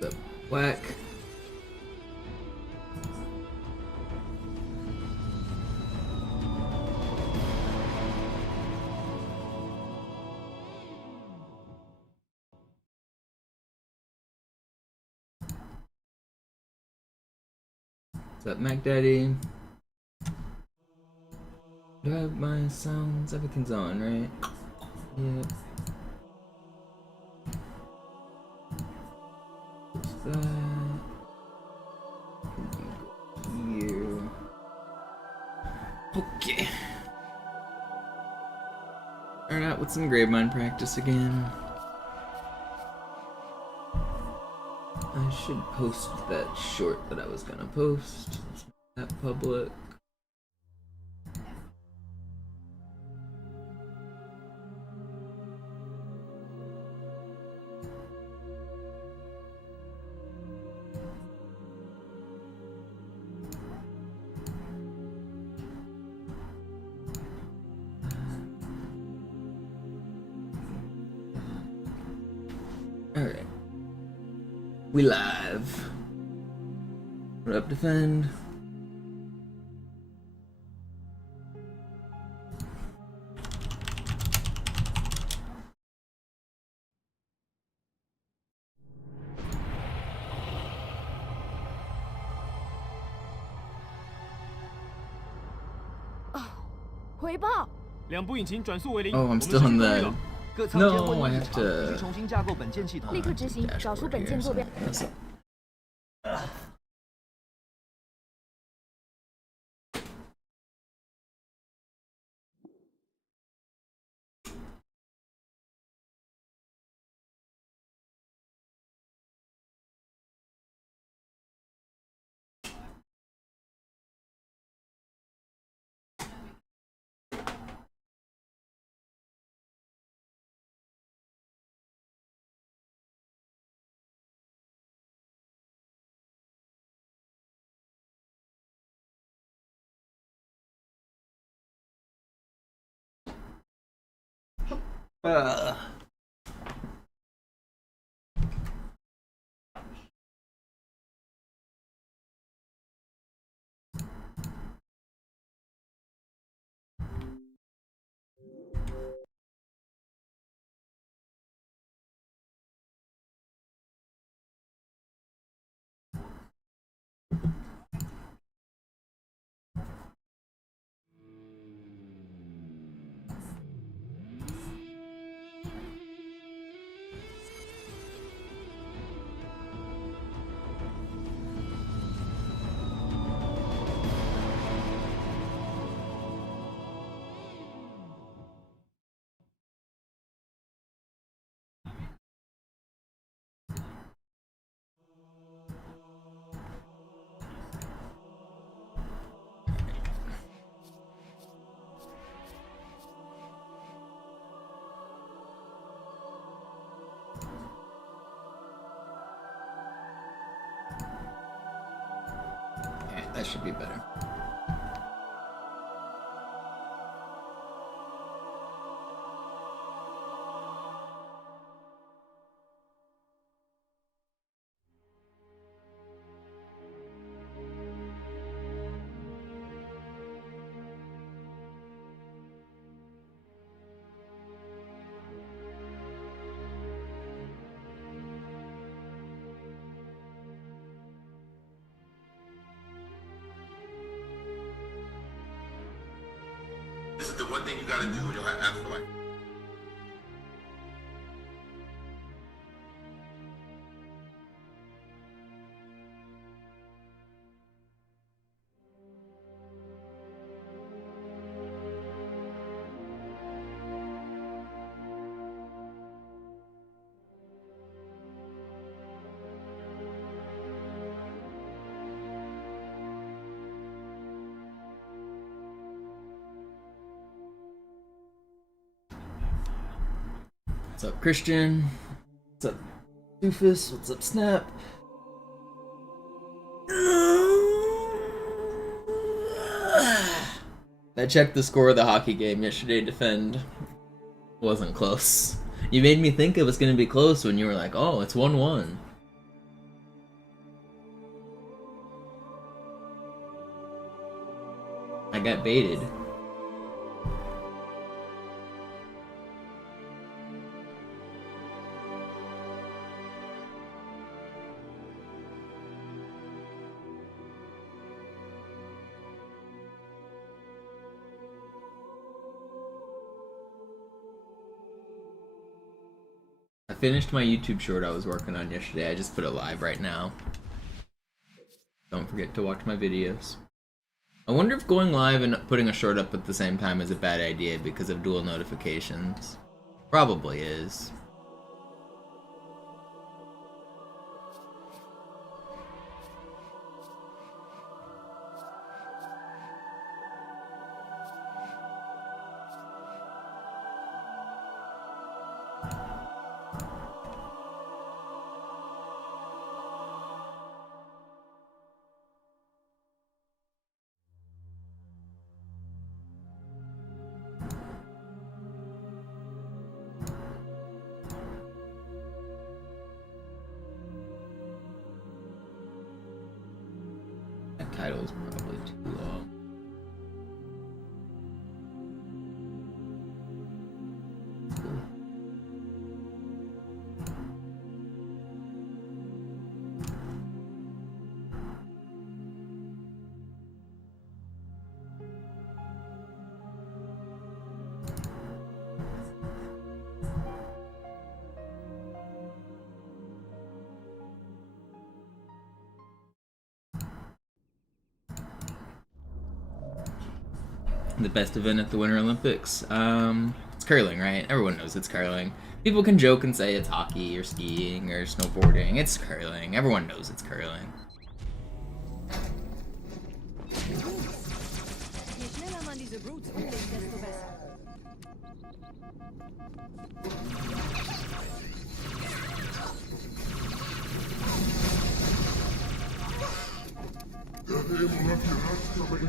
The whack. What's up, Mac Daddy? Do I have my sounds? Everything's on, right? Yeah. What's that? Here. Okay. Start out with some Gravemind practice again. I should post that short that I was gonna post. Let's make that public. Alright. We live. What up, defend? Oh, I'm still in the... No, I have to... dashboard here, so that's up. Okay, that should be better. This is the one thing you gotta do in your afterlife. What's up, Christian? What's up, Doofus? What's up, Snap? I checked the score of the hockey game yesterday. Defend wasn't close. You made me think it was gonna be close when you were like, "Oh, it's 1-1." got baited. I finished my YouTube short I was working on yesterday. I just put it live right now. Don't forget to watch my videos. I wonder if going live and putting a short up at the same time is a bad idea because of dual notifications. Probably is. That title's probably too long. The best event at the Winter Olympics? It's curling, right? Everyone knows it's curling. People can joke and say it's hockey or skiing or snowboarding. It's curling. Everyone knows it's curling.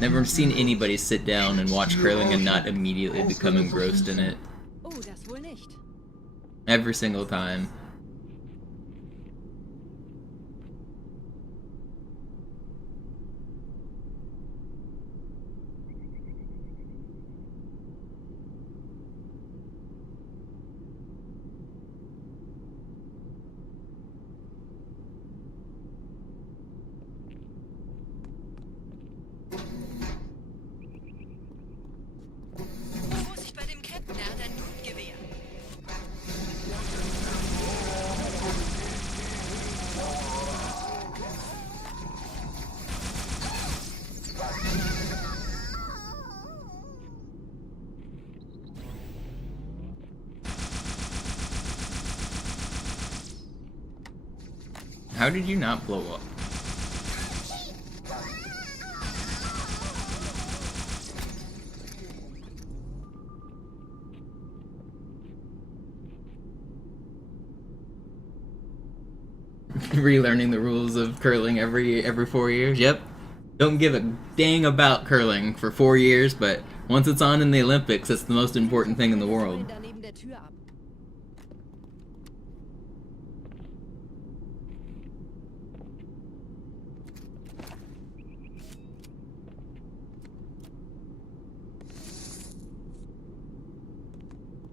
Never seen anybody sit down and watch curling and not immediately become engrossed in it. Every single time. How did you not blow up? Relearning the rules of curling every 4 years. Yep. Don't give a dang about curling for 4 years, but once it's on in the Olympics, it's the most important thing in the world.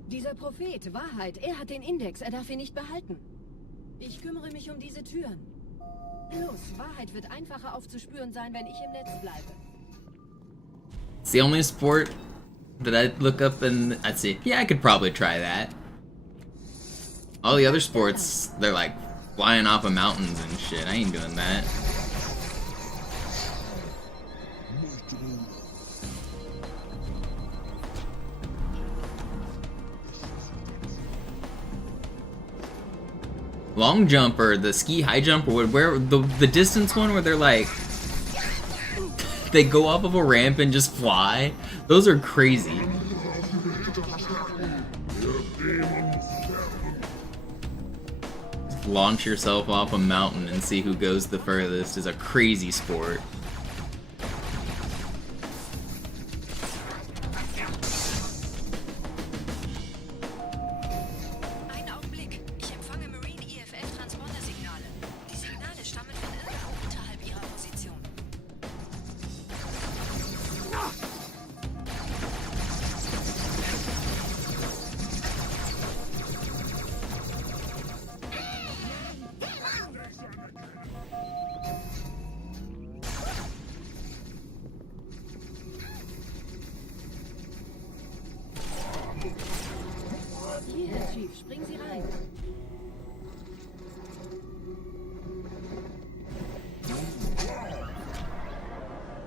Dieser Prophet, Wahrheit, hat den Index, darf ihn nicht behalten. Ich kümmere mich diese Türen. Los, Wahrheit wird einfacher aufzuspüren sein, wenn ich im Netz bleibe. It's the only sport that I'd look up and I'd say, yeah, I could probably try that. All the other sports, they're like flying off of mountains and shit. I ain't doing that. Long jump or the ski high jump or where the distance one where they're like they go off of a ramp and just fly. Those are crazy. Launch yourself off a mountain and see who goes the furthest is a crazy sport.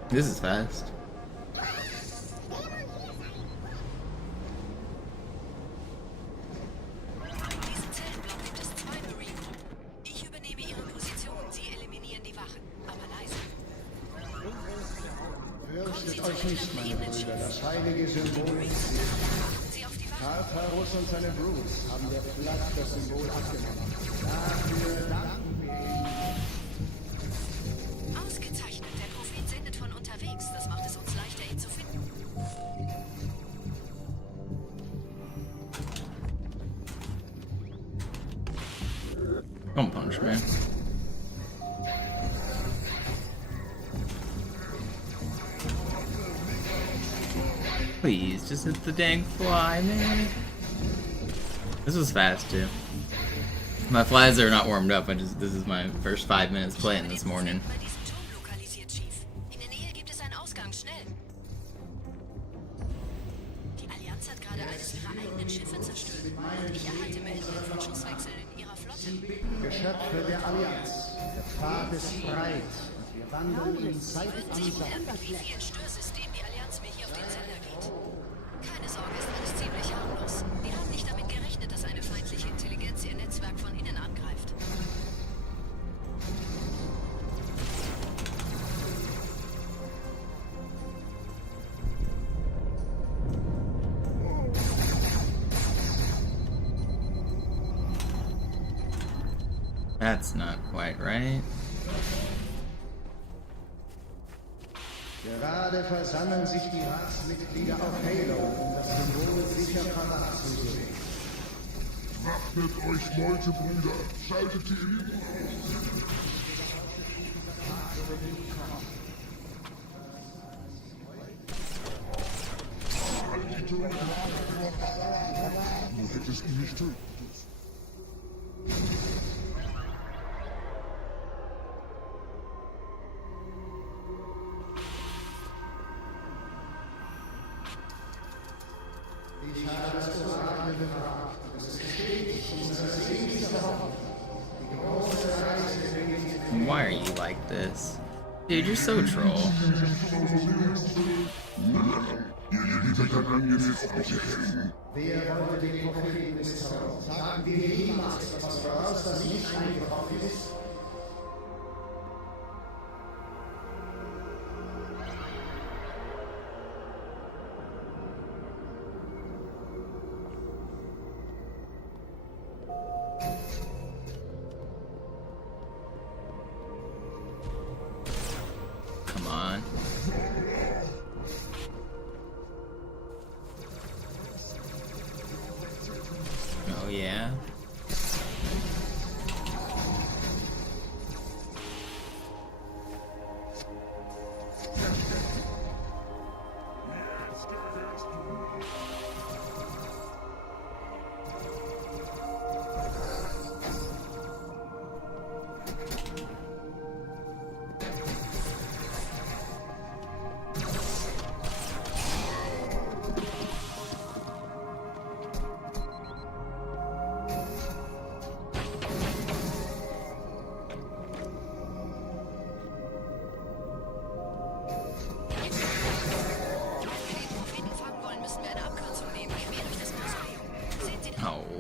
This is fast. Diesen Zellenblock gibt es 2 Marine. Ich übernehme ihre Position. Sie eliminieren die Wachen. Aber leise. Fürchtet euch nicht, meine Brüder, das heilige Symbol ist sicher. Achten Sie auf die Wachen. Tartarus und seine Brutes haben der Platt das Symbol abgenommen. Dafür danken wir ihnen. Ausgezeichnet. Der Prophet sendet von unterwegs. Das macht es uns leichter, ihn zu finden. Don't punch me. Please, just hit the dang fly, man. This was fast too. My flies are not warmed up. This is my first 5 minutes playing this morning. Bei diesem Turm lokalisiert, Chief. In der Nähe gibt es einen Ausgang. Schnell. Die Allianz hat gerade eines ihrer eigenen Schiffe zerstört. Und ich erhalte Meldungen von Schusswechseln in ihrer Flotte. Geschöpfe der Allianz. Der Pfad ist breit. Und wir wandeln in Würden sich Zeitalter. wundern, wie vielen Störsystem die Allianz mir hier auf den Sender geht. Keine Sorge, ist alles ziemlich harmlos. Wir haben nicht damit gerechnet, dass eine feindliche Intelligenz ihr Netzwerk von innen angreift. That's not quite right. Gerade versammeln sich die Ratsmitglieder auf Halo, um das Symbol sicher parat zu sehen. Wappnet euch, Meutebrüder! Schaltet die Elite Du hättest ihn nicht töten. Ich habe das Orakel befragt. Es ist bestätigt, unsere sehnlichste Hoffnung. Die große Reise beginnt. Why are you like this? Dude, you're so troll. Ihr Elite kann angenehm auf mich helfen. Wer wollte den Propheten misstrauen? Sagen wir jemals etwas voraus, das nicht eingetroffen ist? Come on. Oh yeah.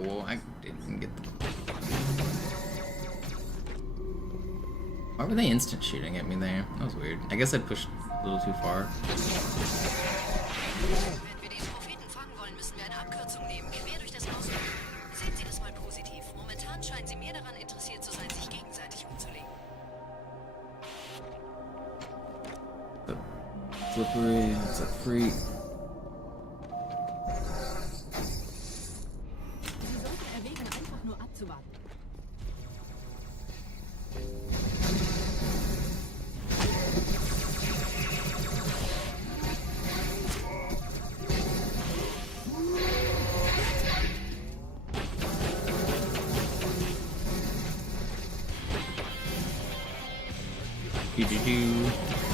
Oh, I didn't get the... Why were they instant shooting at me there? That was weird. I guess I pushed a little too far. Wenn wir den Propheten fangen wollen, müssen wir eine Abkürzung nehmen, quer durch das Haus. Sehen Sie das mal positiv. Momentan scheinen Sie mehr daran interessiert zu sein, sich gegenseitig umzulegen. Slippery, it's a freak. Sie sollten erwägen, einfach nur abzuwarten. Do-do-do,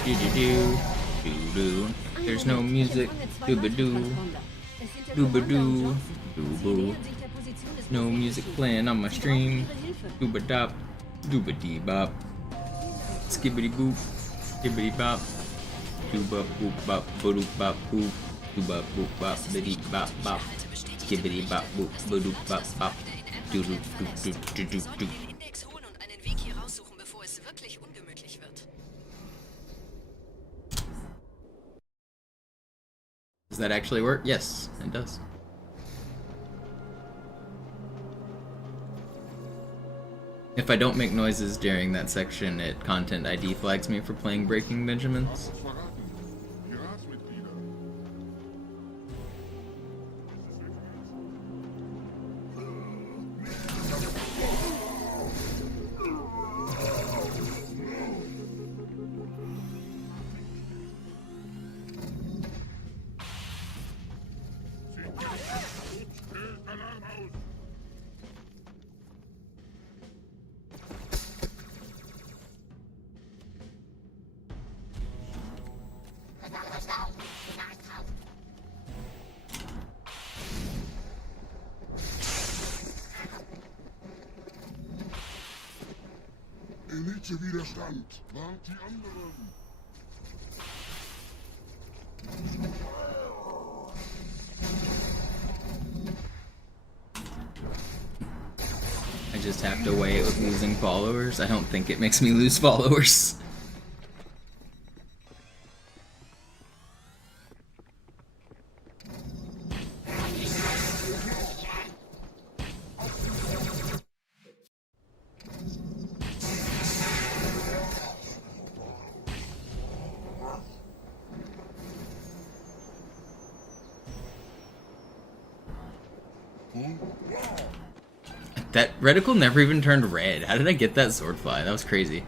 do-do-do, do-do. There's no music, do-ba-doo, do-ba-doo, do-boo. No music playing on my stream, dooba-dop, dooba-dee-bop, skibbity-boop, skibbity-bop. Dooba boop bop boop bop boop. Dooba boop bop biddy bop bop. Gibbity bop boop boop bop bop. Doo doo doo doo doo doo doo. Den Index holen und einen Weg hier raussuchen, bevor es wirklich ungemütlich wird. Does that actually work? Yes, it does. If I don't make noises during that section, it content ID flags me for playing Breaking Benjamins. Elite-Widerstand, warnt die anderen! I just have to weigh it with losing followers. I don't think it makes me lose followers. That reticle never even turned red. How did I get that swordfly? That was crazy.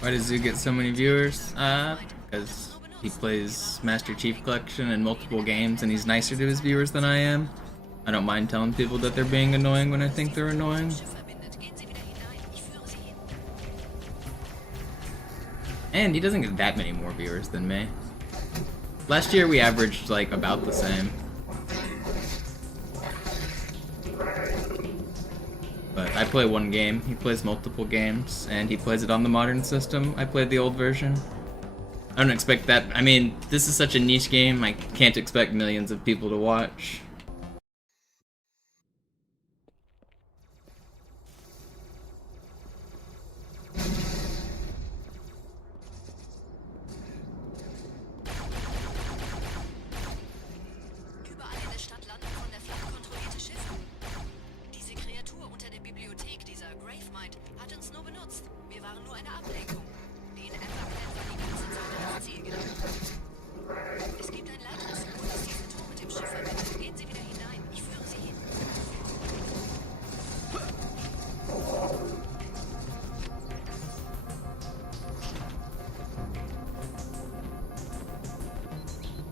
Why does Zoo get so many viewers? Because he plays Master Chief Collection in multiple games and he's nicer to his viewers than I am. I don't mind telling people that they're being annoying when I think they're annoying. And he doesn't get that many more viewers than me. Last year we averaged like about the same. But I play one game, he plays multiple games, and he plays it on the modern system. I played the old version. I don't expect that. I mean, this is such a niche game, I can't expect millions of people to watch.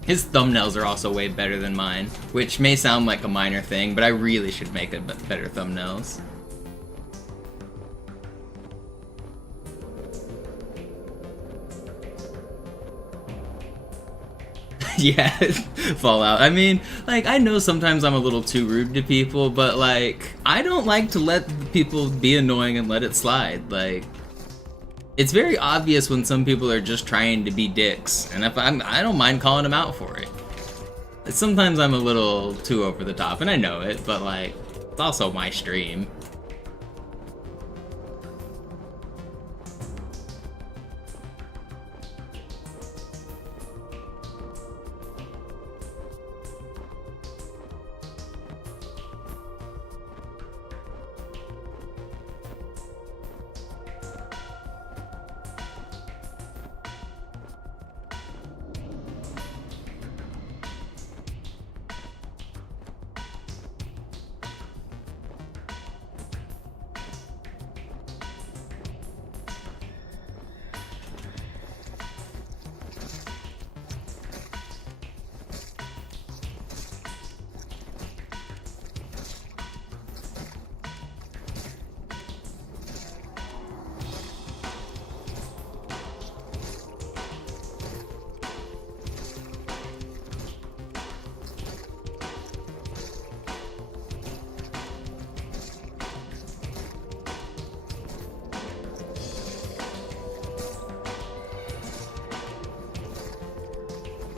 His thumbnails are also way better than mine, which may sound like a minor thing, but I really should make better thumbnails. Yeah, Fallout. I mean, like, I know sometimes I'm a little too rude to people, but, like, I don't like to let people be annoying and let it slide. Like, it's very obvious when some people are just trying to be dicks, and I don't mind calling them out for it. Sometimes I'm a little too over the top, and I know it, but, like, it's also my stream.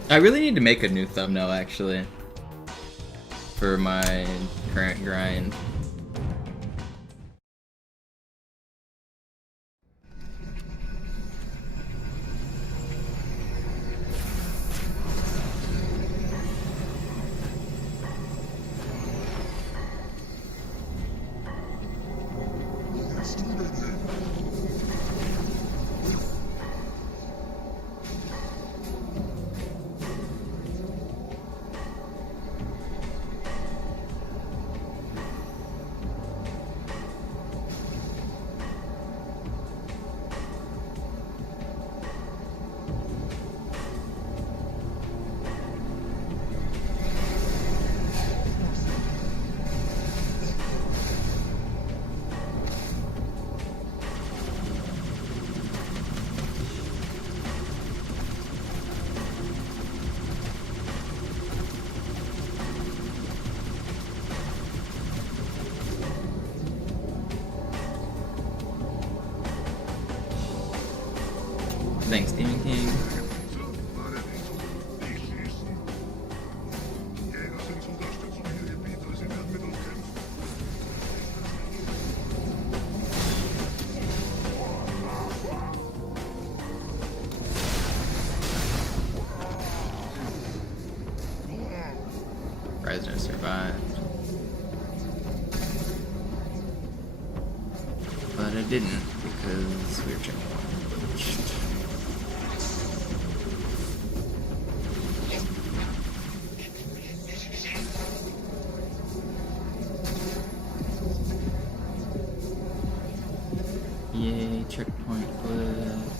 I really need to make a new thumbnail actually for my current grind. Thanks, Demon King. President survived. But I didn't because we were checkpoint. Yay, checkpoint glitch.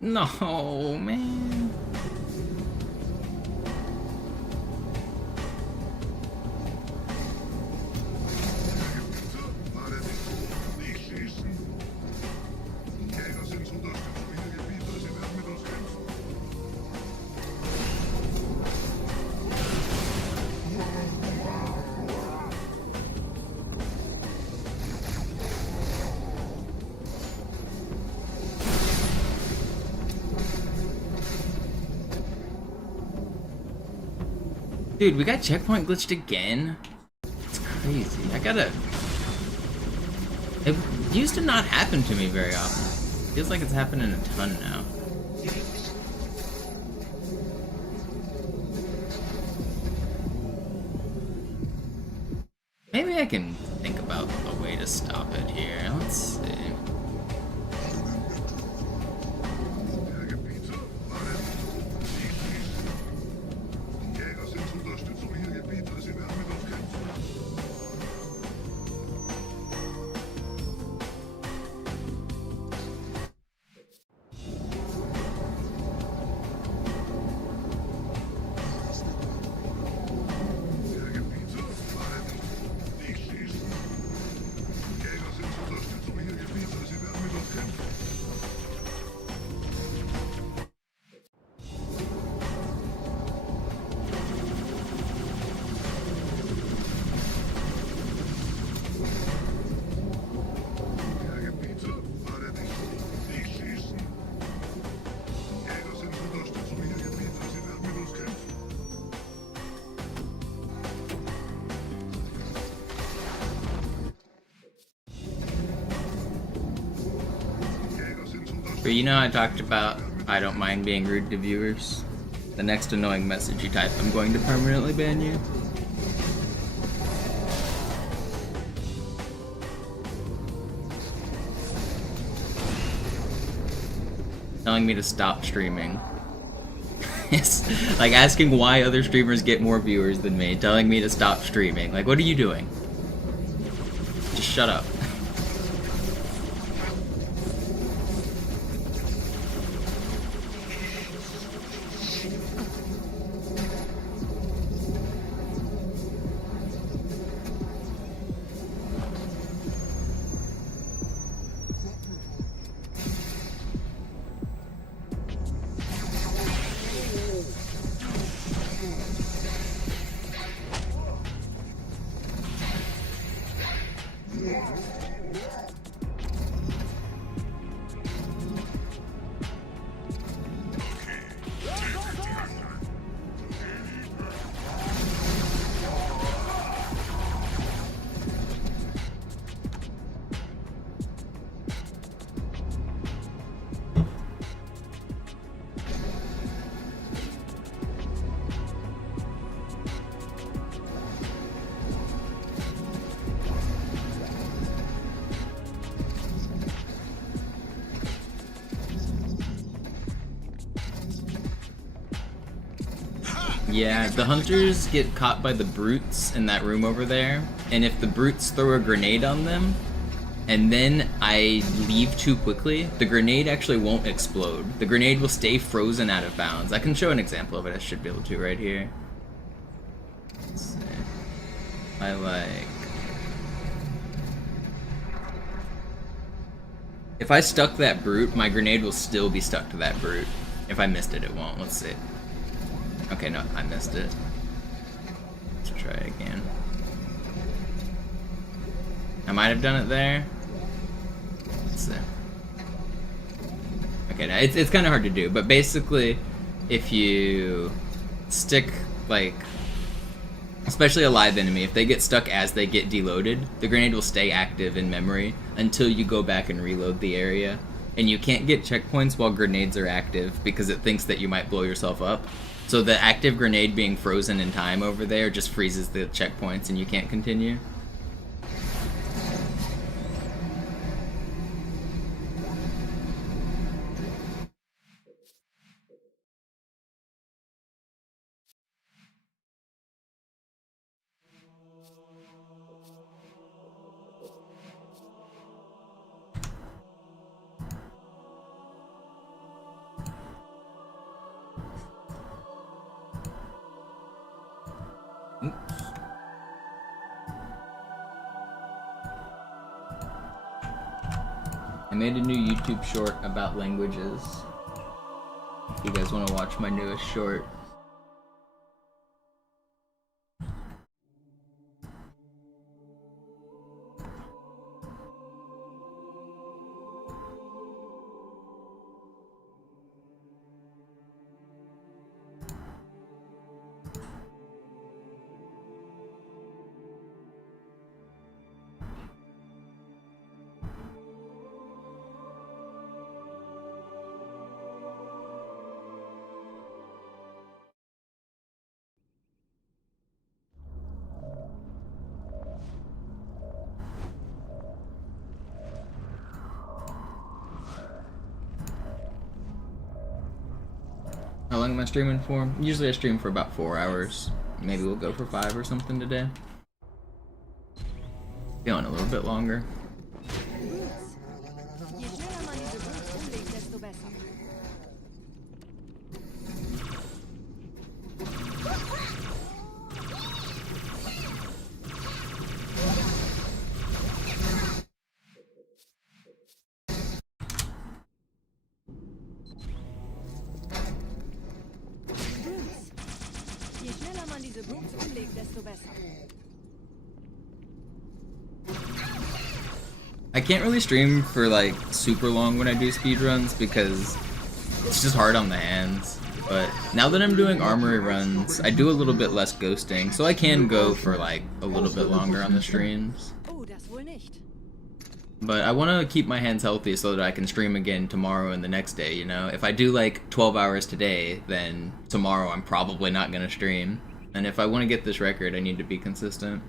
No, man. Dude, we got checkpoint glitched again? It's crazy. It used to not happen to me very often. Feels like it's happening a ton now. Maybe I can think about a way to stop it here. Let's see. But you know I talked about I don't mind being rude to viewers? The next annoying message you type, I'm going to permanently ban you. Telling me to stop streaming. It's like asking why other streamers get more viewers than me, telling me to stop streaming. Like, what are you doing? Just shut up. Yeah, the hunters get caught by the brutes in that room over there, and if the brutes throw a grenade on them, and then I leave too quickly, the grenade actually won't explode. The grenade will stay frozen out of bounds. I can show an example of it, I should be able to right here. Let's see. I like... If I stuck that brute, my grenade will still be stuck to that brute. If I missed it, it won't. Let's see. Okay, no, I missed it. Let's try it again. I might have done it there. Let's see. Okay, now it's kind of hard to do, but basically, if you stick, like, especially a live enemy, if they get stuck as they get deloaded, the grenade will stay active in memory until you go back and reload the area. And you can't get checkpoints while grenades are active because it thinks that you might blow yourself up. So the active grenade being frozen in time over there just freezes the checkpoints and you can't continue. Oops. I made a new YouTube short about languages. If you guys want to watch my newest short. How long am I streaming for? Usually I stream for about 4 hours. Maybe we'll go for 5 or something today. Going a little bit longer. Je schneller man diese Boots umlegt, desto besser. Je schneller man diese Boots umlegt, desto besser. I can't really stream for like super long when I do speedruns because it's just hard on the hands. But now that I'm doing armory runs, I do a little bit less ghosting, so I can go for like a little bit longer on the streams. Oh, das wohl nicht. But I want to keep my hands healthy so that I can stream again tomorrow and the next day, you know? If I do like 12 hours today, then tomorrow I'm probably not going to stream. And if I want to get this record, I need to be consistent.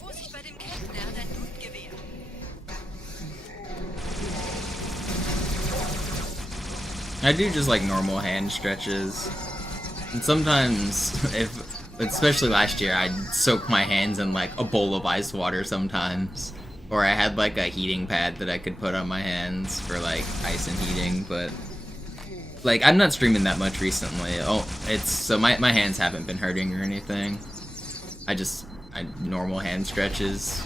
Vorsicht bei dem Ketten, er hat ein Blutgewehr. I do just like normal hand stretches. And sometimes, especially last year, I'd soak my hands in like a bowl of ice water sometimes. Or I had like a heating pad that I could put on my hands for like ice and heating, but like I'm not streaming that much recently. Oh, so my hands haven't been hurting or anything. I normal hand stretches.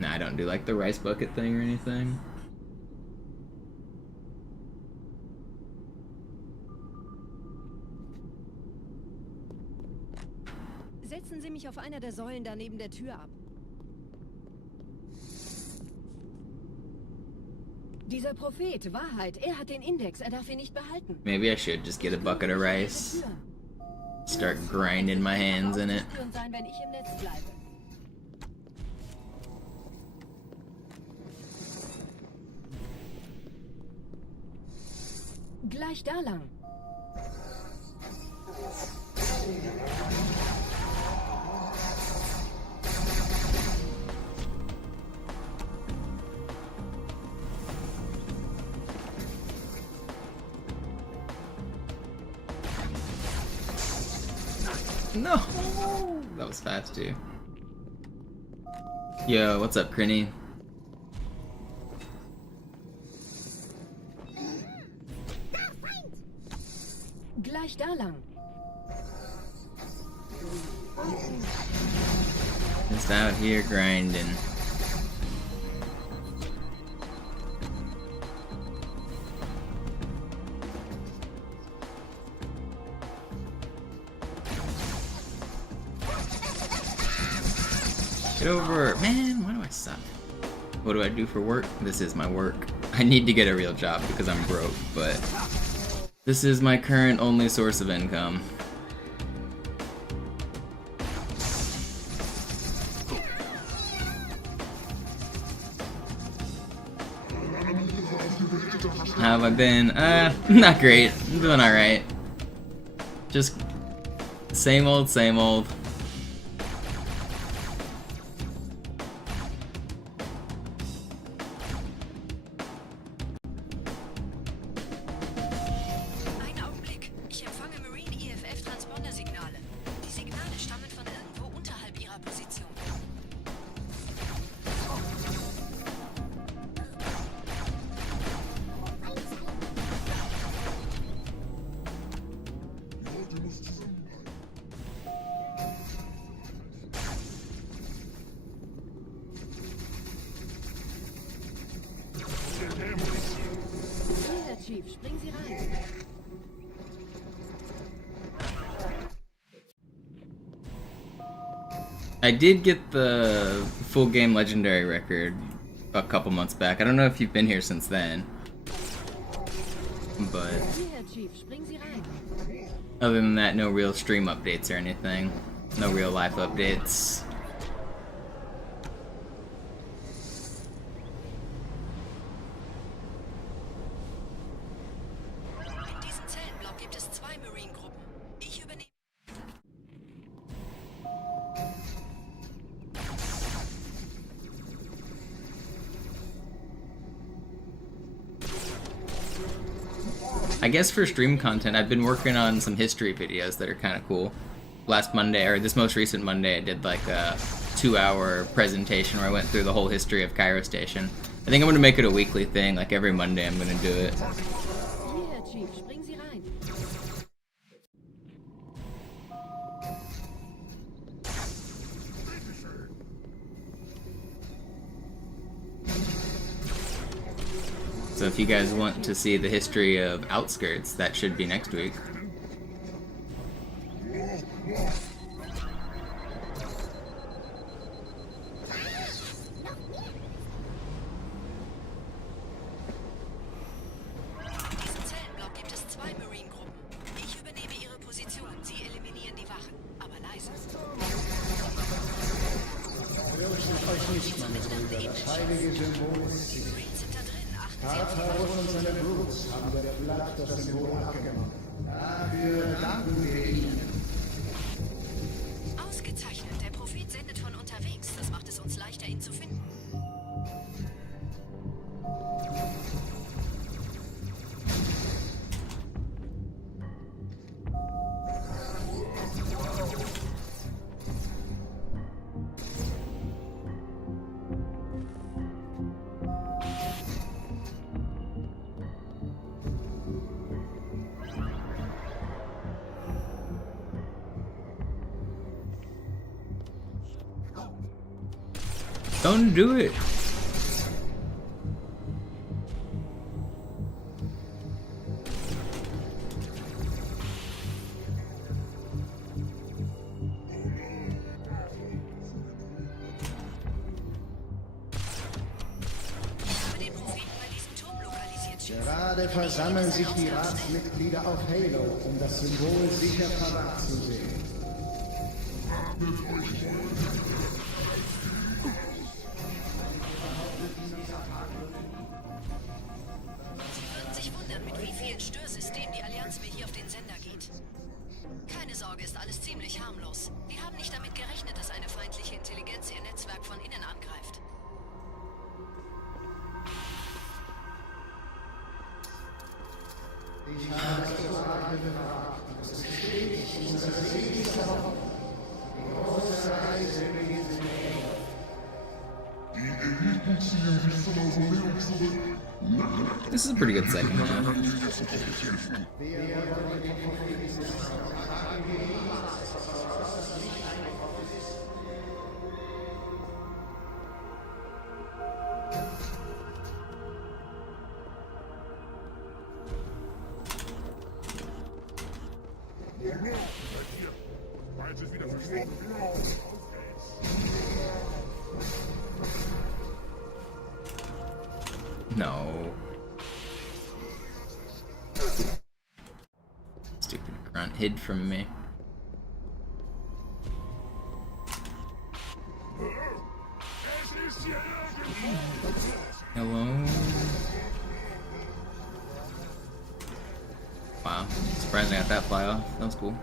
Nah, I don't do like the rice bucket thing or anything. Setzen Sie mich auf einer der Säulen da neben der Tür ab. Dieser Prophet, Wahrheit, er hat den Index, er darf ihn nicht behalten. Maybe I should just get a bucket of rice. Start grinding my hands in it. Sein, wenn ich im Netz bleibe. Gleich da lang. No! That was fast too. Yo, what's up, Crinny? Gleich da lang. Just out here grinding. Get over. Man, why do I suck? What do I do for work? This is my work. I need to get a real job because I'm broke, but this is my current only source of income. How have I been? Not great. I'm doing alright. Just same old, same old. Einen Augenblick. Ich empfange Marine EFF-Transponder-Signale. Die Signale stammen von irgendwo unterhalb ihrer Position. Leute muss zusammenhalten. Dieser Chief, springen Sie rein. I did get the full game legendary record a couple months back. I don't know if you've been here since then, but Hier, Chief, springen Sie rein. other than that, no real stream updates or anything. No real life updates. In diesem Zellenblock gibt es 2 Marine-Gruppen. Ich übernehme... I guess for stream content, I've been working on some history videos that are kind of cool. Last Monday, or this most recent Monday, I did like a 2-hour presentation where I went through the whole history of Cairo Station. I think I'm going to make it a weekly thing, like every Monday I'm going to do it. Hier, Chief, springen Sie rein. So if you guys want to see the history of Outskirts, that should be next week. In diesem Zellenblock gibt es 2 Marine-Gruppen. Ich übernehme ihre Position. Sie eliminieren die Wachen. Aber leise. Fürchtet euch nicht, meine Brüder, das heilige Symbol ist Die Marines sind da drin. Achten Sie auf die Tartarus und seine Brutes haben der Blatt das Symbol abgenommen. Dafür danken wir ihnen. Ausgezeichnet. Der Prophet sendet von unterwegs. Das macht es uns leichter, ihn zu finden. Don't do it! Ich habe den Propheten bei diesem Turm lokalisiert, Chief. Gerade versammeln sich die Ratsmitglieder auf Halo, um das Symbol sicher parat zu sehen. Sie würden sich wundern, mit wie vielen Störsystemen Die Eliten ziehen sich zum Mausoleum zurück. This is a pretty good second half. Bald ist wieder verschwunden. No. Stupid grunt hid from me. Hello? Wow, surprised I got that fly off. That was cool.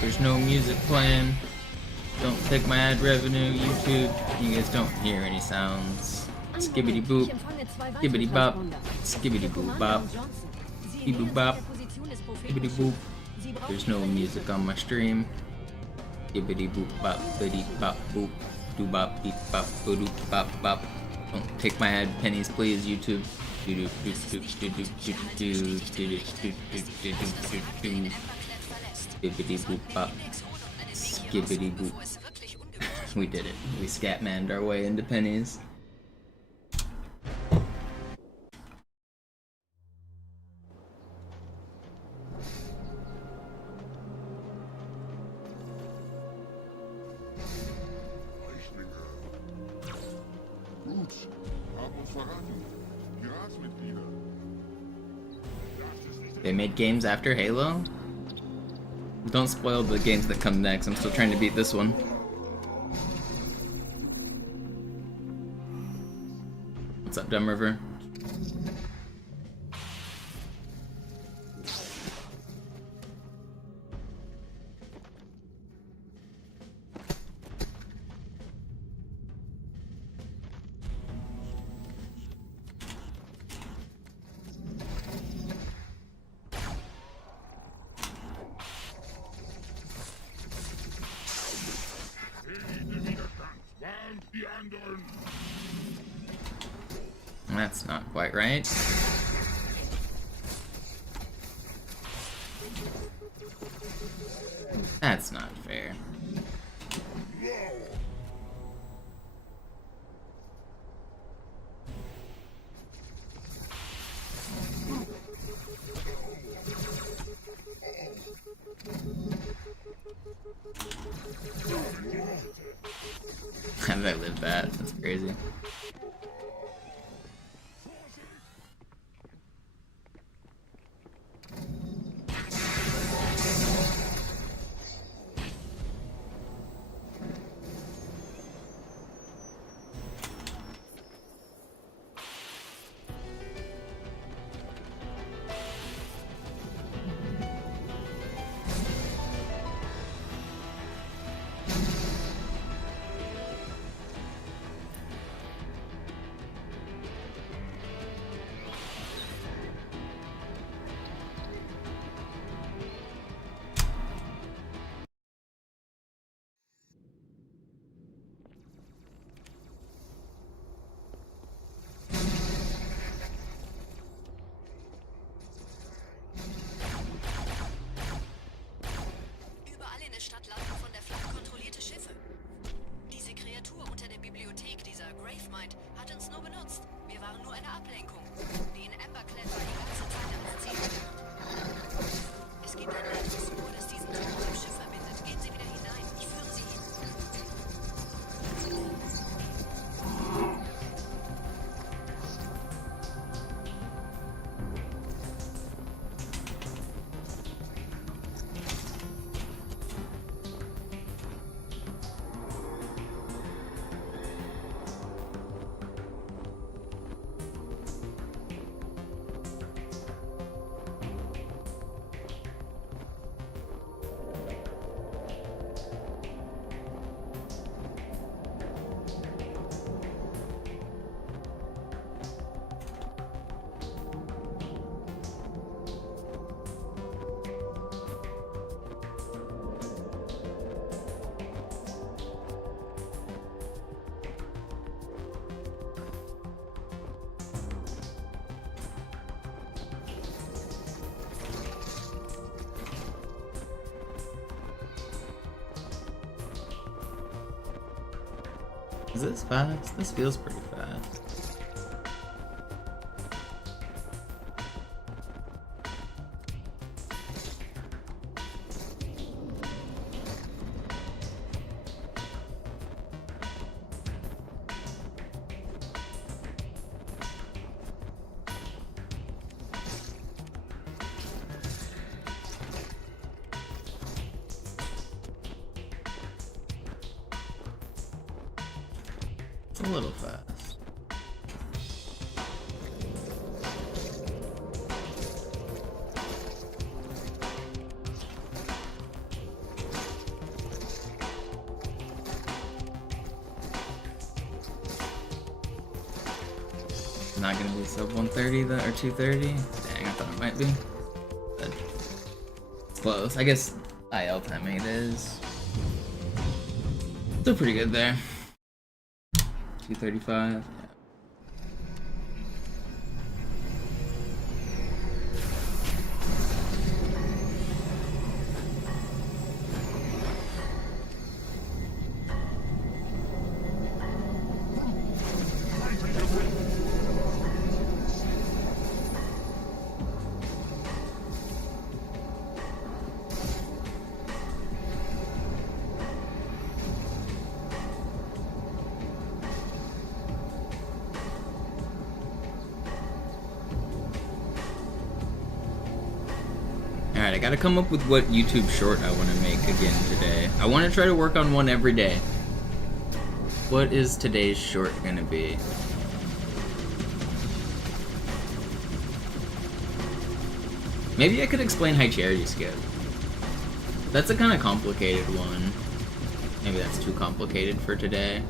There's no music playing. Don't take my ad revenue, YouTube. You guys don't hear any sounds. Skibbity boop, skibbity bop, skibbity boop bop, skibbity bop, skibbity boop. There's no music on my stream. Skibbity boop bop, biddy bop boop, doo bop beep bop, boop bop bop. Don't take my ad pennies, please, YouTube. Skibbity boop bop. Skibbity boop. We did it. We scatmanned our way into pennies. Gut, haben uns verraten. Piratsmitglieder. They made games after Halo? Don't spoil the games that come next. I'm still trying to beat this one. What's up, Dumb River? That's not quite right. That's not fair. How did I live that? That's crazy. Is this fast? This feels pretty fast. It's a little fast. Not gonna be sub 130 or 230? Dang, I thought it might be. But it's close. I guess IL timing it is. Still pretty good there. 235. Alright, I gotta come up with what YouTube short I want to make again today. I want to try to work on one every day. What is today's short gonna be? Maybe I could explain high charity skip. That's a kind of complicated one. Maybe that's too complicated for today.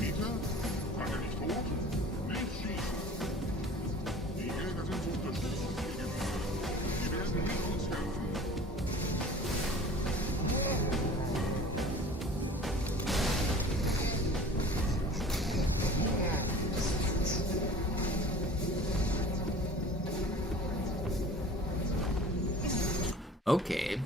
Peter? Kann er nicht hoch? Nicht schießen. Die Jäger sind zur Unterstützung gegen uns. Sie werden mit uns helfen. Okay.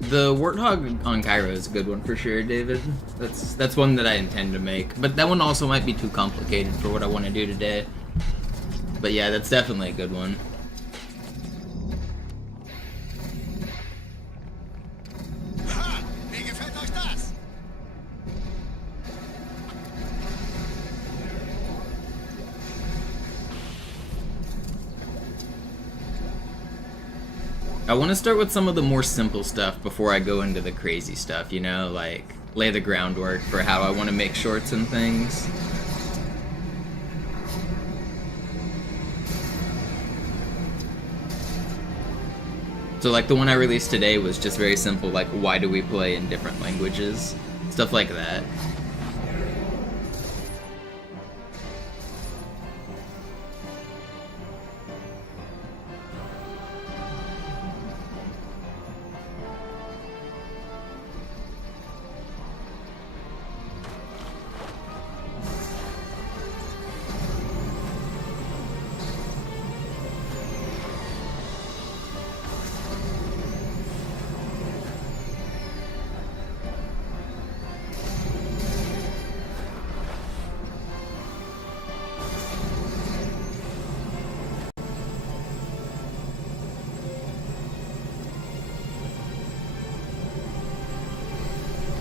The Warthog on Cairo is a good one for sure, David. That's one that I intend to make. But that one also might be too complicated for what I want to do today. But yeah, that's definitely a good one. Aha! Wie gefällt euch das? I want to start with some of the more simple stuff before I go into the crazy stuff, you know, like lay the groundwork for how I want to make shorts and things. So like the one I released today was just very simple, like why do we play in different languages? Stuff like that.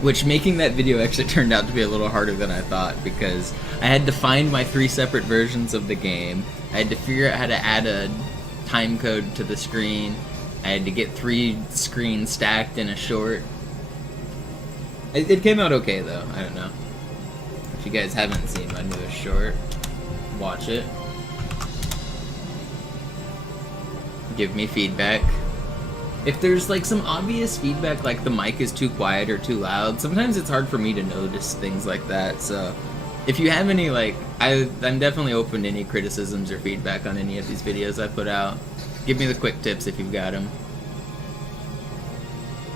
Which, making that video actually turned out to be a little harder than I thought, because I had to find my 3 separate versions of the game, I had to figure out how to add a time code to the screen, I had to get 3 screens stacked in a short. It came out okay though, I don't know. If you guys haven't seen my newest short, watch it. Give me feedback. If there's like some obvious feedback, like the mic is too quiet or too loud, sometimes it's hard for me to notice things like that. So if you have any, like, I'm definitely open to any criticisms or feedback on any of these videos I put out. Give me the quick tips if you've got them.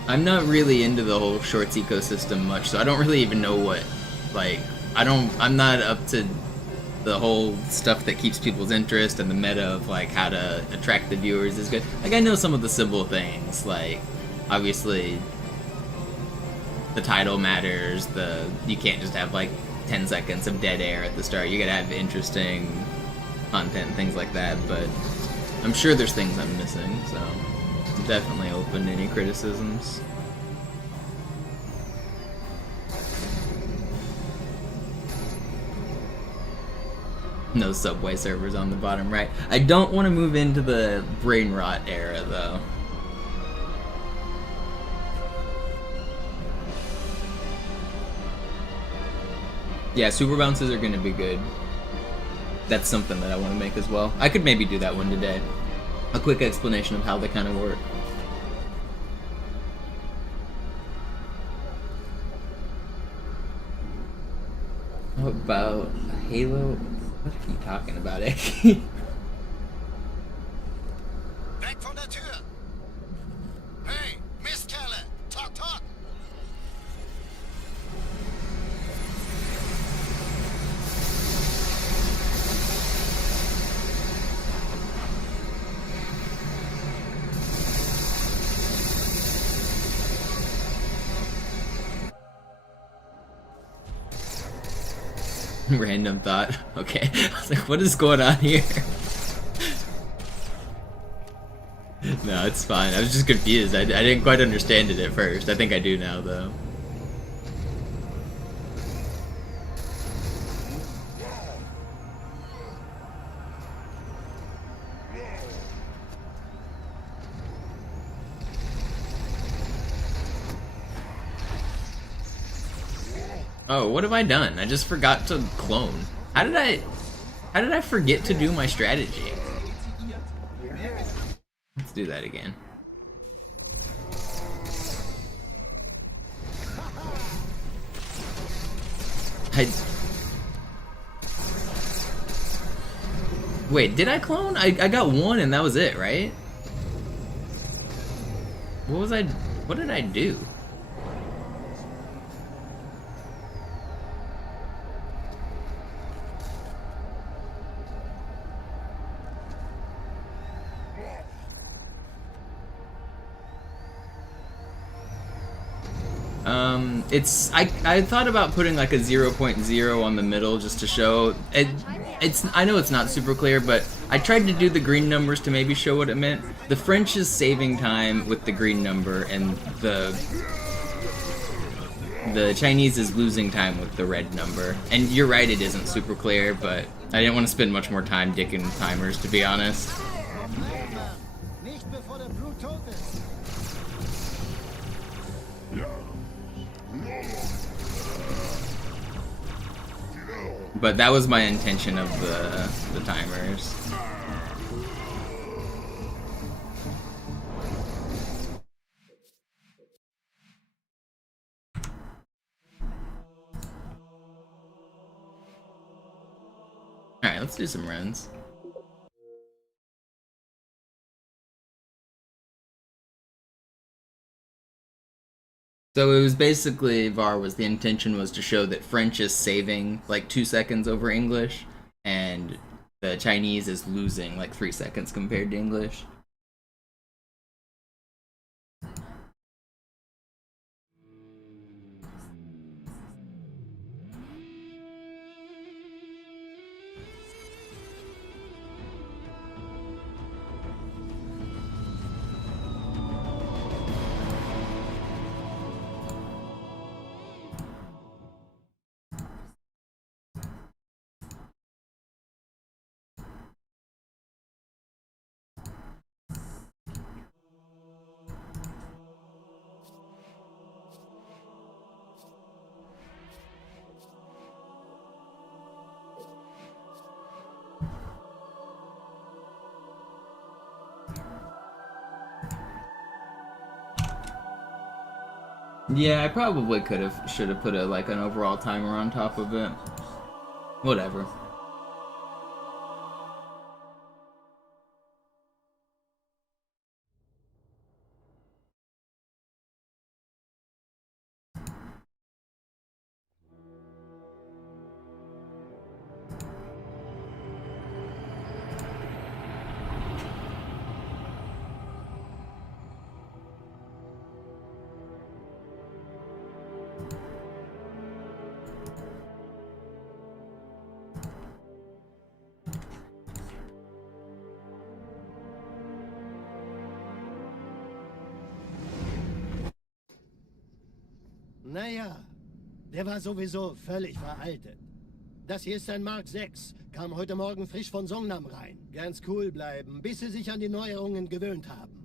I'm not really into the whole shorts ecosystem much, so I don't really even know what, like, I'm not up to the whole stuff that keeps people's interest and the meta of like how to attract the viewers is good. Like, I know some of the simple things, like obviously the title matters, you can't just have like 10 seconds of dead air at the start, you gotta have interesting content, things like that, but I'm sure there's things I'm missing, so I'm definitely open to any criticisms. No Subway servers on the bottom right. I don't want to move into the brain rot era, though. Yeah, super bounces are going to be good. That's something that I want to make as well. I could maybe do that one today. A quick explanation of how they kind of work. How about Halo? What are you talking about, Eki? Weg von der Tür! Hey, Mistkerle! Talk, talk! Random thought. Okay. I was like, what is going on here? No, it's fine. I was just confused. I didn't quite understand it at first. I think I do now, though. Oh, what have I done? I just forgot to clone. How did I forget to do my strategy? Let's do that again. Wait, did I clone? I got 1 and that was it, right? What did I do? I thought about putting like a 0.0 on the middle just to show it. I know it's not super clear, but I tried to do the green numbers to maybe show what it meant. The French is saving time with the green number, and the Chinese is losing time with the red number. And you're right, it isn't super clear, but I didn't want to spend much more time dicking timers, to be honest. Nicht bevor der Blut tot ist. But that was my intention of the timers. Alright, let's do some runs. So it was basically, the intention was to show that French is saving like 2 seconds over English, and the Chinese is losing like 3 seconds compared to English. Yeah, I probably should have put an overall timer on top of it. Whatever. Naja, der war sowieso völlig veraltet. Das hier ist ein Mark 6. Kam heute Morgen frisch von Songnam rein. Ganz cool bleiben, bis Sie sich an die Neuerungen gewöhnt haben.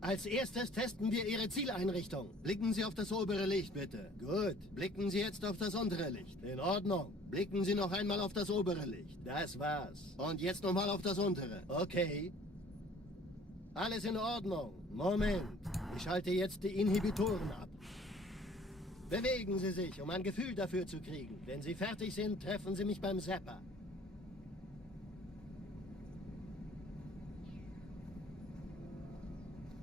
Als erstes testen wir Ihre Zieleinrichtung. Blicken Sie auf das obere Licht, bitte. Gut. Blicken Sie jetzt auf das untere Licht. In Ordnung. Blicken Sie noch einmal auf das obere Licht. Das war's. Und jetzt nochmal auf das untere. Okay. Alles in Ordnung. Moment. Ich schalte jetzt die Inhibitoren ab. Bewegen Sie sich, um ein Gefühl dafür zu kriegen. Wenn Sie fertig sind, treffen Sie mich beim Zapper.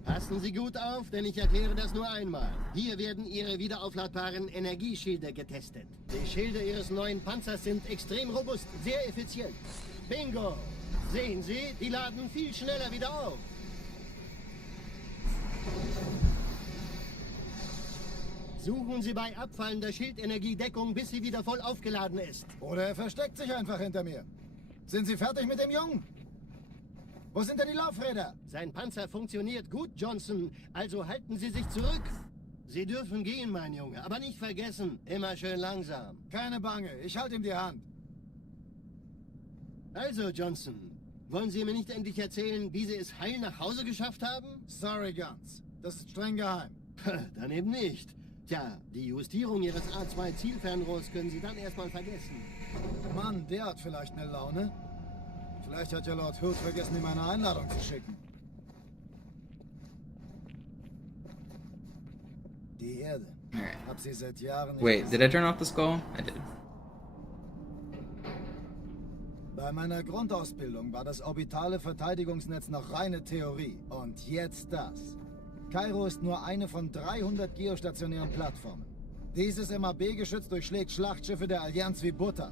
Passen Sie gut auf, denn ich erkläre das nur einmal. Hier werden Ihre wiederaufladbaren Energieschilde getestet. Die Schilde Ihres neuen Panzers sind extrem robust, sehr effizient. Bingo! Sehen Sie, die laden viel schneller wieder auf. Suchen Sie bei abfallender Schildenergie Deckung, bis sie wieder voll aufgeladen ist. Oder er versteckt sich einfach hinter mir. Sind Sie fertig mit dem Jungen? Wo sind denn die Laufräder? Sein Panzer funktioniert gut, Johnson. Also halten Sie sich zurück. Sie dürfen gehen, mein Junge. Aber nicht vergessen, immer schön langsam. Keine Bange, ich halte ihm die Hand. Also, Johnson, wollen Sie mir nicht endlich erzählen, wie Sie es heil nach Hause geschafft haben? Sorry, Guns. Das ist streng geheim. Dann eben nicht. Tja, die Justierung Ihres A2-Zielfernrohrs können Sie dann erstmal vergessen. Mann, der hat vielleicht eine Laune. Vielleicht hat ja Lord Hood vergessen, ihm eine Einladung zu schicken. Die Erde. Hab sie seit Jahren nicht Wait, did I turn off the skull? I did. Bei meiner Grundausbildung war das orbitale Verteidigungsnetz noch reine Theorie. Und jetzt das. Kairo ist nur eine von 300 geostationären Plattformen. Dieses MAB-Geschütz durchschlägt Schlachtschiffe der Allianz wie Butter.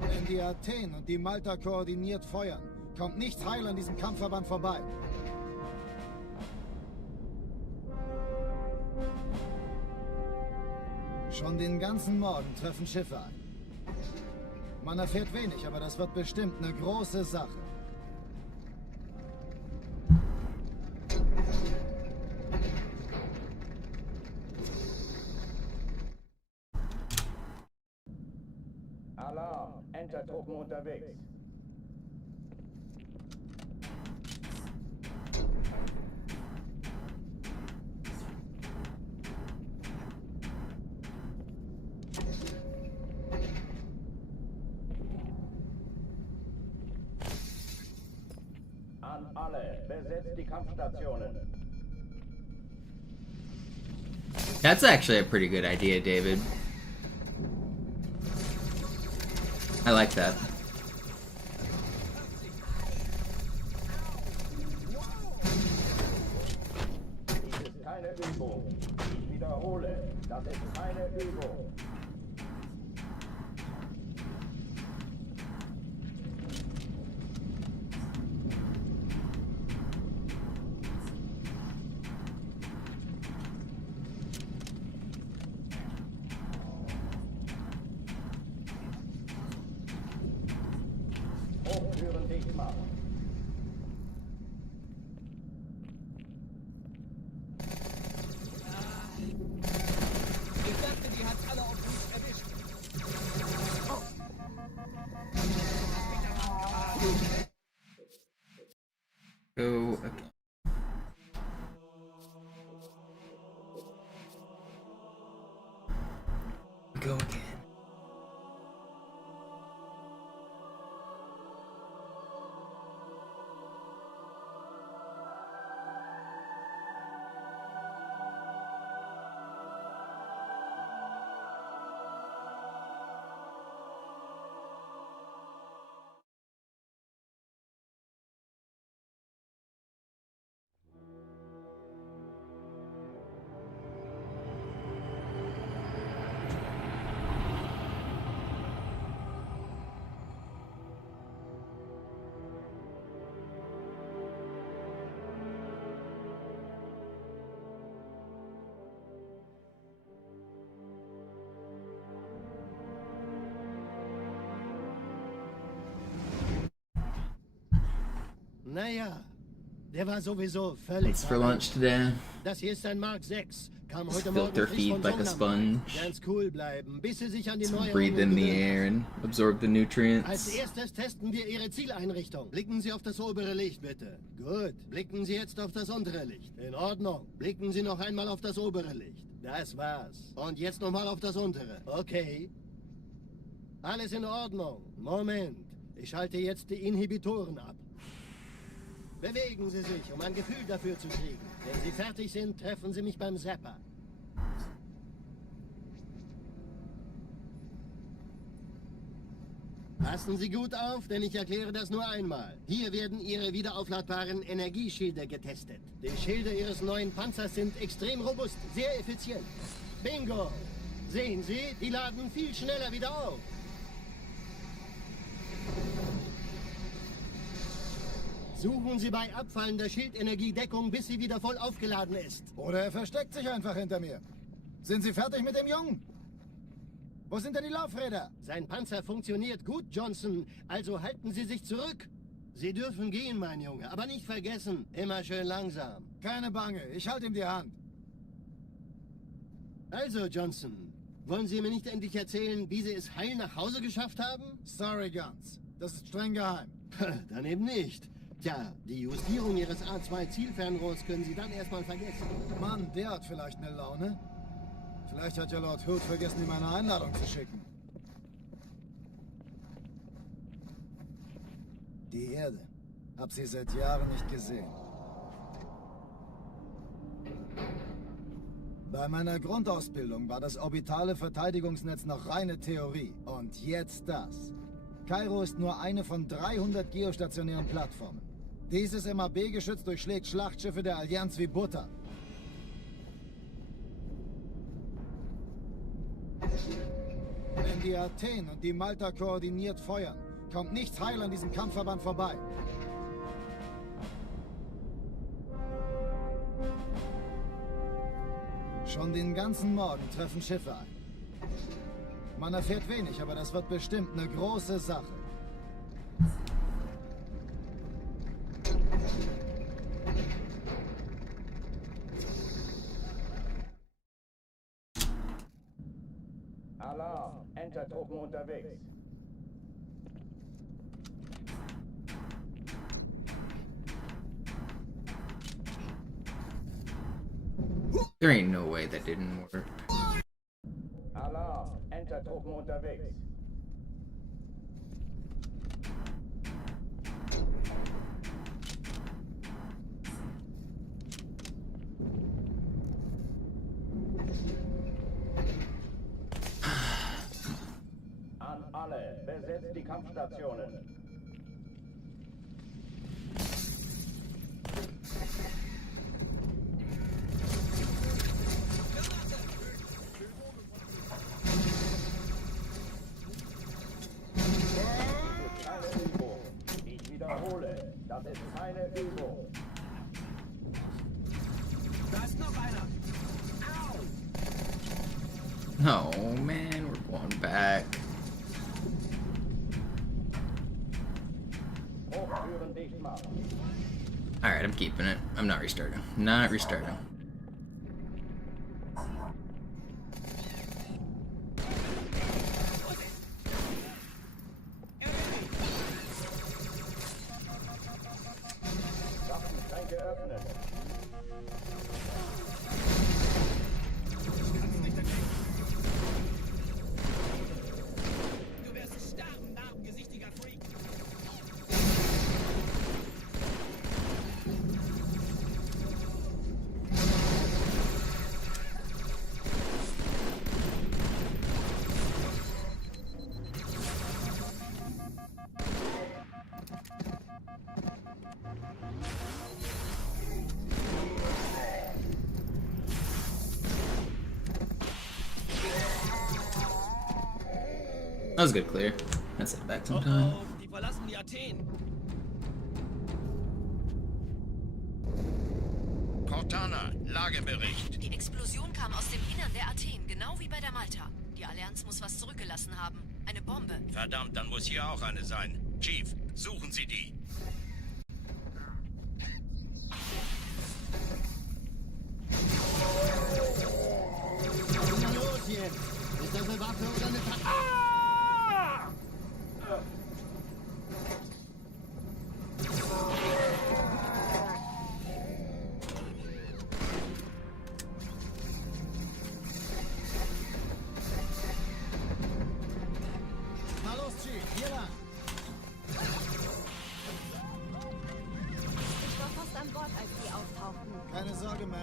Wenn die Athen und die Malta koordiniert feuern, kommt nichts heil an diesem Kampfverband vorbei. Schon den ganzen Morgen treffen Schiffe ein. Man erfährt wenig, aber das wird bestimmt eine große Sache. Alarm! Entertruppen unterwegs. An alle, besetzt die Kampfstationen. That's actually a pretty good idea, David. I like that. Dies ist keine Übung. Ich wiederhole, das ist keine Übung. Hochtüren dicht machen. Ich dachte, die hat's alle auf uns erwischt. Go again. Go again. Naja, der war sowieso völlig... What's for lunch today? Das hier ist ein Mark 6. Kam Just heute Morgen filter frisch feed von like a Songnam. sponge. Ganz cool bleiben, bis sie sich an die Neuerungen Breathe in the gewöhnt air and absorb the Als nutrients. erstes testen wir Ihre Zieleinrichtung. Blicken Sie auf das obere Licht, bitte. Gut. Blicken Sie jetzt auf das untere Licht. In Ordnung. Blicken Sie noch einmal auf das obere Licht. Das war's. Und jetzt nochmal auf das untere. Okay. Alles in Ordnung. Moment. Ich schalte jetzt die Inhibitoren ab. Bewegen Sie sich, um ein Gefühl dafür zu kriegen. Wenn Sie fertig sind, treffen Sie mich beim Zapper. Passen Sie gut auf, denn ich erkläre das nur einmal. Hier werden Ihre wiederaufladbaren Energieschilde getestet. Die Schilde Ihres neuen Panzers sind extrem robust, sehr effizient. Bingo! Sehen Sie, die laden viel schneller wieder auf. Suchen Sie bei abfallender Schildenergie Deckung, bis sie wieder voll aufgeladen ist. Oder er versteckt sich einfach hinter mir. Sind Sie fertig mit dem Jungen? Wo sind denn die Laufräder? Sein Panzer funktioniert gut, Johnson. Also halten Sie sich zurück. Sie dürfen gehen, mein Junge. Aber nicht vergessen, immer schön langsam. Keine Bange, ich halte ihm die Hand. Also, Johnson, wollen Sie mir nicht endlich erzählen, wie Sie es heil nach Hause geschafft haben? Sorry, Guns. Das ist streng geheim. Dann eben nicht. Tja, die Justierung Ihres A2-Zielfernrohrs können Sie dann erstmal vergessen. Mann, der hat vielleicht eine Laune. Vielleicht hat ja Lord Hood vergessen, ihm eine Einladung zu schicken. Die Erde. Hab sie seit Jahren nicht gesehen. Bei meiner Grundausbildung war das orbitale Verteidigungsnetz noch reine Theorie. Und jetzt das. Kairo ist nur eine von 300 geostationären Plattformen. Dieses MAB-Geschütz durchschlägt Schlachtschiffe der Allianz wie Butter. Wenn die Athen und die Malta koordiniert feuern, kommt nichts heil an diesem Kampfverband vorbei. Schon den ganzen Morgen treffen Schiffe ein. Man erfährt wenig, aber das wird bestimmt eine große Sache. Alarm! Entertruppen unterwegs. There ain't no way that didn't work. Alarm! Entertruppen unterwegs. An alle, besetzt die Kampfstationen. Keine Übung. Ich wiederhole, das ist keine Übung. Da ist noch einer. Oh man, we're going back. Hochtüren dicht machen. Alright, I'm keeping it. I'm not restarting. Not restarting. Waffenschränke öffnen. Du wirst sterben, narrengesichtiger Freak. That was a good clear. That's it back sometime. Oh, die verlassen die Athen. Cortana, Lagebericht. Die Explosion kam aus dem Innern der Athen, genau wie bei der Malta. Die Allianz muss was zurückgelassen haben. Eine Bombe. Verdammt, dann muss hier auch eine sein. Chief, suchen Sie die.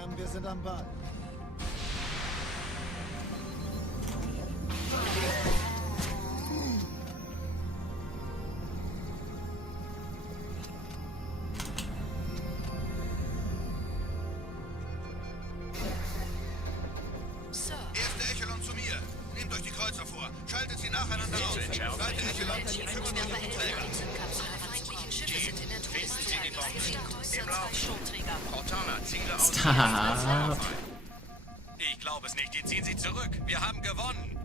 Ma'am, wir sind am Ball. Sir, Erste Echelon zu mir. Nehmt euch die Kreuzer vor. Schaltet sie nacheinander aus. Zweite Echelon, kümmert euch um den Träger. feindliche Schiffe sind in der Todeszone. Ihr Status sind 2 Schurmträger. Cortana, Ziele aus. Stop. Ich glaube es nicht, die ziehen sich zurück. Wir haben gewonnen.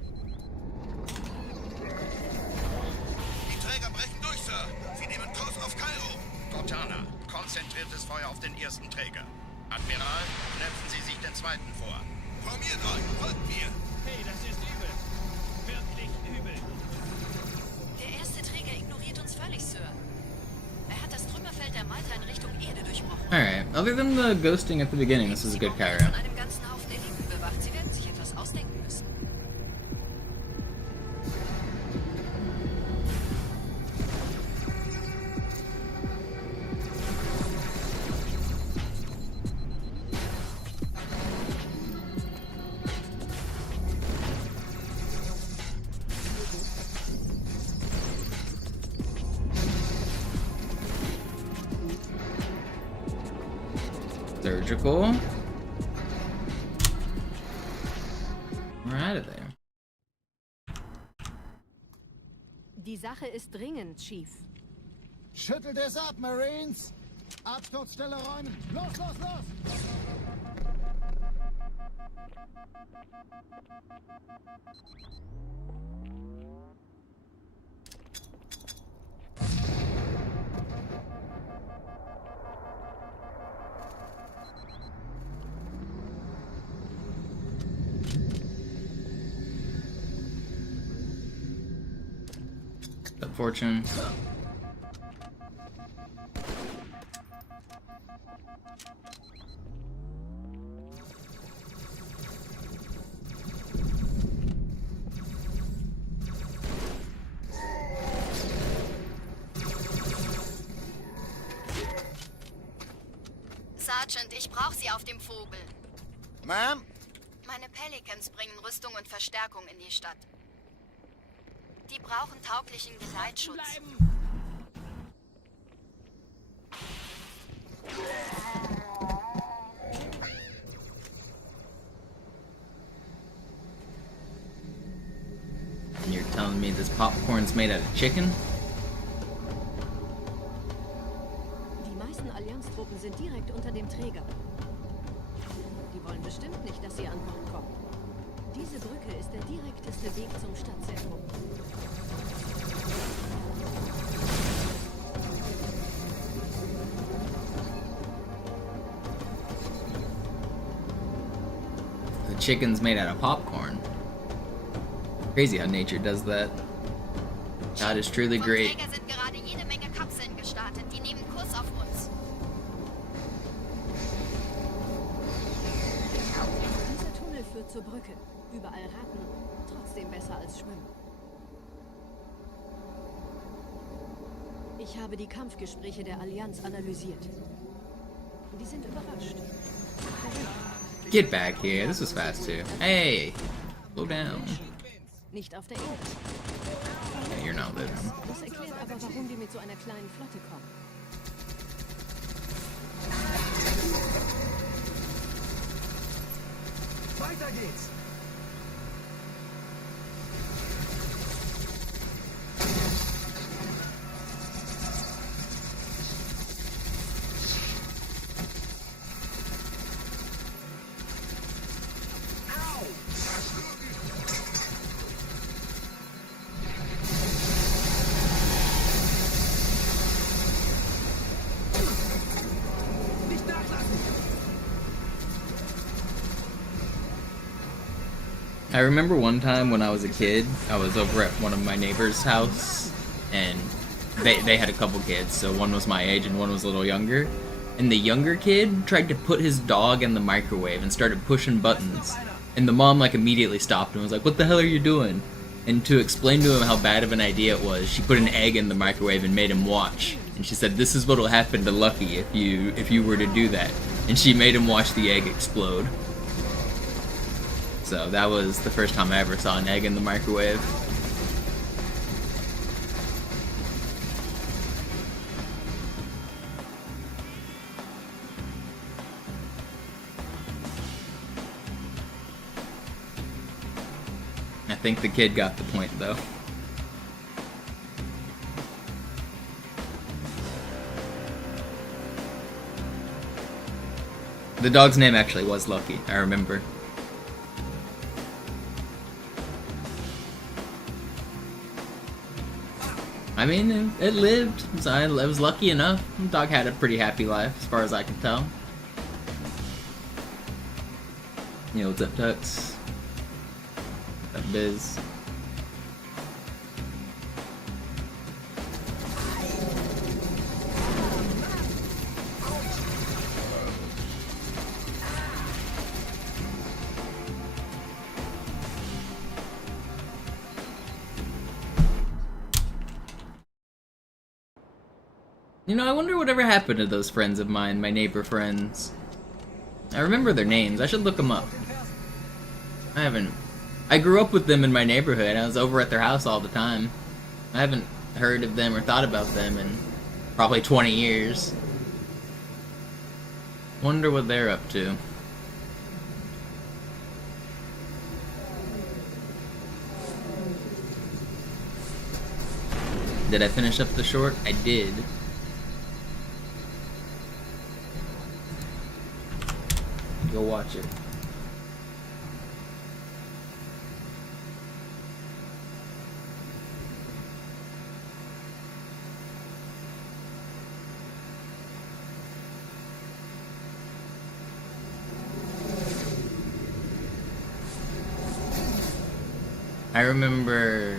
Die Träger brechen durch, Sir. Sie nehmen Kurs auf Kairo. Cortana, konzentriertes Feuer auf den ersten Träger. Admiral, knöpfen Sie sich den zweiten vor. Formiert euch, folgt mir. Hey, das ist übel. Wirklich übel. Der erste Träger ignoriert uns völlig, Sir. Er hat das Trümmerfeld der Malta in Richtung Erde durchbrochen. Alright, other than the ghosting at the beginning, this is a good carry. Von einem ganzen Haufen Eliten bewacht. Sie werden sich etwas ausdenken müssen. Surgical. We're out of there. Die Sache ist dringend, Chief. Schüttelt es ab, Marines! Absturzstelle räumen! Los, los, los! Good fortune. Sergeant, ich brauche Sie auf dem Vogel. Ma'am? Meine Pelicans bringen Rüstung und Verstärkung in die Stadt. Die brauchen tauglichen Geleitschutz. And you're telling me this popcorn's made out of chicken? Die meisten Allianztruppen sind direkt unter dem Träger. Die wollen bestimmt nicht, dass sie an Bord kommen. Diese Brücke ist der direkteste Weg zum Stadtzentrum. The chicken's made out of popcorn. Crazy how nature does that. God is truly Vom great. Träger sind gerade jede Menge Kapseln gestartet. Die nehmen Kurs auf uns. Dieser Tunnel führt zur Brücke. Überall Ratten, trotzdem besser als Schwimmen. Ich habe die Kampfgespräche der Allianz analysiert. Die sind überrascht. Get back here. This was fast too. Hey, slow down. Nicht auf der Erde. Yeah, you're not living. Das erklärt aber, warum die mit so einer kleinen Flotte kommen. Weiter geht's! I remember one time when I was a kid, I was over at one of my neighbor's house, and they had a couple kids, so one was my age and one was a little younger. And the younger kid tried to put his dog in the microwave and started pushing buttons. And the mom like immediately stopped and was like, "What the hell are you doing?" And to explain to him how bad of an idea it was, she put an egg in the microwave and made him watch. And she said, "This is what'll happen to Lucky if you were to do that." and she made him watch the egg explode. So that was the first time I ever saw an egg in the microwave. I think the kid got the point, though. The dog's name actually was Lucky, I remember. I mean, it lived, so it was lucky enough. The dog had a pretty happy life, as far as I can tell. You know, what's up, Tux? What's up, Biz? You know, I wonder whatever happened to those friends of mine, my neighbor friends. I remember their names. I should look them up. I haven't... I grew up with them in my neighborhood. I was over at their house all the time. I haven't heard of them or thought about them in probably 20 years. Wonder what they're up to. Did I finish up the short? I did. Go watch it. I remember...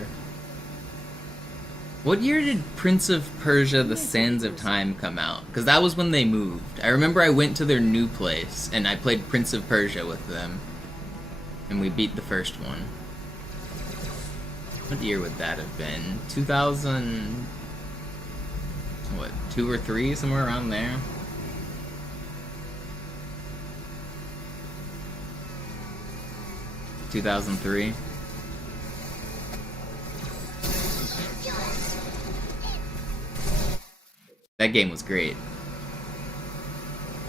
What year did Prince of Persia: The Sands of Time come out? Because that was when they moved. I remember I went to their new place, and I played Prince of Persia with them. And we beat the first one. What year would that have been? 2000... What, 2 or 3? Somewhere around there? ...2003. That game was great.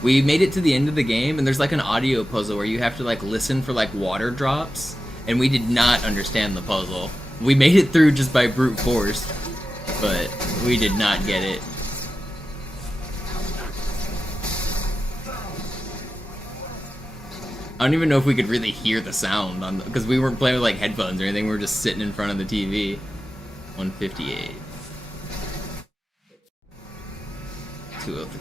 We made it to the end of the game, and there's like an audio puzzle where you have to like listen for like water drops, and we did not understand the puzzle. We made it through just by brute force, but we did not get it. I don't even know if we could really hear the sound on because we weren't playing with like headphones or anything. We were just sitting in front of the TV. 158. 203.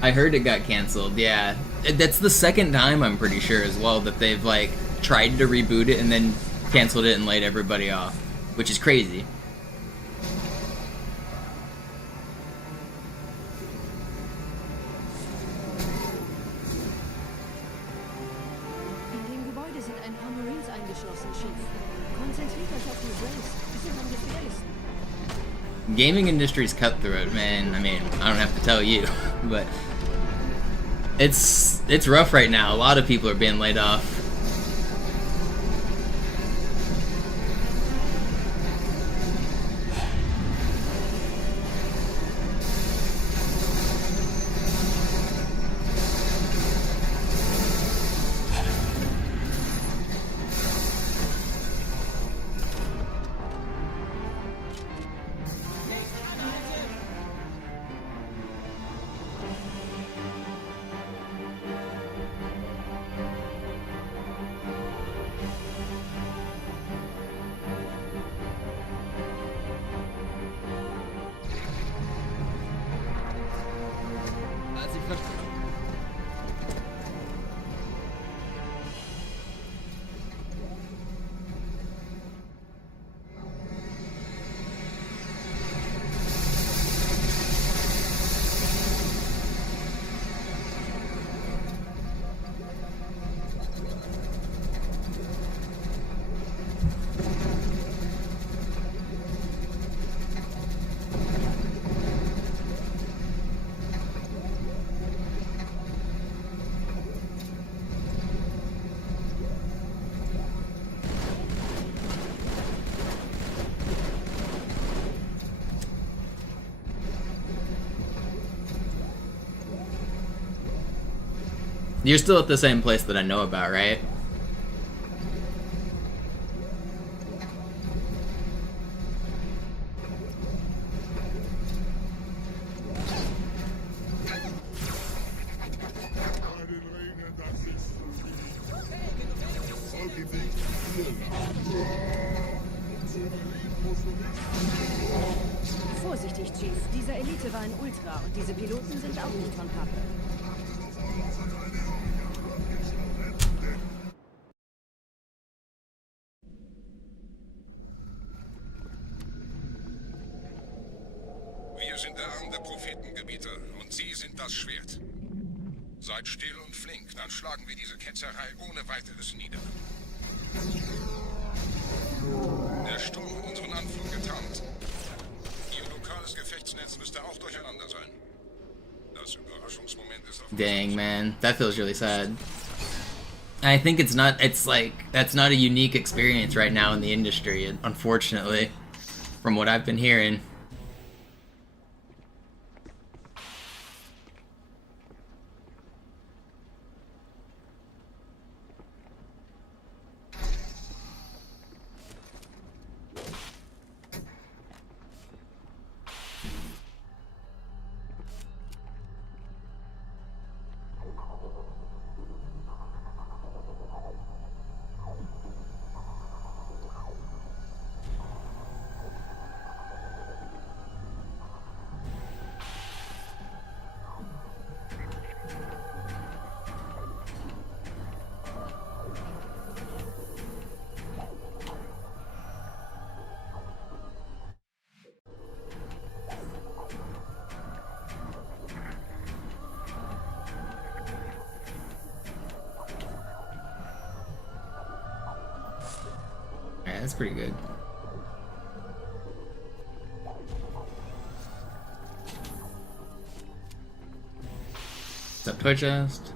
I heard it got canceled, yeah. That's the second time, I'm pretty sure, as well, that they've, like, tried to reboot it and then canceled it and laid everybody off. Which is crazy. In dem Gebäude sind ein paar Marines eingeschlossen, Chief. Konzentriert euch auf die Brace. Die sind am gefährlichsten. Gaming industry's cutthroat, man. I mean, I don't have to tell you, but it's rough right now. A lot of people are being laid off. You're still at the same place that I know about, right? Vorsichtig, Chief. Diese Elite war ein Ultra und diese Piloten sind auch nicht von Pappe. Wir sind der Arm der Prophetengebieter und Sie sind das Schwert. Seid still und flink, dann schlagen wir diese Ketzerei ohne weiteres nieder. Der Sturm hat unseren Anflug getarnt. Ihr lokales Gefechtsnetz müsste auch durcheinander sein. Das Überraschungsmoment ist auf uns. Dang, man. That feels really sad. I think it's like, that's not a unique experience right now in the industry, unfortunately, from what I've been hearing. Yeah, that's pretty good. What's up, toy chest?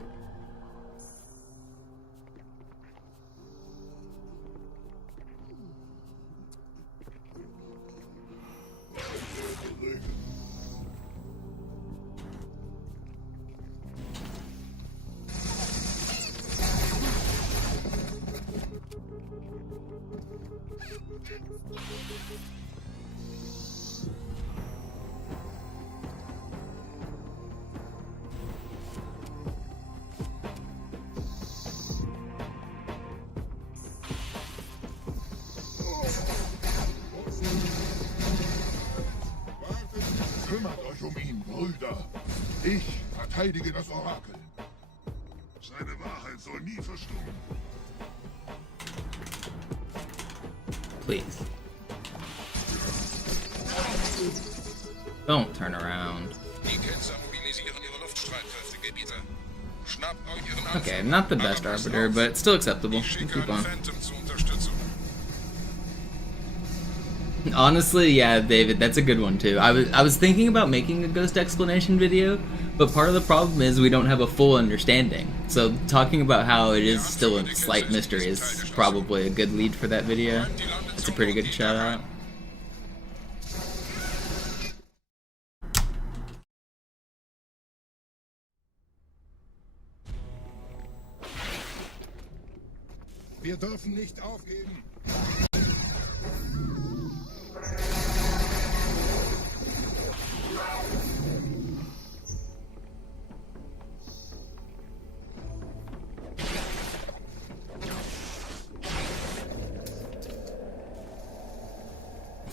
Kümmert euch um ihn, Brüder. Ich verteidige das Orakel. Seine Wahrheit soll nie verstummen. Please. Don't turn around. Die Ketzer mobilisieren ihre Luftstreitkräfte, Gebieter. Schnappt euch ihren Anflug. Okay, not the best arbiter, but still acceptable. Ich We'll schicke keep einen on. Phantom zur Unterstützung. Honestly, yeah, David, that's a good one too. I was thinking about making a ghost explanation video, but part of the problem is we don't have a full understanding. So talking about how it is still a slight mystery is probably a good lead for that video. It's a pretty good shout out. Wir dürfen nicht aufgeben.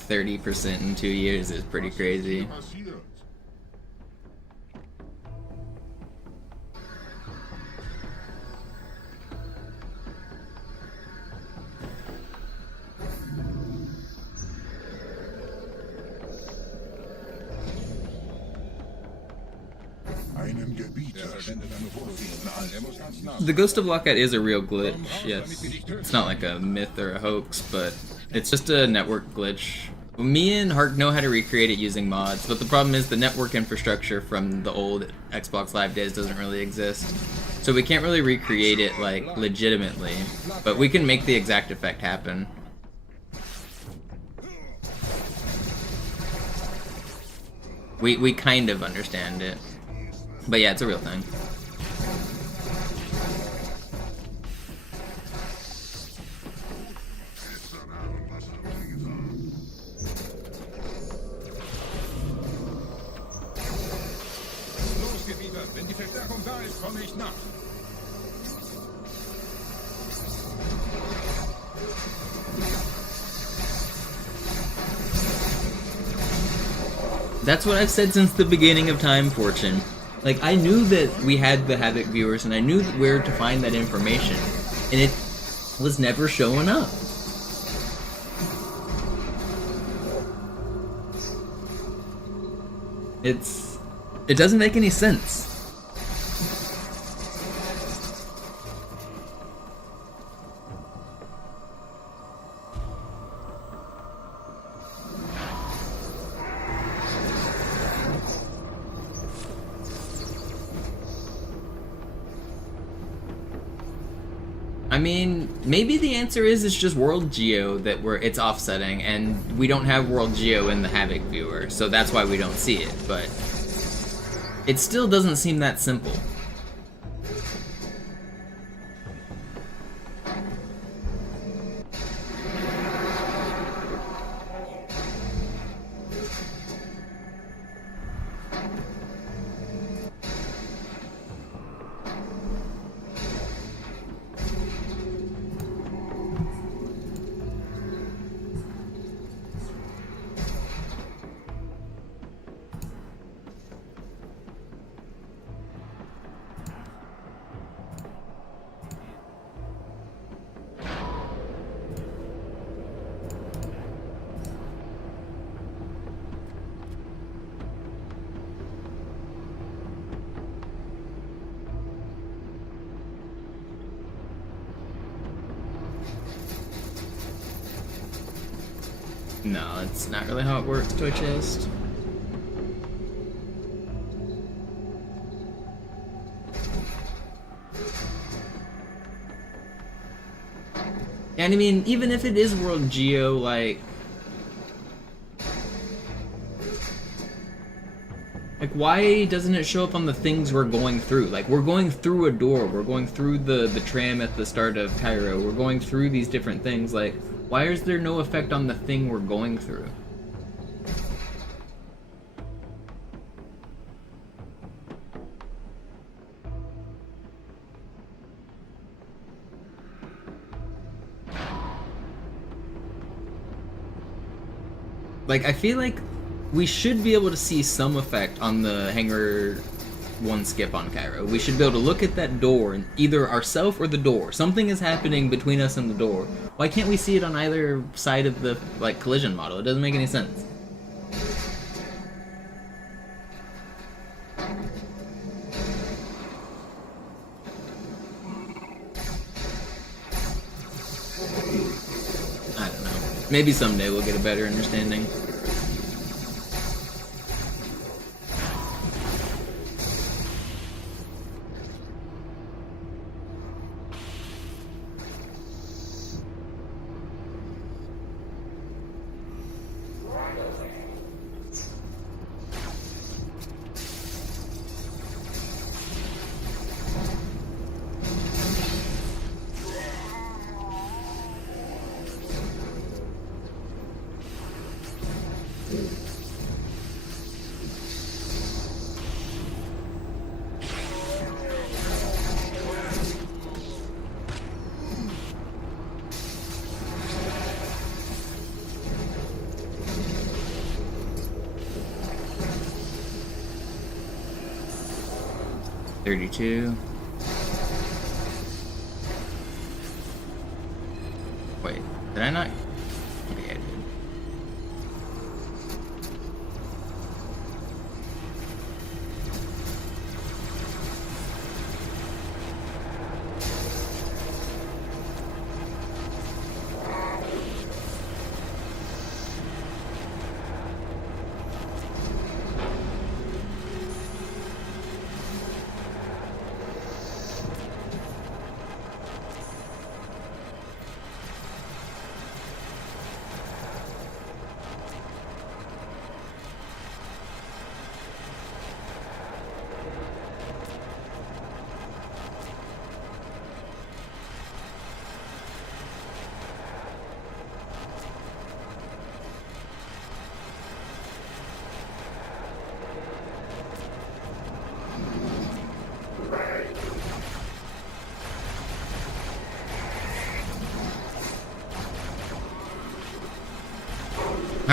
%30 in 2 years is pretty crazy. Passiert. Einen Gebieter sendet eine Propheten an. The Ghost of Lockout is a real glitch, yes. It's not like a myth or a hoax, but it's just a network glitch. Me and Hark know how to recreate it using mods, but the problem is the network infrastructure from the old Xbox Live days doesn't really exist. So we can't really recreate it, like, legitimately, but we can make the exact effect happen. We kind of understand it. But yeah, it's a real thing. die Verstärkung da ist, komme ich nach. That's what I've said since the beginning of Time Fortune. Like, I knew that we had the Havoc viewers, and I knew where to find that information, and it was never showing up. It doesn't make any sense. I mean, maybe the answer is it's just World Geo that it's offsetting, and we don't have World Geo in the Havoc viewer, so that's why we don't see it, but it still doesn't seem that simple. No, it's not really how it works, toy chest. And I mean, even if it is World Geo, like why doesn't it show up on the things we're going through? Like, we're going through a door, we're going through the tram at the start of Cairo, we're going through these different things, like, why is there no effect on the thing we're going through? Like, I feel like we should be able to see some effect on the Hangar 1 skip on Cairo. We should be able to look at that door, and either ourself or the door. Something is happening between us and the door. Why can't we see it on either side of the, like, collision model? It doesn't make any sense. I don't know. Maybe someday we'll get a better understanding. $32. Wait, did I not? Okay, I did.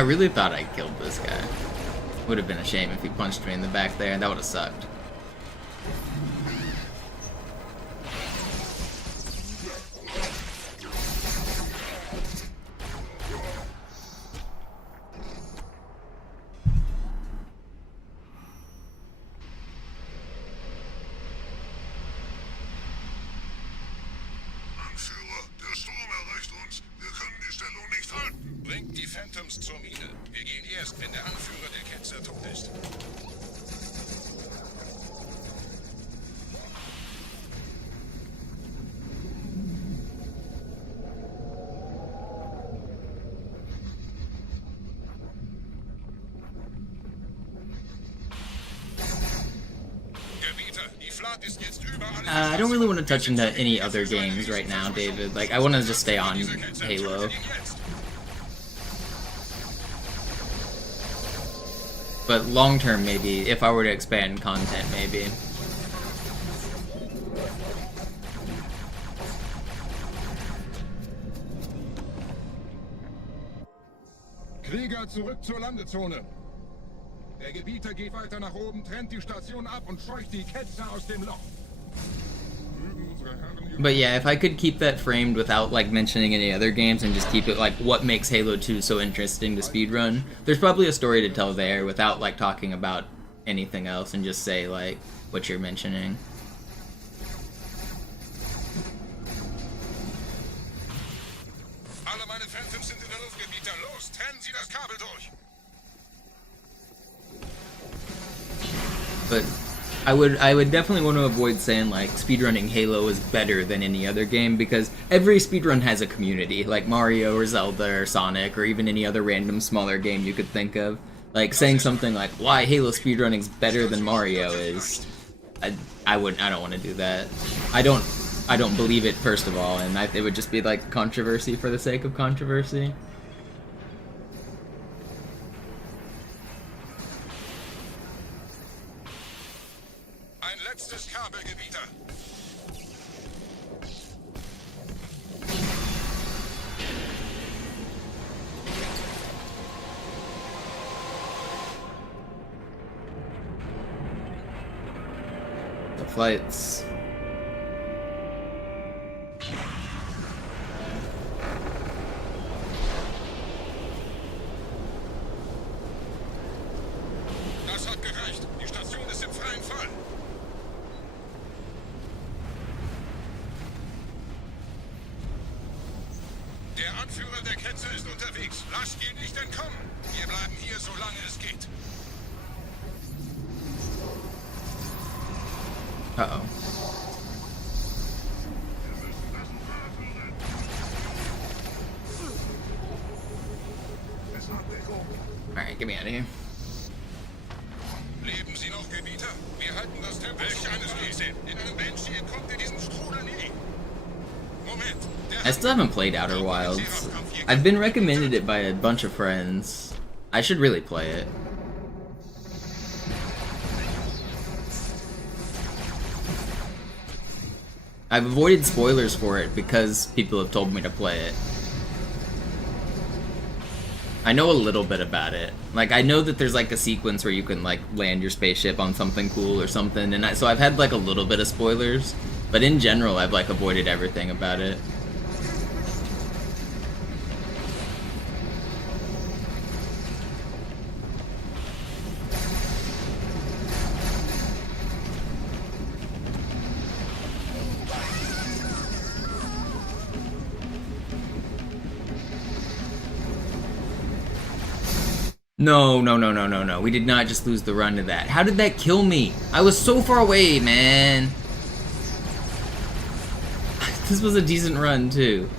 I really thought I killed this guy. Would have been a shame if he punched me in the back there. That would have sucked. Anführer, der Sturm erreicht uns. Wir können die Stellung nicht halten. Bringt die Phantoms zur Mine. Wir gehen erst, wenn der Anführer der Ketzer tot ist. Gebieter, die Flat ist jetzt überall. I don't really want to touch into any other games right now, David. Like, I want to just stay on Halo. But long term, maybe, if I were to expand content, maybe. Krieger, zurück zur Landezone. Der Gebieter geht weiter nach oben, trennt die Station ab und scheucht die Ketzer aus dem Loch. But yeah, if I could keep that framed without like mentioning any other games and just keep it like what makes Halo 2 so interesting to speedrun, there's probably a story to tell there without like talking about anything else and just say like what you're mentioning. Alle meine Phantoms sind in der Luft, Gebieter. Los, trennen Sie das Kabel durch. But I would definitely want to avoid saying like speedrunning Halo is better than any other game, because every speedrun has a community, like Mario or Zelda or Sonic or even any other random smaller game you could think of. Like saying something like why Halo speedrunning's better than Mario is, I don't want to do that. I don't believe it, first of all, and it would just be like controversy for the sake of controversy. Ein letztes Kabel, Gebieter. The flights. Das hat gereicht. Die Station ist im freien Fall. Der Anführer der Ketze ist unterwegs. Lasst ihn nicht entkommen. Wir bleiben hier, solange es geht. Uh-oh. Alright, get me out of here. Leben Sie noch, Gebieter? Wir halten das Tempo. Welch eines Riesen. In einem Banshee entkommt ihr diesem Strudel nie. Moment. I still haven't played Outer Wilds. I've been recommended it by a bunch of friends. I should really play it. I've avoided spoilers for it because people have told me to play it. I know a little bit about it. Like, I know that there's like a sequence where you can like land your spaceship on something cool or something, and so I've had like a little bit of spoilers, but in general I've like avoided everything about it. No, no, no, no, no, no. We did not just lose the run to that. How did that kill me? I was so far away, man. This was a decent run, too.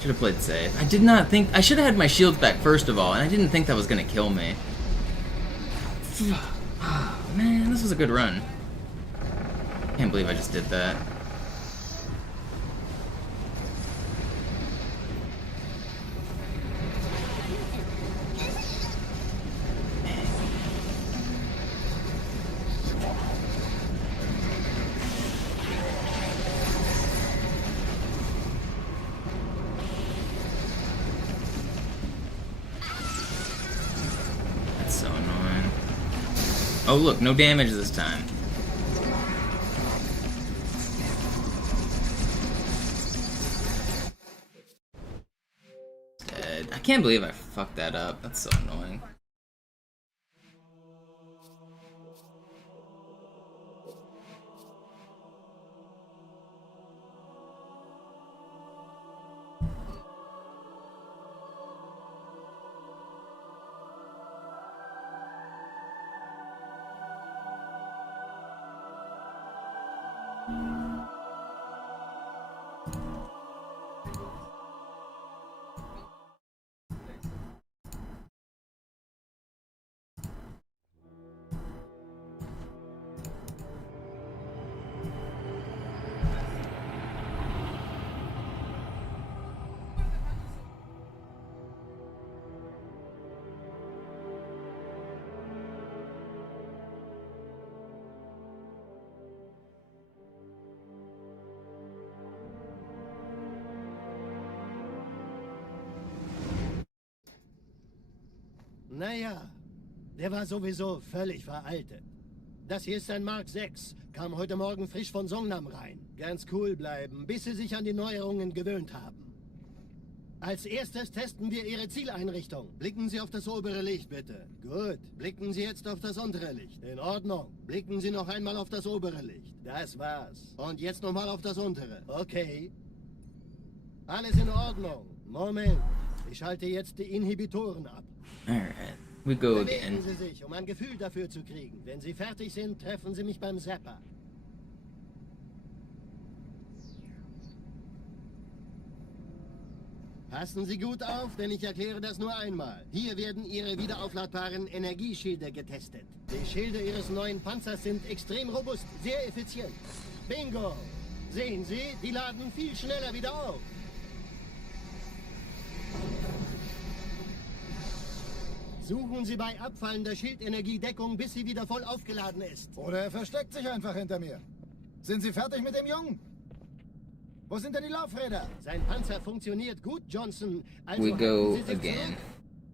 Should have played safe. I did not think... I should have had my shields back, first of all, and I didn't think that was going to kill me. Oh, man, this was a good run. Can't believe I just did that. Oh look, no damage this time. Dead. I can't believe I fucked that up. That's so annoying. Naja, der war sowieso völlig veraltet. Das hier ist ein Mark 6, kam heute Morgen frisch von Songnam rein. Ganz cool bleiben, bis Sie sich an die Neuerungen gewöhnt haben. Als erstes testen wir Ihre Zieleinrichtung. Blicken Sie auf das obere Licht, bitte. Gut. Blicken Sie jetzt auf das untere Licht. In Ordnung. Blicken Sie noch einmal auf das obere Licht. Das war's. Und jetzt nochmal auf das untere. Okay. Alles in Ordnung. Moment. Ich schalte jetzt die Inhibitoren ab. Alright, we go again. Bewegen Sie sich, um ein Gefühl dafür zu kriegen. Wenn Sie fertig sind, treffen Sie mich beim Zapper. Passen Sie gut auf, denn ich erkläre das nur einmal. Hier werden Ihre wiederaufladbaren Energieschilde getestet. Die Schilde Ihres neuen Panzers sind extrem robust, sehr effizient. Bingo! Sehen Sie, die laden viel schneller wieder auf. Suchen Sie bei abfallender Schildenergiedeckung, bis sie wieder voll aufgeladen ist. Oder er versteckt sich einfach hinter mir. Sind Sie fertig mit dem Jungen? Wo sind denn die Laufräder? Sein Panzer funktioniert gut, Johnson. Also We go halten Sie sich again. zurück.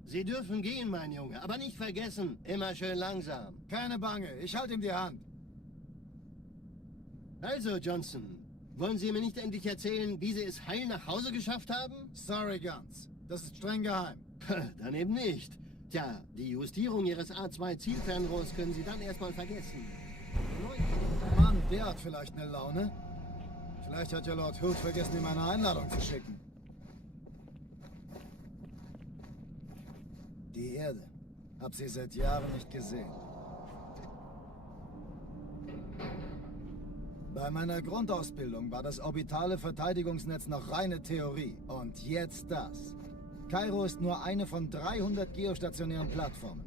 Sie dürfen gehen, mein Junge, aber nicht vergessen, immer schön langsam. Keine Bange, ich halte ihm die Hand. Also, Johnson, wollen Sie mir nicht endlich erzählen, wie Sie es heil nach Hause geschafft haben? Sorry, Guns. Das ist streng geheim. Dann eben nicht. Tja, die Justierung Ihres A2-Zielfernrohrs können Sie dann erstmal vergessen. Mann, der hat vielleicht eine Laune. Vielleicht hat ja Lord Hood vergessen, ihm eine Einladung zu schicken. Die Erde. Hab sie seit Jahren nicht gesehen. Bei meiner Grundausbildung war das orbitale Verteidigungsnetz noch reine Theorie. Und jetzt das. Kairo ist nur eine von 300 geostationären Plattformen.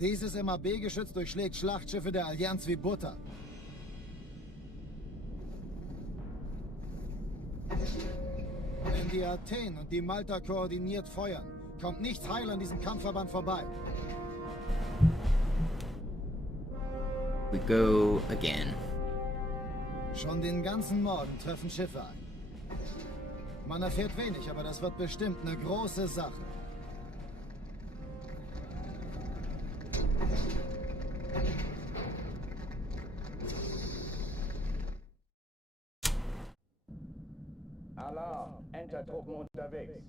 Dieses MAB-Geschütz durchschlägt Schlachtschiffe der Allianz wie Butter. Wenn die Athen und die Malta koordiniert feuern, kommt nichts heil an diesem Kampfverband vorbei. We go again. Schon den ganzen Morgen treffen Schiffe ein. Man erfährt wenig, aber das wird bestimmt eine große Sache. Alarm! Entertruppen unterwegs.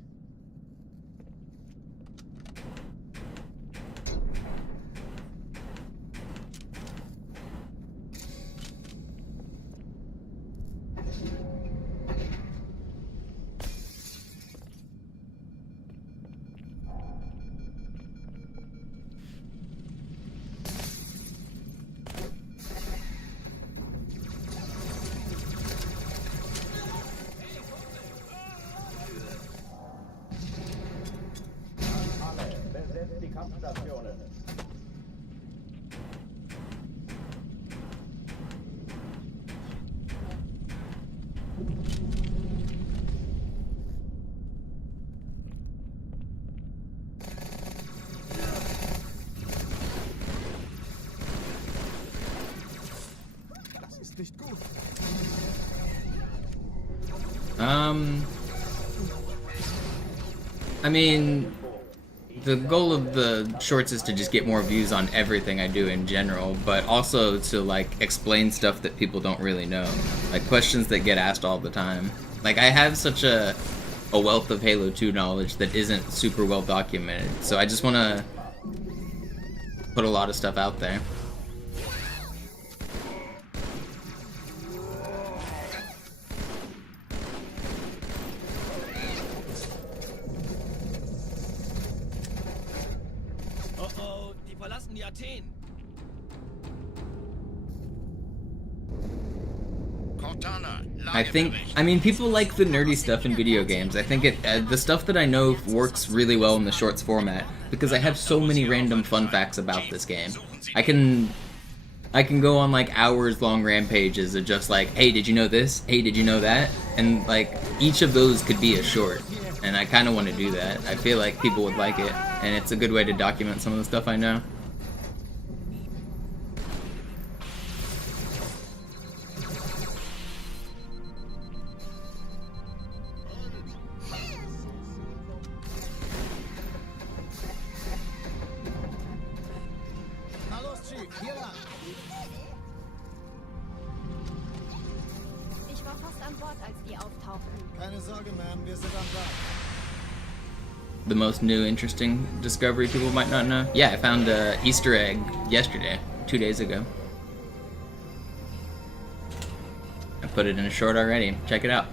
Besetzt die Kampfstationen. Das ist nicht gut. I mean, the goal of the shorts is to just get more views on everything I do in general, but also to like explain stuff that people don't really know, like questions that get asked all the time. Like I have such a wealth of Halo 2 knowledge that isn't super well documented, so I just want to put a lot of stuff out there. Oh, die verlassen die Athen. I mean, people like the nerdy stuff in video games. I think the stuff that I know works really well in the shorts format because I have so many random fun facts about this game. I can go on like hours long rampages of just like, hey, did you know this? Hey, did you know that? And like each of those could be a short, and I kind of want to do that. I feel like people would like it, and it's a good way to document some of the stuff I know. Ich war fast an Bord, als die auftauchten. Keine Sorge, Ma'am, wir sind am Bord. The most new interesting discovery people might not know. Yeah, I found an Easter egg yesterday, 2 days ago. I put it in a short already. Check it out.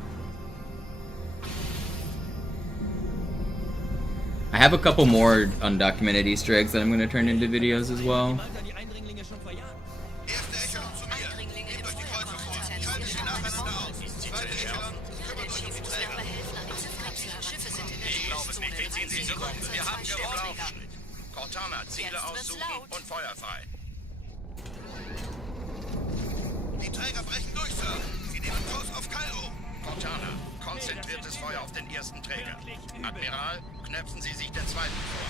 I have a couple more undocumented Easter eggs that I'm going to turn into videos as well. Wir haben gewonnen. Cortana, Ziele aussuchen und Feuer frei. Die Träger brechen durch, Sir. Sie nehmen Kurs auf Kairo. Cortana, konzentriertes Feuer auf den ersten Träger. Admiral, knöpfen Sie sich den zweiten vor.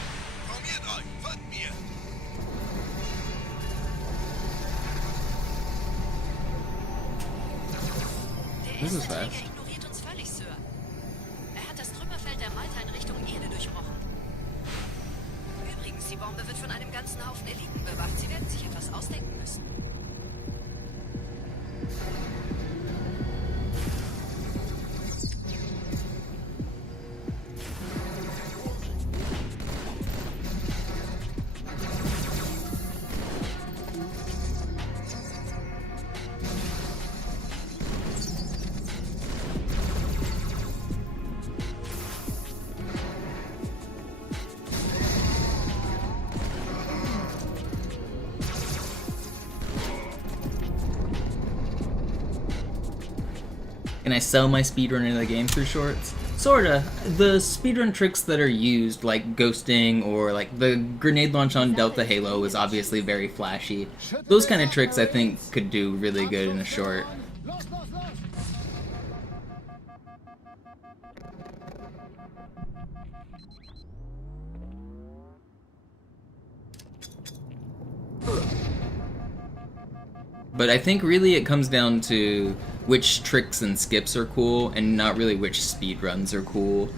Formiert euch, folgt mir. Das ist fast. Ignoriert uns völlig, Sir. Er hat das Trümmerfeld der Malta in Richtung Erde durchbrochen. Übrigens, die Bombe wird von einem ganzen Haufen Eliten bewacht. Sie werden sich etwas ausdenken müssen. Can I sell my speedrun in the game through shorts? Sorta. The speedrun tricks that are used, like ghosting or like the grenade launch on Delta Halo, is obviously very flashy. Those kind of tricks I think could do really good in a short. But I think really it comes down to which tricks and skips are cool and not really which speedruns are cool.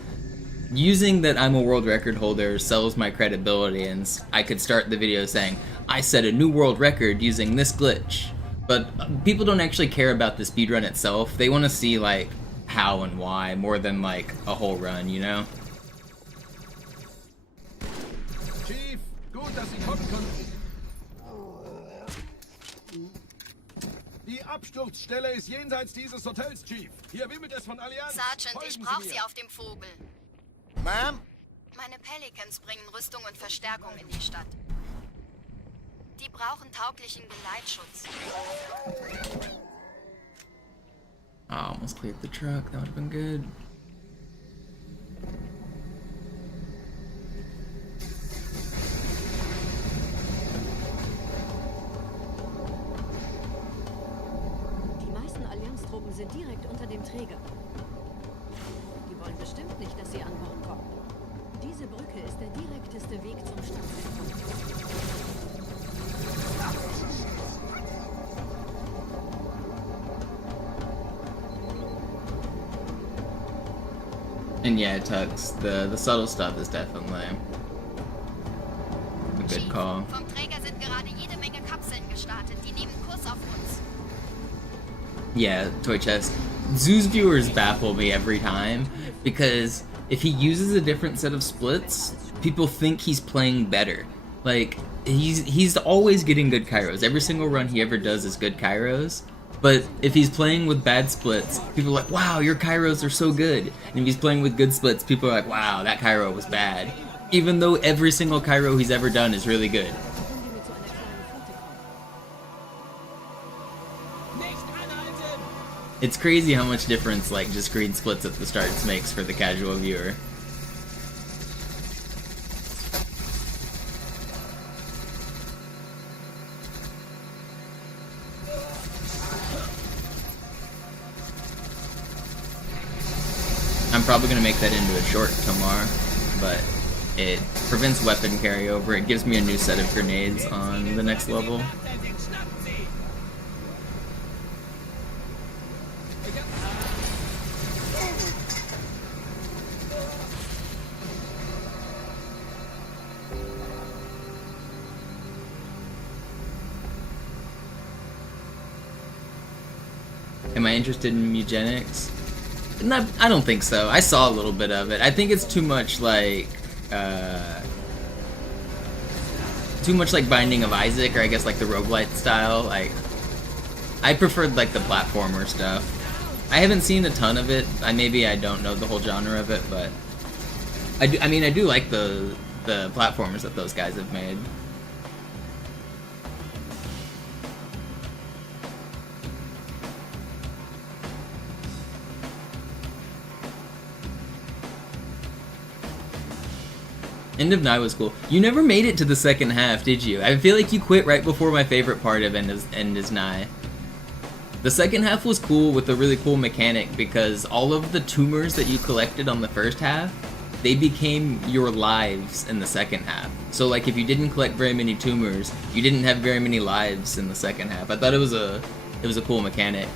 Using that I'm a world record holder sells my credibility, and I could start the video saying, I set a new world record using this glitch. But people don't actually care about the speedrun itself. They want to see like how and why more than like a whole run, you know? Chief, gut, dass Sie kommen konnten. Die Absturzstelle ist jenseits dieses Hotels, Chief. Hier wimmelt es von Allianz. Sergeant, ich brauche Sie auf dem Vogel. Ma'am? Meine Pelicans bringen Rüstung und Verstärkung in die Stadt. Die brauchen tauglichen Geleitschutz. I almost cleared the truck. That would have been good. Die meisten Allianztruppen sind direkt unter dem Träger. Die wollen bestimmt nicht, dass sie an Bord kommen. Diese Brücke ist der direkteste Weg zum Stadtzentrum. And yeah, Tux, the subtle stuff is definitely good call. Vom Träger sind gerade jede Menge Kapseln gestartet. Die nehmen Kurs auf uns. Yeah, Toy Chest. Zoo's viewers baffle me every time because if he uses a different set of splits, people think he's playing better. Like, he's always getting good Kairos. Every single run he ever does is good Kairos. But if he's playing with bad splits, people are like, wow, your Kairos are so good. And if he's playing with good splits, people are like, wow, that Kairo was bad. Even though every single Kairo he's ever done is really good. It's crazy how much difference like just green splits at the starts makes for the casual viewer. I'm probably gonna make that into a short tomorrow, but it prevents weapon carryover. It gives me a new set of grenades on the next level. Am I interested in eugenics? Not, I don't think so. I saw a little bit of it. I think it's too much like Binding of Isaac, or I guess like the roguelite style. Like, I preferred like the platformer stuff. I haven't seen a ton of it. Maybe I don't know the whole genre of it, but I mean I do like the platformers that those guys have made. End of Night was cool. You never made it to the second half, did you? I feel like you quit right before my favorite part of End is Nigh. The second half was cool with a really cool mechanic because all of the tumors that you collected on the first half, they became your lives in the second half. So like if you didn't collect very many tumors, you didn't have very many lives in the second half. I thought it was a cool mechanic.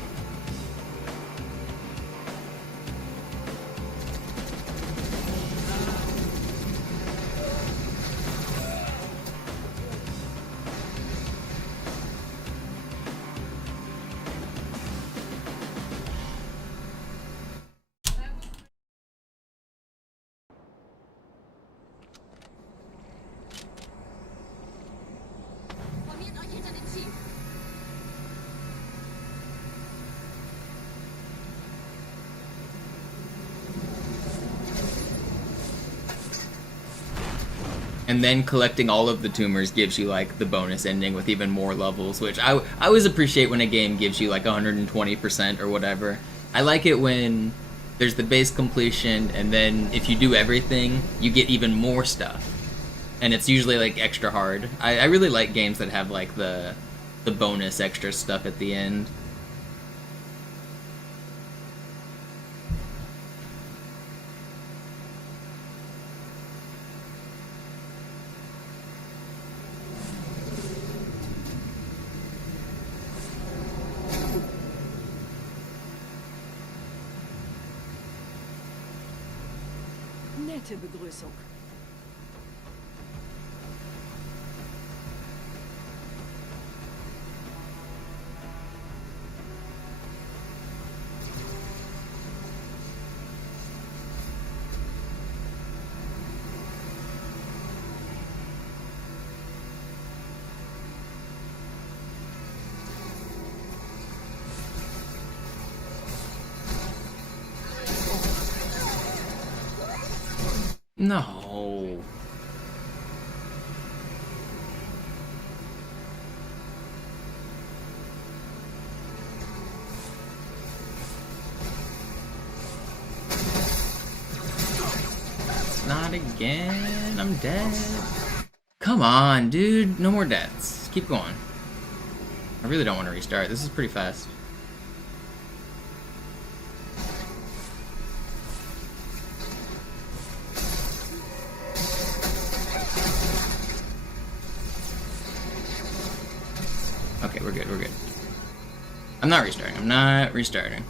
And then collecting all of the tumors gives you like the bonus ending with even more levels, which I always appreciate when a game gives you like 120% or whatever. I like it when there's the base completion, and then if you do everything, you get even more stuff. And it's usually like extra hard. I really like games that have like the bonus extra stuff at the end. Nette Begrüßung. No. Not again. I'm dead. Come on, dude. No more deaths. Keep going. I really don't want to restart. This is pretty fast. Okay, we're good, we're good. I'm not restarting. I'm not restarting.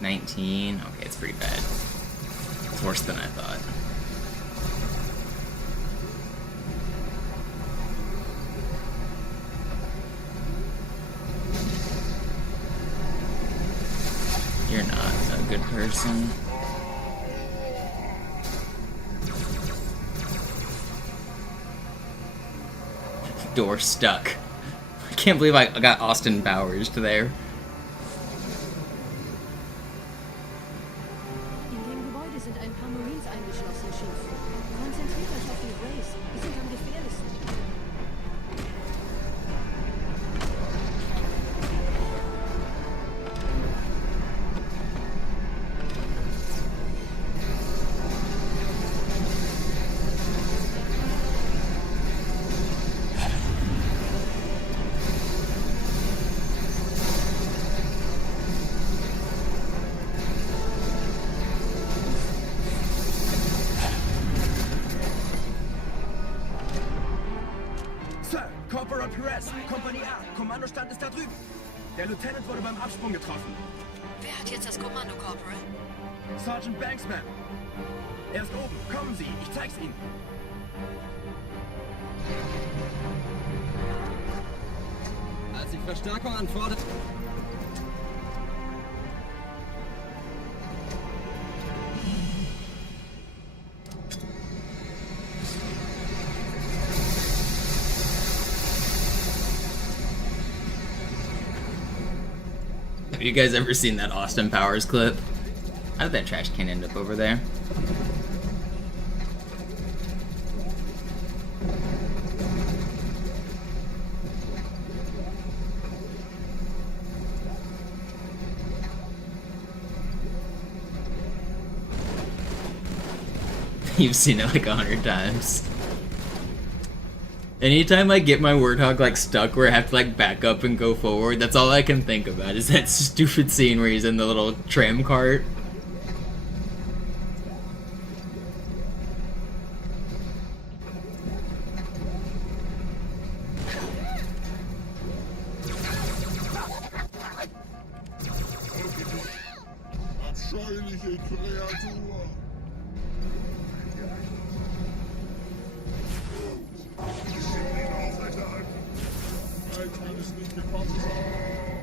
19. Okay, it's pretty bad. It's worse than I thought. You're not a good person. Door stuck. I can't believe I got Austin Powers to there. In dem Gebäude sind ein paar Marines eingeschlossen, Chief. Konzentriert euch auf die Rays. Die sind am gefährlichsten. Sir, Corporal Perez, Kompanie A, Kommandostand ist da drüben. Der Lieutenant wurde beim Absprung getroffen. Wer hat jetzt das Kommando, Corporal? Sergeant Banksman. Er ist oben. Kommen Sie, ich zeig's Ihnen. Als ich Verstärkung anforderte... Have you guys ever seen that Austin Powers clip? How did that trash can end up over there? You've seen it like 100 times. Anytime I get my Warthog like stuck where I have to like back up and go forward, that's all I can think about is that stupid scene where he's in the little tram cart. Abscheuliche Kreatur! Ich will ihn aufrechterhalten. Weit kann es nicht gekommen sein.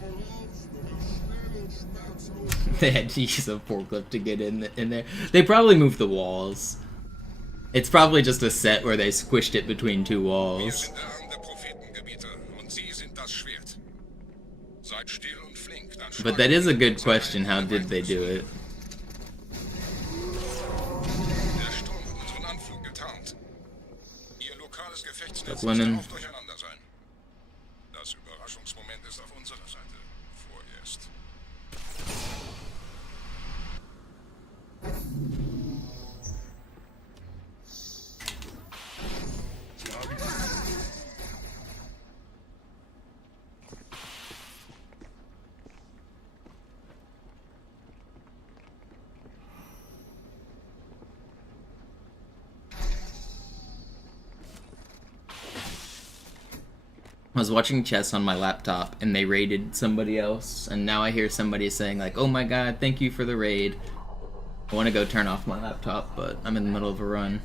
Komm raus, du wirst schnell und schmerzlos. They had to use a forklift to get in there. They probably moved the walls. It's probably just a set where they squished it between two walls. Wir sind der Arm der Prophetengebieter und Sie sind das Schwert. Seid still und flink, dann But that is a good question. How did they do it? Der Sturm hat unseren Anflug getarnt. Ihr lokales Gefechtsnetz Women. muss oft durcheinander sein. Das Überraschungsmoment ist auf unserer Seite. Vorerst. I was watching chess on my laptop and they raided somebody else, and now I hear somebody saying like, "Oh my god, thank you for the raid." I want to go turn off my laptop, but I'm in the middle of a run.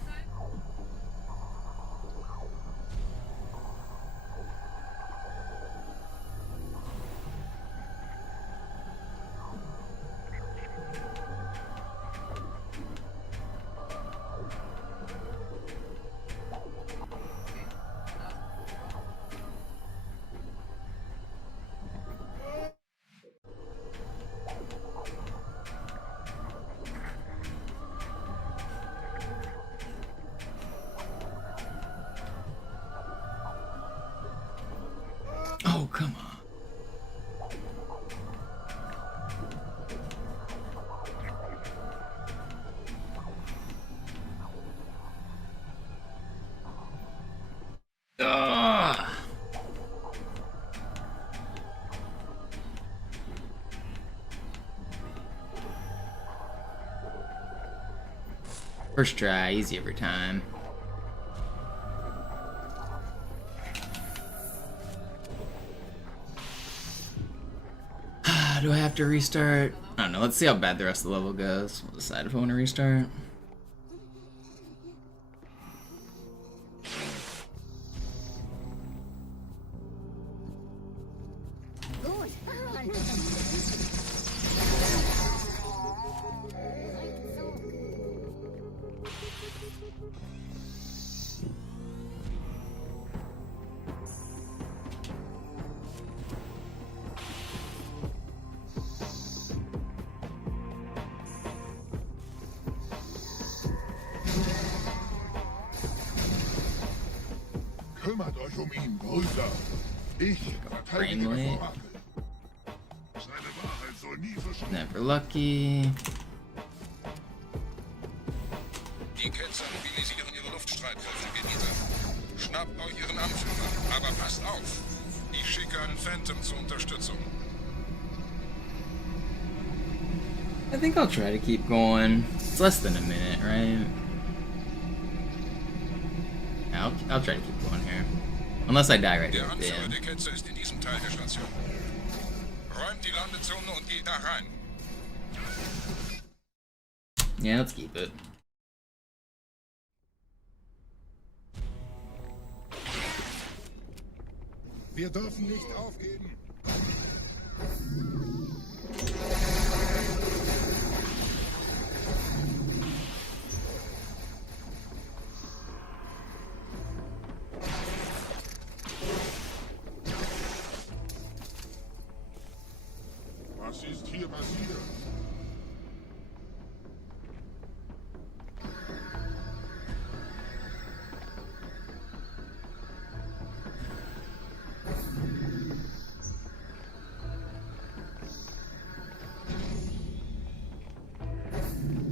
Oh, come on. Ugh. First try, easy every time. do I have to restart? I don't know. Let's see how bad the rest of the level goes. We'll decide if I want to restart. Kümmert euch ihn, Brüder. Ich verteidige Framelate. vor Orakel. Seine Wahrheit soll nie verschwinden. Never lucky. Die Ketzer mobilisieren ihre Luftstreitkräfte, Gebiete. Schnappt euch ihren Anführer, aber passt auf. Ich schicke einen Phantom zur Unterstützung. I think I'll try to keep going. It's less than a minute, right? Yeah, I'll try to keep going here. Unless I die right Der at the Anführer end. der Ketzer ist in diesem Teil der Station. Räumt die Landezone und geht da rein. Yeah, let's keep it. Wir dürfen nicht aufgeben. Was ist hier passiert?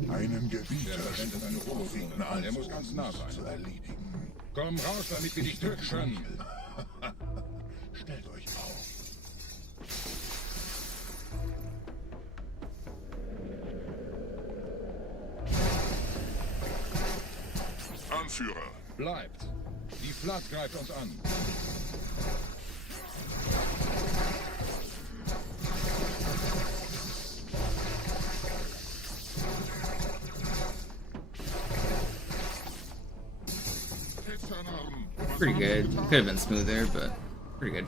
Einen Gebieter stellt eine Vorfinden an, Er muss ganz nah sein. zu erledigen. Komm raus, damit wir dich töten können. Stellt euch auf. Anführer, bleibt. Die Flat greift uns an. Pretty good. Could have been smoother, but pretty good.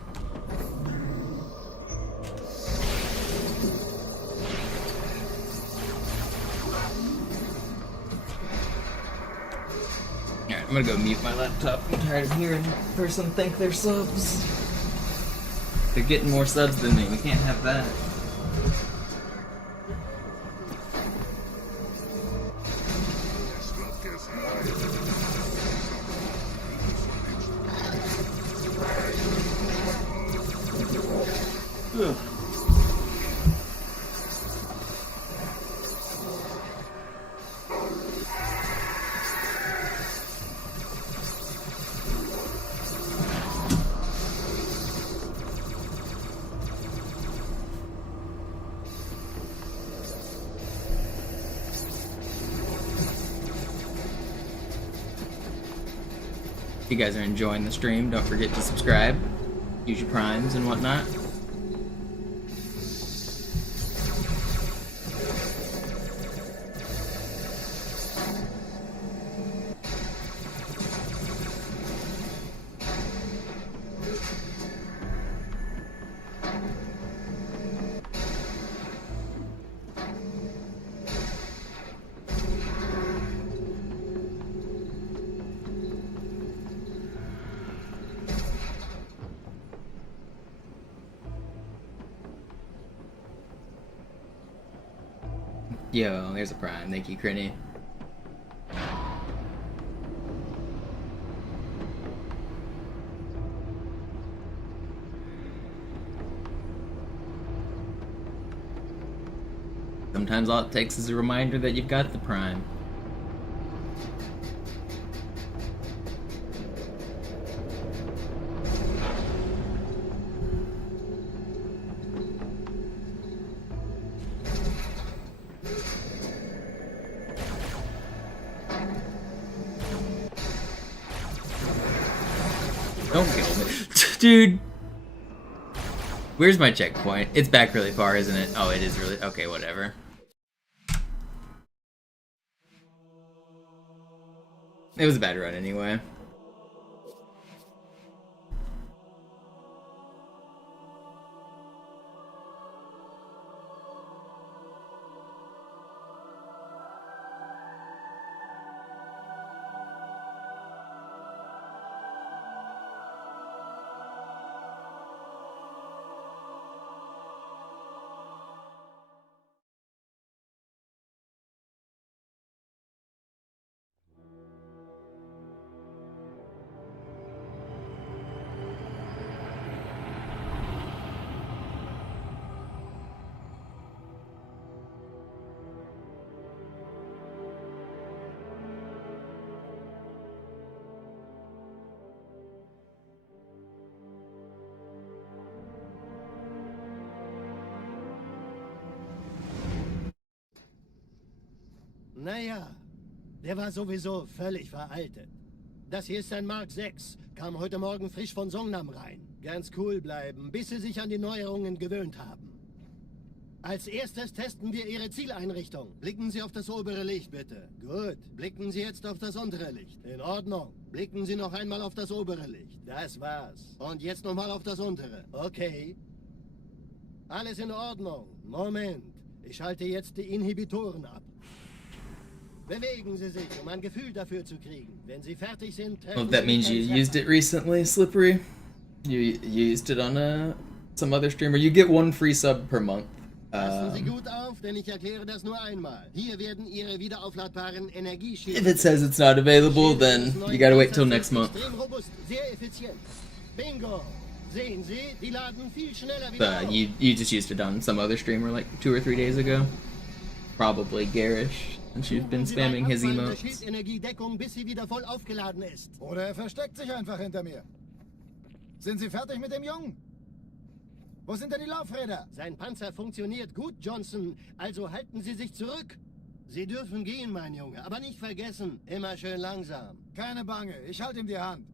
Alright, I'm gonna go mute my laptop. I'm tired of hearing a person thank their subs. They're getting more subs than me. We can't have that. Ugh. If you guys are enjoying the stream, don't forget to subscribe, use your primes and whatnot. Yo, there's a prime. Thank you, Crinny. Sometimes all it takes is a reminder that you've got the prime. Don't kill me. Dude. Where's my checkpoint? It's back really far, isn't it? Oh, it is really... Okay, whatever. It was a bad run anyway. Naja, der war sowieso völlig veraltet. Das hier ist ein Mark 6, kam heute Morgen frisch von Songnam rein. Ganz cool bleiben, bis Sie sich an die Neuerungen gewöhnt haben. Als erstes testen wir Ihre Zieleinrichtung. Blicken Sie auf das obere Licht, bitte. Gut. Blicken Sie jetzt auf das untere Licht. In Ordnung. Blicken Sie noch einmal auf das obere Licht. Das war's. Und jetzt nochmal auf das untere. Okay. Alles in Ordnung. Moment. Ich schalte jetzt die Inhibitoren ab. Bewegen Sie sich, um ein Gefühl dafür zu kriegen. Wenn Sie fertig sind, Well, that means you used it recently, Slippery. You used it on some other streamer. You get 1 free sub per month. Passen Sie gut auf, denn ich erkläre das nur einmal. Hier werden Ihre wiederaufladbaren Energieschilde. If it says it's not available, then you gotta wait till next month. Extrem robust, sehr effizient. Bingo. Sehen Sie, die laden viel schneller wieder auf. You just used it on some other streamer like 2 or 3 days ago. Probably Garish. And she's been spamming his emotes. Schildenergiedeckung, bis sie wieder voll aufgeladen ist. Oder er versteckt sich einfach hinter mir. Sind Sie fertig mit dem Jungen? Wo sind denn die Laufräder? Sein Panzer funktioniert gut, Johnson. Also halten Sie sich zurück. Sie dürfen gehen, mein Junge. Aber nicht vergessen, immer schön langsam. Keine Bange, ich halte ihm die Hand.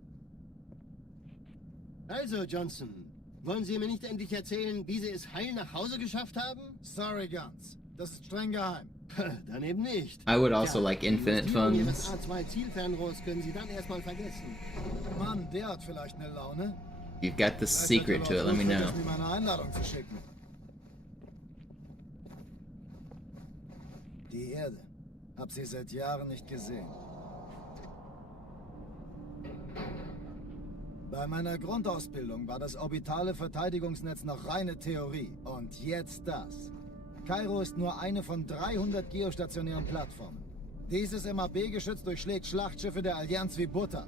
Also, Johnson, wollen Sie mir nicht endlich erzählen, wie Sie es heil nach Hause geschafft haben? Sorry, Guns. Das ist streng geheim. Dann eben nicht. I would also like infinite funds. Ihres A2 Zielfernrohrs können Sie dann erstmal vergessen. Mann, der hat vielleicht eine Laune. You've got the secret to it, let me know. Mir meine Einladung zu schicken. Die Erde. Hab sie seit Jahren nicht gesehen. Bei meiner Grundausbildung war das orbitale Verteidigungsnetz noch reine Theorie. Und jetzt das. Kairo ist nur eine von 300 geostationären Plattformen. Dieses MAB-Geschütz durchschlägt Schlachtschiffe der Allianz wie Butter.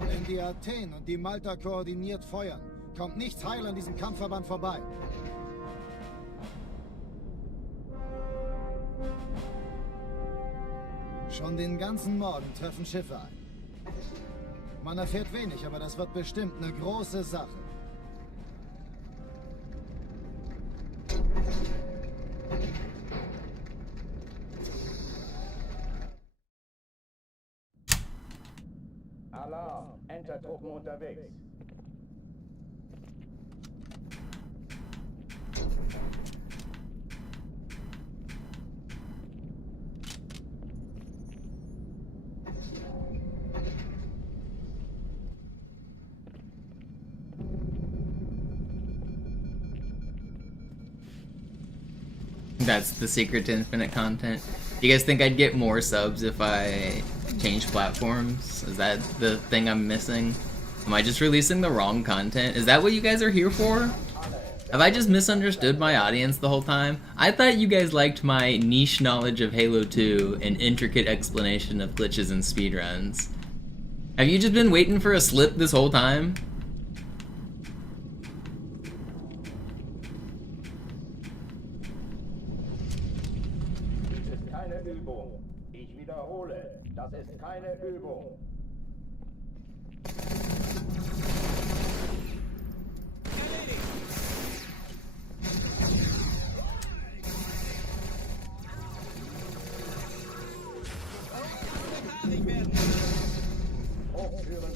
Wenn die Athen und die Malta koordiniert feuern, kommt nichts heil an diesem Kampfverband vorbei. Schon den ganzen Morgen treffen Schiffe ein. Man erfährt wenig, aber das wird bestimmt eine große Sache. Alarm! Entertruppen unterwegs. That's the secret to infinite content. Do you guys think I'd get more subs if I change platforms? Is that the thing I'm missing? Am I just releasing the wrong content? Is that what you guys are here for? Have I just misunderstood my audience the whole time? I thought you guys liked my niche knowledge of Halo 2 and intricate explanation of glitches and speedruns. Have you just been waiting for a slip this whole time? Das ist keine Übung. Ich wiederhole, das ist keine Übung. Hochführen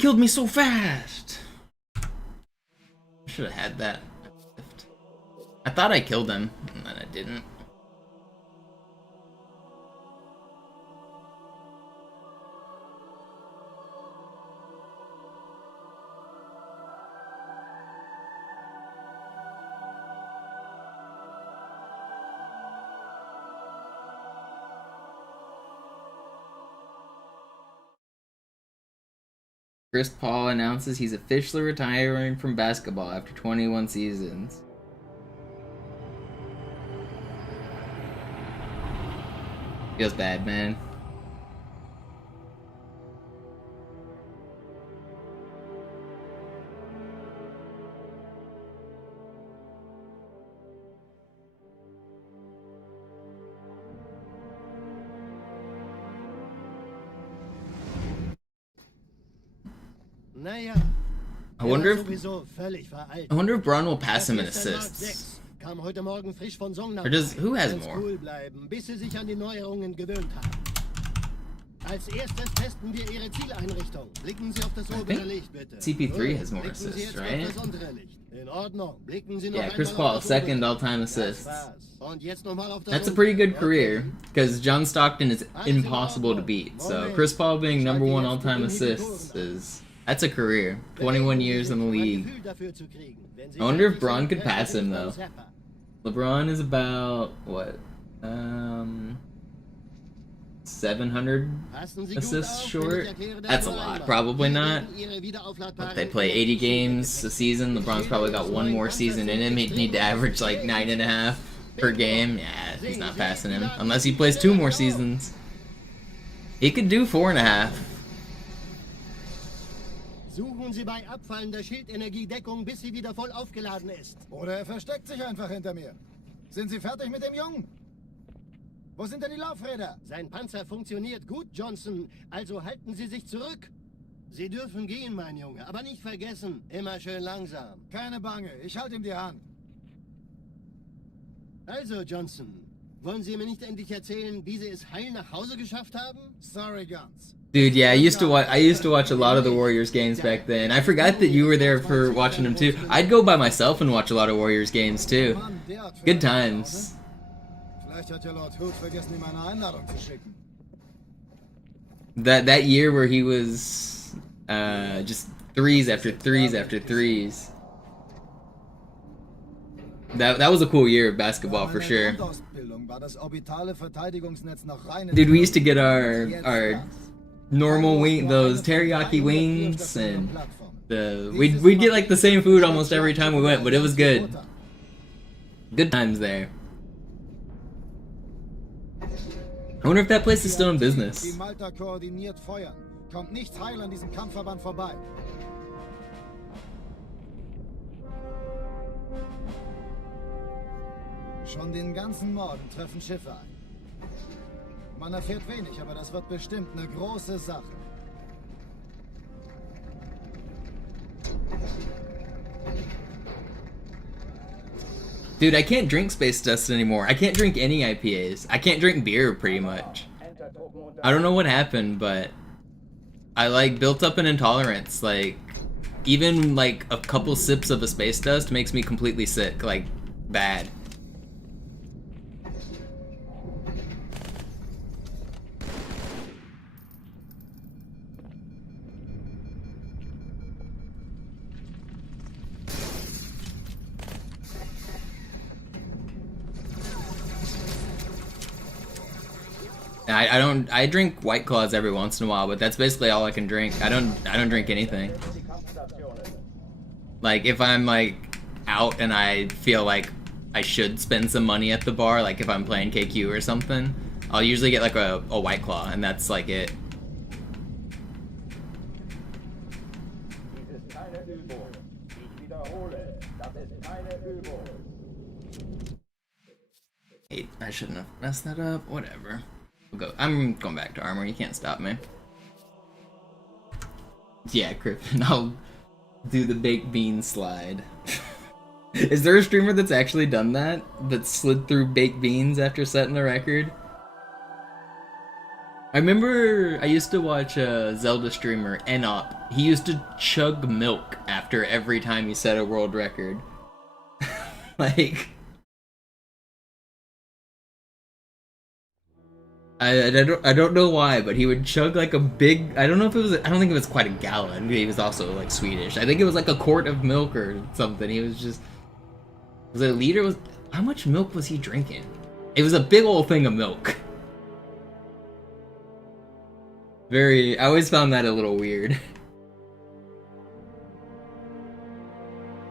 killed me so fast! Should have had that. I thought I killed him, and then I didn't. Chris Paul announces he's officially retiring from basketball after 21 seasons. Feels bad, man. Naja, I wonder if sowieso völlig veraltet. I wonder if Braun will pass him in assists. Kam heute Morgen frisch von Songnam. Or does who has Ganz more? cool bleiben, bis sie sich an die Neuerungen gewöhnt haben. Als erstes testen wir Ihre Zieleinrichtung. Blicken Sie auf das obere Licht, bitte. CP3 has more Blicken Sie assists, jetzt auf right? das untere Licht. In Ordnung. Blicken Sie noch Yeah, Chris einmal auf Paul, das second obere all-time Licht. assists. Das war's. Und jetzt noch mal auf das That's a untere. pretty good career, because John Stockton is impossible to beat. So Chris Paul being number one all-time assists that's a career. 21 years in the league. I wonder if Braun could pass him though. LeBron is about what? 700 assists short. That's a lot. Probably not. But they play 80 games a season. LeBron's probably got one more season in him. He'd need to average like 9.5 per game. Yeah, he's not passing him unless he plays 2 more seasons. He could do 4.5. Suchen Sie bei Abfallen der Schildenergiedeckung, bis sie wieder voll aufgeladen ist. Oder er versteckt sich einfach hinter mir. Sind Sie fertig mit dem Jungen? Wo sind denn die Laufräder? Sein Panzer funktioniert gut, Johnson. Also halten Sie sich zurück. Sie dürfen gehen, mein Junge. Aber nicht vergessen, immer schön langsam. Keine Bange, ich halte ihm die Hand. Also, Johnson, wollen Sie mir nicht endlich erzählen, wie Sie es heil nach Hause geschafft haben? Sorry, Guns. Dude, yeah, I used to watch a lot of the Warriors games back then. I forgot that you were there for watching them too. I'd go by myself and watch a lot of Warriors games too. Good times. Vielleicht hat ja Lord Hood vergessen, ihm eine Einladung zu schicken. That year where he was just threes after threes after threes. That was a cool year of basketball for sure. Dude, we used to get our normal wing, those teriyaki wings, and we'd get like the same food almost every time we went, but it was good. Good times there. I wonder if that place is still in business. Die Malta koordiniert feuern. Kommt nichts heil an diesem Kampfverband vorbei. Schon den ganzen Morgen treffen Schiffe ein. Man erfährt wenig, aber das wird bestimmt eine große Sache. Dude, I can't drink Space Dust anymore. I can't drink any IPAs. I can't drink beer pretty much. I don't know what happened, but I like built up an intolerance. Like even like a couple sips of a Space Dust makes me completely sick, like bad. I drink White Claws every once in a while, but that's basically all I can drink. I don't drink anything. Like if I'm like out and I feel like I should spend some money at the bar, like if I'm playing KQ or something, I'll usually get like a White Claw, and that's like it. Wait, I shouldn't have messed that up. Whatever. I'm going back to armor. You can't stop me. Yeah, Crippen. I'll do the baked bean slide. Is there a streamer that's actually done that? That slid through baked beans after setting the record? I remember I used to watch a Zelda streamer, Enop. He used to chug milk after every time he set a world record. Like, I don't know why, but he would chug like a big, I don't know if it was, I don't think it was quite a gallon. He was also like Swedish. I think it was like a quart of milk or something. He was just, was it a liter? Was, how much milk was he drinking? It was a big old thing of milk. I always found that a little weird.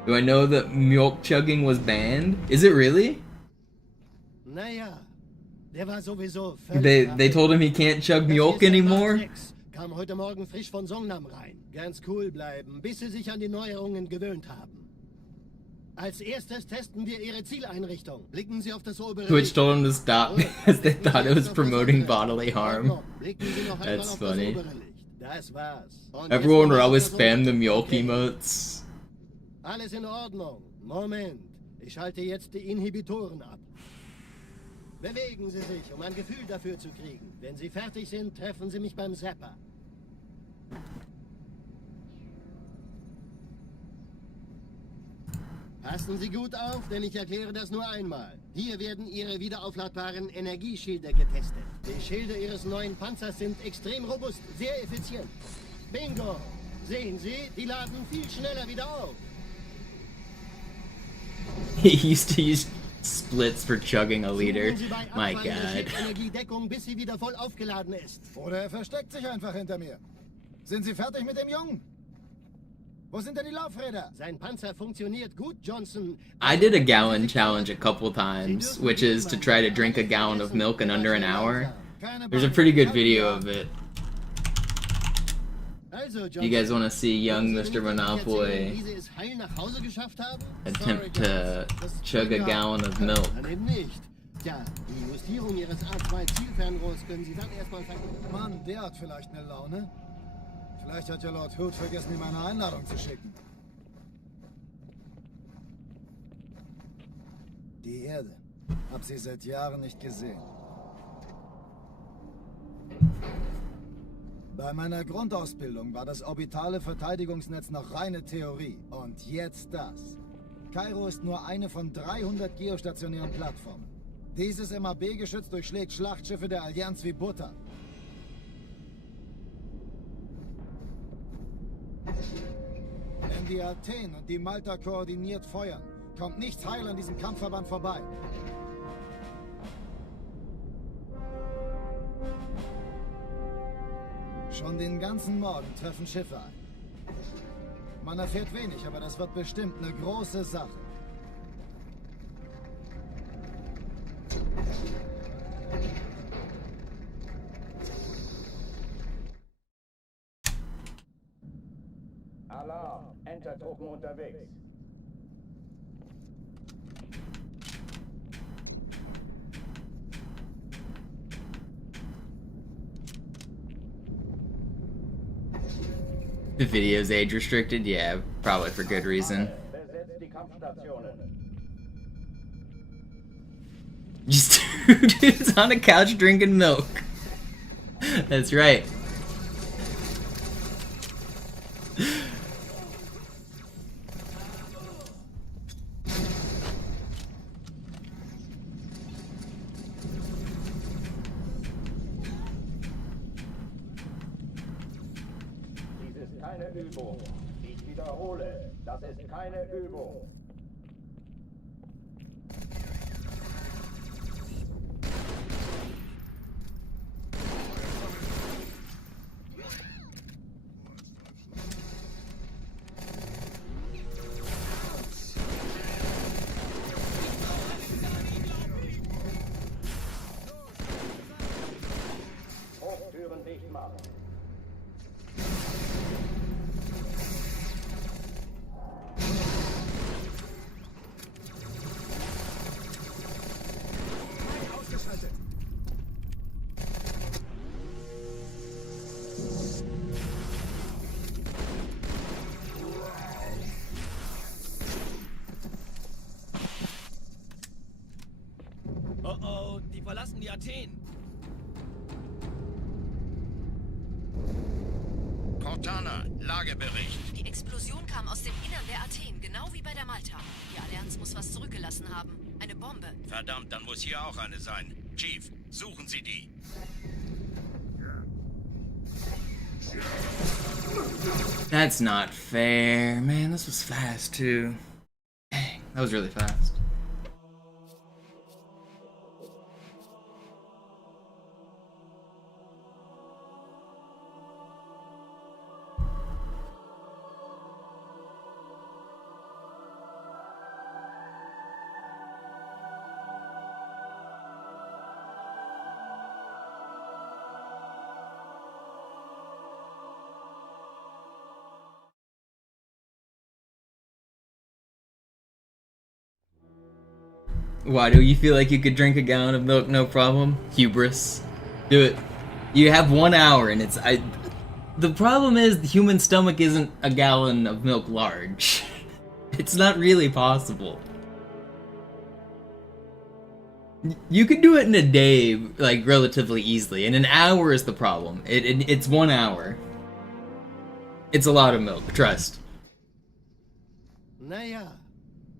Do I know that milk chugging was banned? Is it really? Naja, der war sowieso They told him he can't chug milk anymore? Kam heute Morgen frisch von Songnam rein. Ganz cool bleiben, bis sie sich an die Neuerungen gewöhnt haben. Als erstes testen wir Ihre Zieleinrichtung. Blicken Sie auf das obere Twitch told him to stop because they thought it was promoting bodily harm. That's funny. Das war's. Everyone would always spam the milk emotes. Alles in Ordnung. Moment. Ich schalte jetzt die Inhibitoren ab. Bewegen Sie sich, um ein Gefühl dafür zu kriegen. Wenn Sie fertig sind, treffen Sie mich beim Zapper. Passen Sie gut auf, denn ich erkläre das nur einmal. Hier werden Ihre wiederaufladbaren Energieschilde getestet. Die Schilde Ihres neuen Panzers sind extrem robust, sehr effizient. Bingo! Sehen Sie, die laden viel schneller wieder auf. He used to use splits for chugging a liter. My God. Energiedeckung, bis sie wieder voll aufgeladen ist. Oder er versteckt sich einfach hinter mir. Sind Sie fertig mit dem Jungen? Wo sind denn die Laufräder? Sein Panzer funktioniert gut, Johnson. I did a gallon challenge a couple times, which is to try to drink a gallon of milk in under an hour. There's a pretty good video of it. You guys want to see young MisterMonopoli attempt to chug a gallon of milk? Ja, die Justierung Ihres A2-Zielfernrohrs können Sie dann erstmal vergessen. Mann, der hat vielleicht eine Laune. Vielleicht hat ja Lord Hood vergessen, ihm eine Einladung zu schicken. Die Erde. Hab sie seit Jahren nicht gesehen. Bei meiner Grundausbildung war das orbitale Verteidigungsnetz noch reine Theorie. Und jetzt das. Kairo ist nur eine von 300 geostationären Plattformen. Dieses MAB-Geschütz durchschlägt Schlachtschiffe der Allianz wie Butter. Wenn die Athen und die Malta koordiniert feuern, kommt nichts heil an diesem Kampfverband vorbei. Schon den ganzen Morgen treffen Schiffe ein. Man erfährt wenig, aber das wird bestimmt eine große Sache. Alarm! Entertruppen unterwegs. The video's age restricted? Yeah, probably for good reason. Besetzt die Kampfstationen. Just two dudes on a couch drinking milk. That's right. Keine Übung. Ich wiederhole, das ist keine Übung. Hochtüren dicht machen. Oh oh, die verlassen die Athen. Cortana, Lagebericht. Die Explosion kam aus dem Innern der Athen, genau wie bei der Malta. Die Allianz muss was zurückgelassen haben. Eine Bombe. Verdammt, dann muss hier auch eine sein. Chief, suchen Sie die. That's not fair. Man, this was fast too. Dang, that was really fast. Why do you feel like you could drink a gallon of milk no problem? Hubris. Do it. You have 1 hour and the problem is the human stomach isn't a gallon of milk large. It's not really possible. You could do it in a day, like, relatively easily, and an hour is the problem. It's 1 hour. It's a lot of milk, trust. Naja,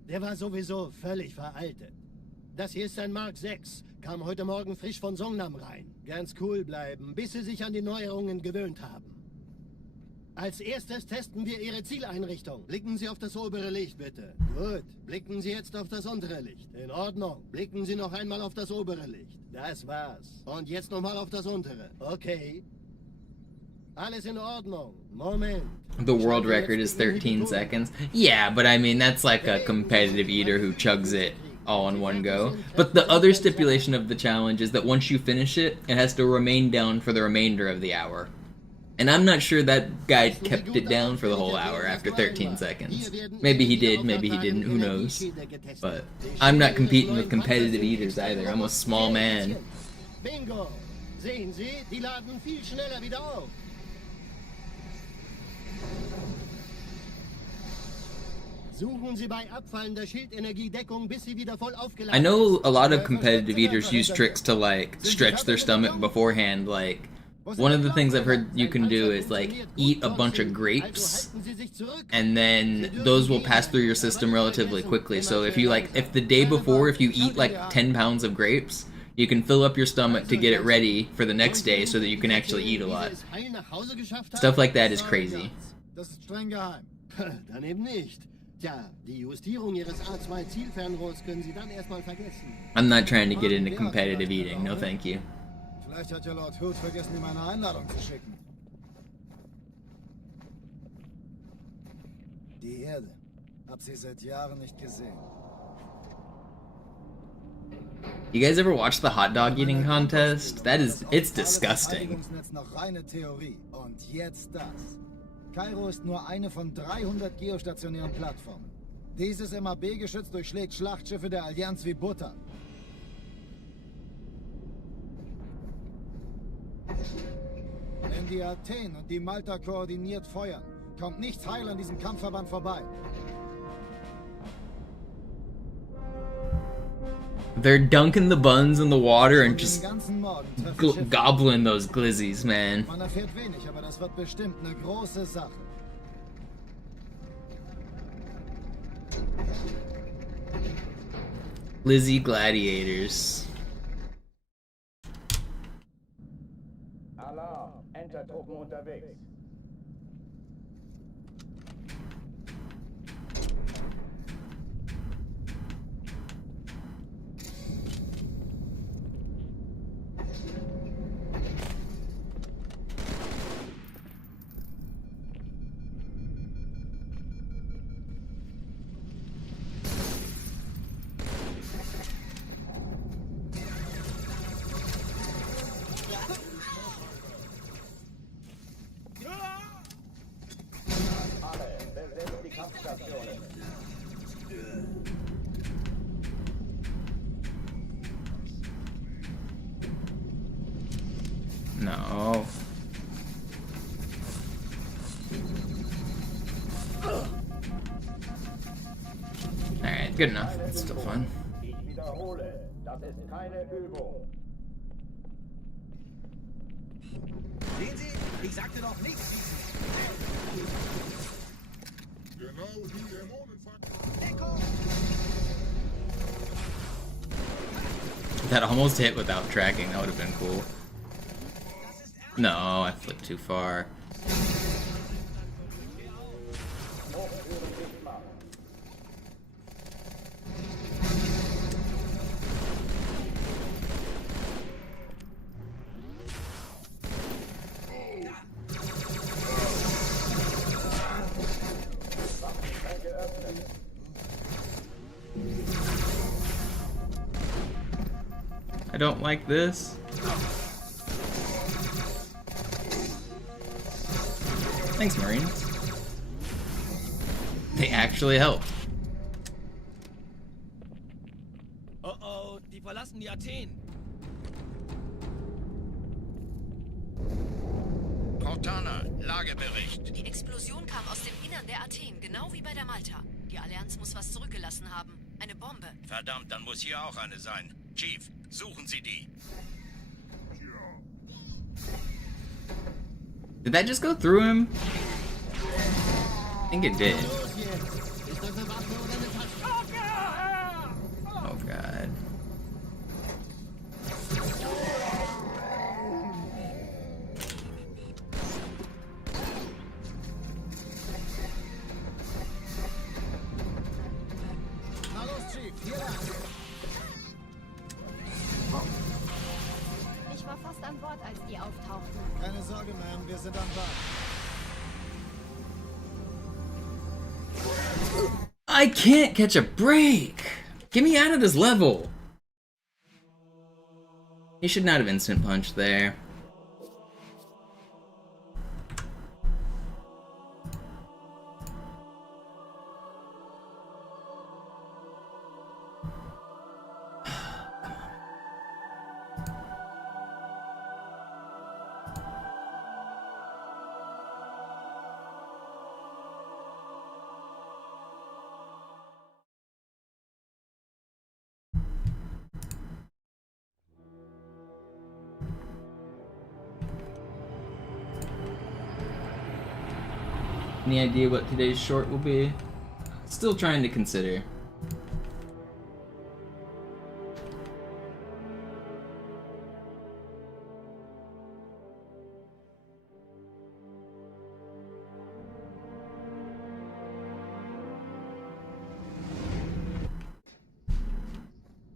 der war sowieso völlig veraltet. Das hier ist ein Mark 6. Kam heute Morgen frisch von Songnam rein. Ganz cool bleiben, bis Sie sich an die Neuerungen gewöhnt haben. Als erstes testen wir Ihre Zieleinrichtung. Blicken Sie auf das obere Licht, bitte. Gut. Blicken Sie jetzt auf das untere Licht. In Ordnung. Blicken Sie noch einmal auf das obere Licht. Das war's. Und jetzt nochmal auf das untere. Okay. Alles in Ordnung. Moment. The world record is 13 seconds. Yeah, but I mean, that's like a competitive eater who chugs it all in one go. But the other stipulation of the challenge is that once you finish it, it has to remain down for the remainder of the hour. And I'm not sure that guy kept it down for the whole hour after 13 seconds. Maybe he did, maybe he didn't, who knows. But I'm not competing with competitive eaters either. I'm a small man. Bingo! Sehen Sie, die laden viel schneller wieder auf. Suchen Sie bei abfallender Schildenergiedeckung, bis sie wieder voll aufgeladen ist. I know a lot of competitive eaters use tricks to, like, stretch their stomach beforehand. Like, one of the things I've heard you can do is, like, eat a bunch of grapes, and then those will pass through your system relatively quickly. So if you, like, if the day before, if you eat, like, 10 pounds of grapes, you can fill up your stomach to get it ready for the next day so that you can actually eat a lot. Stuff like that is crazy. Das ist streng geheim. Dann eben nicht. Tja, die Justierung Ihres A2-Zielfernrohrs können Sie dann erstmal vergessen. I'm not trying to get into competitive eating, no thank you. Vielleicht hat ja Lord Hood vergessen, ihm eine Einladung zu schicken. Die Erde. Hab sie seit Jahren nicht gesehen. You guys ever watch the hot dog eating contest? It's disgusting. Noch reine Theorie. Und jetzt das. Kairo ist nur eine von 300 geostationären Plattformen. Dieses MAB-Geschütz durchschlägt Schlachtschiffe der Allianz wie Butter. Wenn die Athen und die Malta koordiniert feuern, kommt nichts heil an diesem Kampfverband vorbei. They're dunking the buns in the water and just gobbling those glizzies, man. Man erfährt wenig, aber das wird bestimmt eine große Sache. Glizzy gladiators. Alarm, Entertruppen unterwegs. No. Alright, good enough. It's still fun. Ich wiederhole, das ist keine Übung. Sehen Sie, ich sagte doch nichts. Genau die Dämonenfaktor. That almost hit without tracking. That would have been cool. No, I flipped too far. I don't like this. Thanks, Marines. They actually helped. Oh oh, die verlassen die Athen. Cortana, Lagebericht. Die Explosion kam aus dem Innern der Athen, genau wie bei der Malta. Die Allianz muss was zurückgelassen haben. Eine Bombe. Verdammt, dann muss hier auch eine sein. Chief, suchen Sie die. Did that just go through him? I think it did. Oh god. Na los, Chief, hier lang. Ich war fast an Bord, als die auftauchten. Keine Sorge, Ma'am, wir sind am Bord. I can't catch a break! Get me out of this level! He should not have instant punched there. Any idea what today's short will be? Still trying to consider.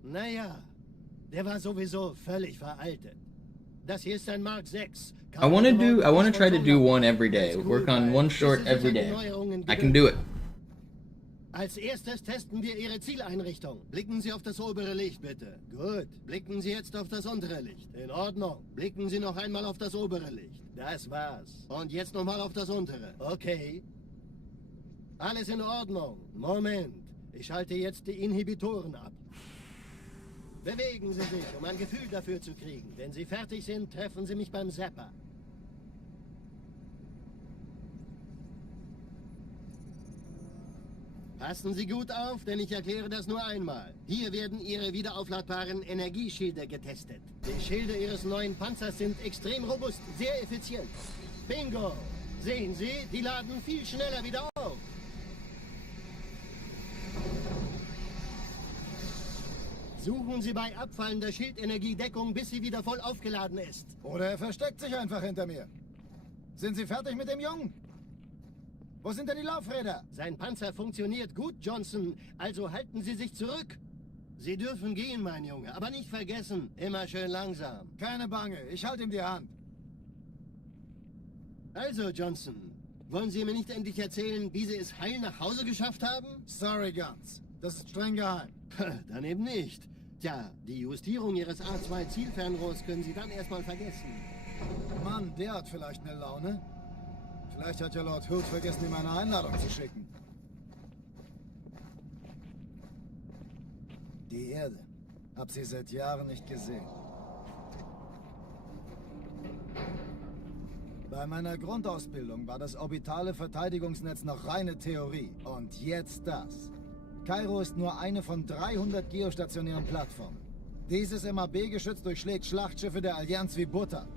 Naja, der war sowieso völlig veraltet. Das hier ist ein Mark 6. I want to try to do one every day. Work on one short every day. I can do it. Als erstes testen wir Ihre Zieleinrichtung. Blicken Sie auf das obere Licht, bitte. Gut. Blicken Sie jetzt auf das untere Licht. In Ordnung. Blicken Sie noch einmal auf das obere Licht. Das war's. Und jetzt nochmal auf das untere. Okay. Alles in Ordnung. Moment. Ich schalte jetzt die Inhibitoren ab. Bewegen Sie sich, um ein Gefühl dafür zu kriegen. Wenn Sie fertig sind, treffen Sie mich beim Zapper. Passen Sie gut auf, denn ich erkläre das nur einmal. Hier werden Ihre wiederaufladbaren Energieschilde getestet. Die Schilde Ihres neuen Panzers sind extrem robust, sehr effizient. Bingo! Sehen Sie, die laden viel schneller wieder auf. Suchen Sie bei abfallender Schildenergie Deckung, bis sie wieder voll aufgeladen ist. Oder er versteckt sich einfach hinter mir. Sind Sie fertig mit dem Jungen? Wo sind denn die Laufräder? Sein Panzer funktioniert gut, Johnson. Also halten Sie sich zurück. Sie dürfen gehen, mein Junge. Aber nicht vergessen, immer schön langsam. Keine Bange, ich halte ihm die Hand. Also, Johnson, wollen Sie mir nicht endlich erzählen, wie Sie es heil nach Hause geschafft haben? Sorry, Guns. Das ist streng geheim. Dann eben nicht. Tja, die Justierung Ihres A2-Zielfernrohrs können Sie dann erstmal vergessen. Mann, der hat vielleicht eine Laune. Vielleicht hat ja Lord Hood vergessen, ihm eine Einladung zu schicken. Die Erde. Hab sie seit Jahren nicht gesehen. Bei meiner Grundausbildung war das orbitale Verteidigungsnetz noch reine Theorie. Und jetzt das. Kairo ist nur eine von 300 geostationären Plattformen. Dieses MAB-Geschütz durchschlägt Schlachtschiffe der Allianz wie Butter.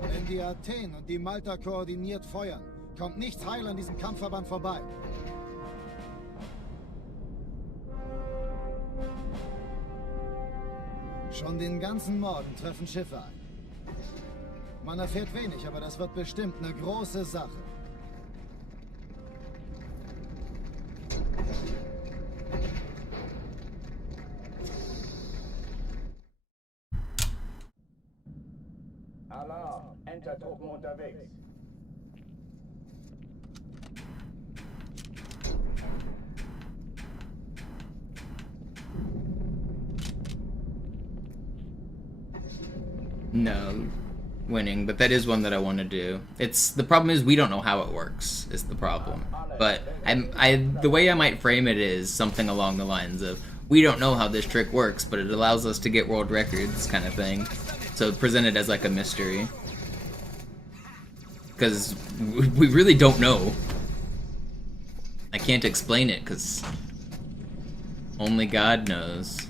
Wenn die Athen und die Malta koordiniert feuern. Kommt nichts heil an diesem Kampfverband vorbei. Schon den ganzen Morgen treffen Schiffe ein. Man erfährt wenig, aber das wird bestimmt eine große Sache. Alarm! Entertruppen unterwegs. No winning, but that is one that I want to do. It's the problem is we don't know how it works is the problem. But the way I might frame it is something along the lines of we don't know how this trick works, but it allows us to get world records kind of thing. So present it as like a mystery. Because we really don't know. I can't explain it because only God knows.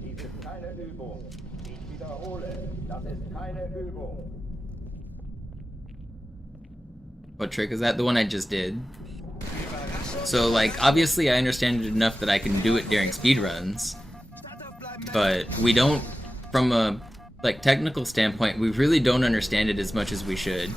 Dies ist keine Übung. Ich wiederhole, das ist keine Übung. What trick is that? The one I just did. So, like, obviously I understand it enough that I can do it during speedruns. But we don't, from a, like, technical standpoint, we really don't understand it as much as we should.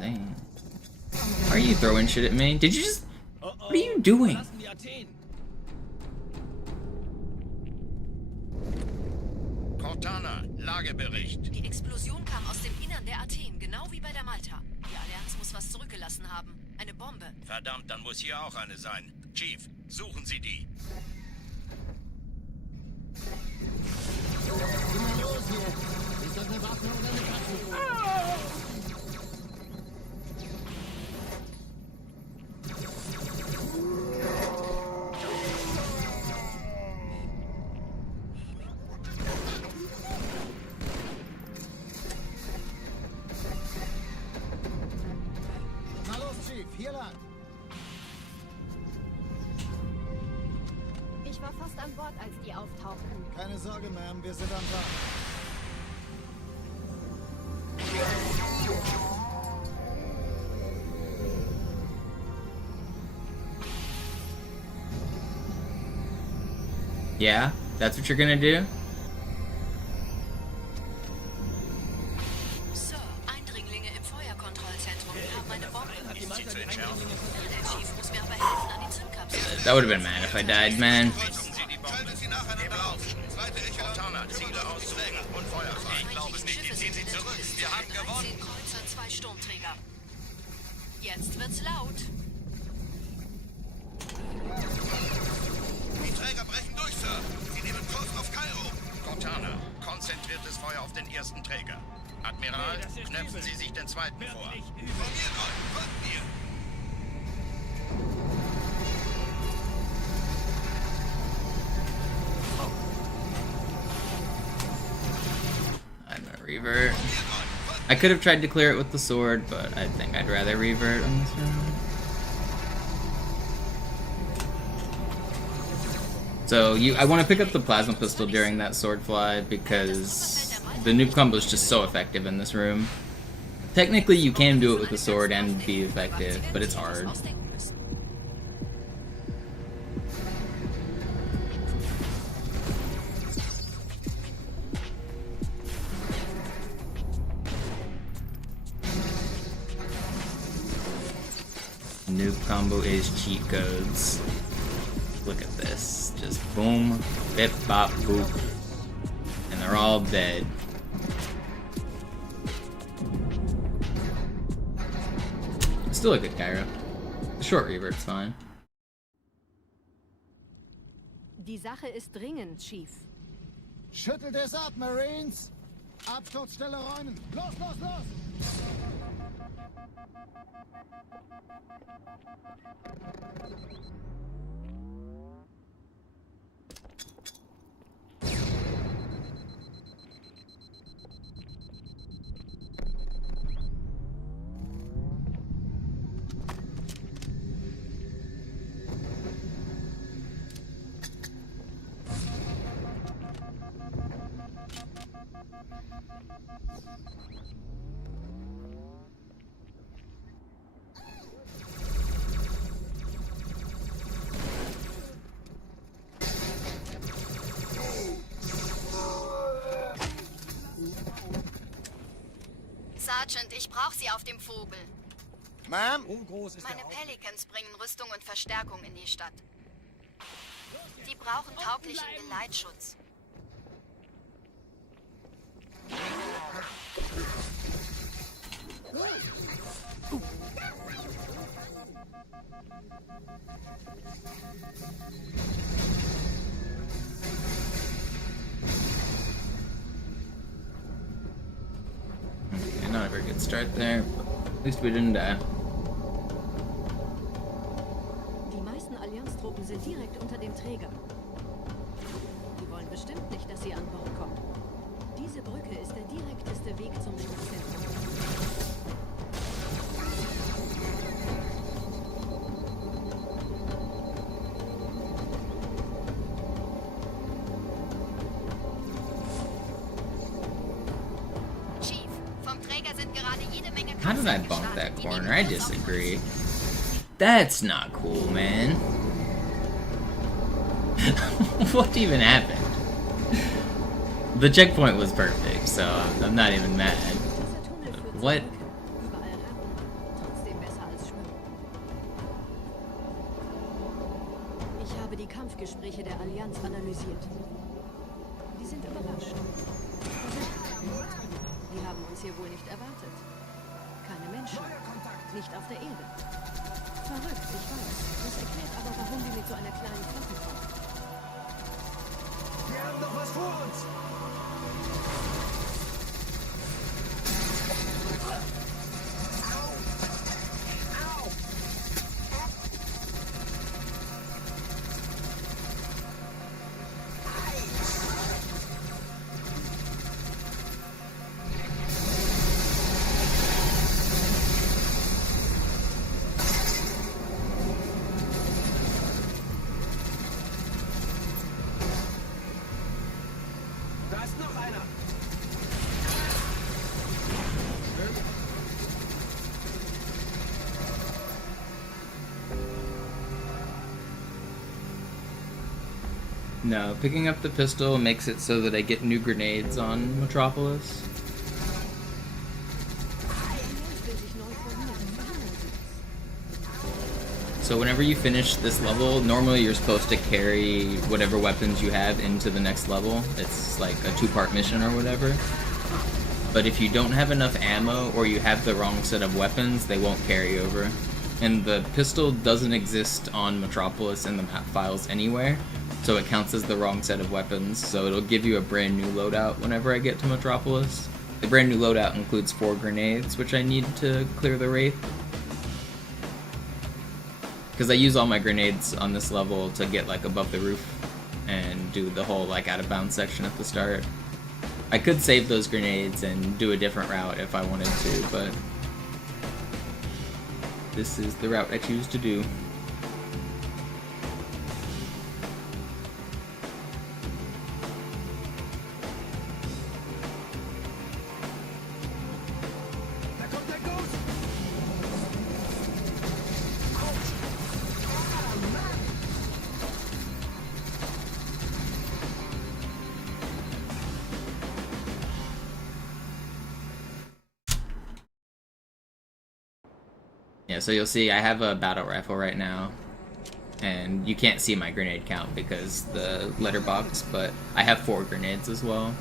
Dang. Are you throwing shit at me? Did you just... What are you doing? Cortana, Lagebericht. Die Explosion kam aus dem Innern der Athen, genau wie bei der Malta. Die Allianz muss was zurückgelassen haben. Eine Bombe. Verdammt, dann muss hier auch eine sein. Chief, suchen Sie die. Los hier! Ist das eine Waffe oder eine Katze? Na los, Chief, hier lang. Ich war fast an Bord, als die auftauchten. Keine Sorge, Ma'am, wir sind am Tag. Yeah? That's what you're gonna do? Sir, Eindringlinge im Feuerkontrollzentrum haben eine Bombe. Ist sie zu entschärfen? Der Chief muss mir aber helfen, an die Zündkapsel. That would have been mad if I died, man. Nutzen Sie die Bombe. Hebel auf. Cortana, Ziele auszulegen und Feuer frei. Ich glaube es nicht, jetzt ziehen Sie zurück. Wir haben gewonnen. 13 Kreuzer, 2 Sturmträger. Jetzt wird's laut. Die Träger brechen durch, Sir. Sie nehmen Kurs auf Kairo. Cortana, konzentriertes Feuer auf den ersten Träger. Admiral, knöpfen Sie sich den zweiten vor. Informiert euch, folgt mir. I'm gonna revert. I could have tried to clear it with the sword, but I think I'd rather revert on this one. So I want to pick up the plasma pistol during that sword fly because the noob combo is just so effective in this room. Technically, you can do it with the sword and be effective, but it's hard. Noob combo is cheat codes. Look at this. Just boom, bip, bop, boop. And they're all dead. Still a good Cairo. The short revert's fine. Die Sache ist dringend, Chief. Schüttelt es ab, Marines! Absturzstelle räumen! Los, los, los! Sergeant, ich brauche Sie auf dem Vogel. Ma'am? Meine Pelicans bringen Rüstung und Verstärkung in die Stadt. Die brauchen tauglichen Geleitschutz. Okay, not a very good start there, but at least we didn't die. Die meisten Allianztruppen sind direkt unter dem Träger. Die wollen bestimmt nicht, dass sie an Bord kommen. Diese Brücke ist der direkteste Weg zum Stadtzentrum. Chief, vom Träger sind gerade jede Menge How did I bump that corner? I disagree. That's not cool, man. What even happened? The checkpoint was perfect, so I'm not even mad. What? Überall Ratten, trotzdem besser als Schwimmen. Ich habe die Kampfgespräche der Allianz analysiert. Die sind überrascht. Die haben uns hier wohl nicht erwartet. Keine Menschen. Nicht auf der Erde. Verrückt, ich weiß. Das erklärt aber, warum die mit so einer kleinen Flotte kommen. Wir haben doch was vor uns! Da ist noch einer! No, picking up the pistol makes it so that I get new grenades on Metropolis. So whenever you finish this level, normally you're supposed to carry whatever weapons you have into the next level. It's like a two-part mission or whatever. But if you don't have enough ammo or you have the wrong set of weapons, they won't carry over. And the pistol doesn't exist on Metropolis in the map files anywhere, so it counts as the wrong set of weapons, so it'll give you a brand new loadout whenever I get to Metropolis. The brand new loadout includes 4 grenades, which I need to clear the Wraith. Because I use all my grenades on this level to get like above the roof and do the whole like out of bounds section at the start. I could save those grenades and do a different route if I wanted to, but this is the route I choose to do. Yeah, so you'll see I have a battle rifle right now, and you can't see my grenade count because the letterbox, but I have 4 grenades as well.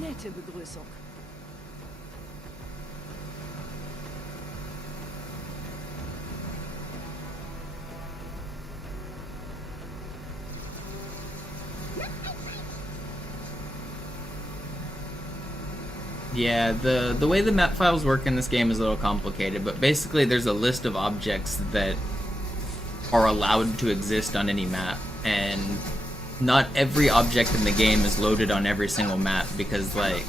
Nette Begrüßung. Yeah, the way the map files work in this game is a little complicated, but basically there's a list of objects that are allowed to exist on any map, and not every object in the game is loaded on every single map, because, like,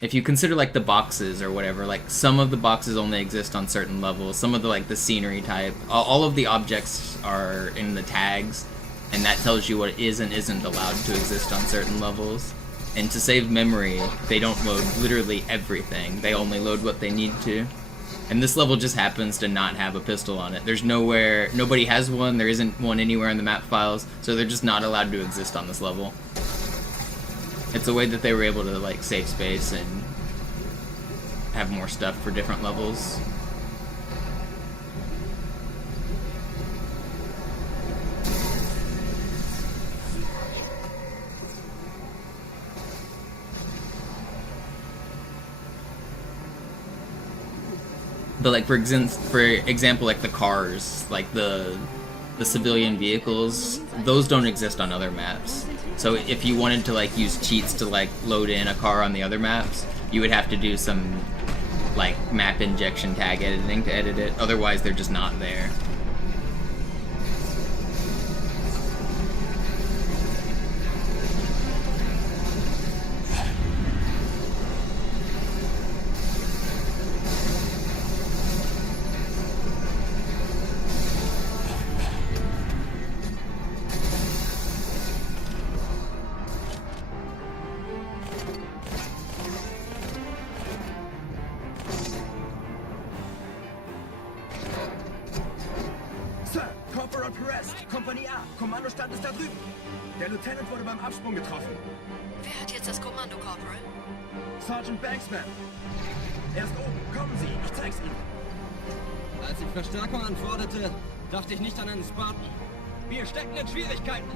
if you consider, like, the boxes or whatever, like, some of the boxes only exist on certain levels, some of the, like, the scenery type, all of the objects are in the tags, and that tells you what is and isn't allowed to exist on certain levels. And to save memory, they don't load literally everything. They only load what they need to. And this level just happens to not have a pistol on it. There's nowhere, nobody has one, there isn't one anywhere in the map files, so they're just not allowed to exist on this level. It's a way that they were able to, like, save space and have more stuff for different levels. But, like, for example, like the cars, like the civilian vehicles, those don't exist on other maps. So if you wanted to, like, use cheats to, like, load in a car on the other maps, you would have to do some, like, map injection tag editing to edit it. Otherwise, they're just not there. Kompanie A, Kommandostand ist da drüben. Der Lieutenant wurde beim Absprung getroffen. Wer hat jetzt das Kommando, Corporal? Sergeant Banksman. Er ist oben. Kommen Sie, ich zeig's Ihnen. Als ich Verstärkung anforderte, dachte ich nicht an einen Spartan. Wir stecken in Schwierigkeiten.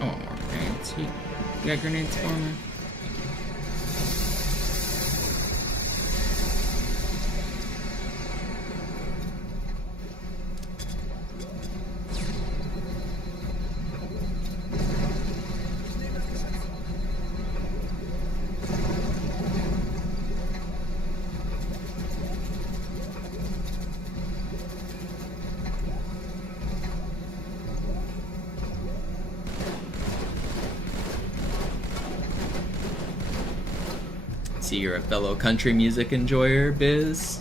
Oh, more grenades. You got grenades for me? See, you're a fellow country music enjoyer, Biz.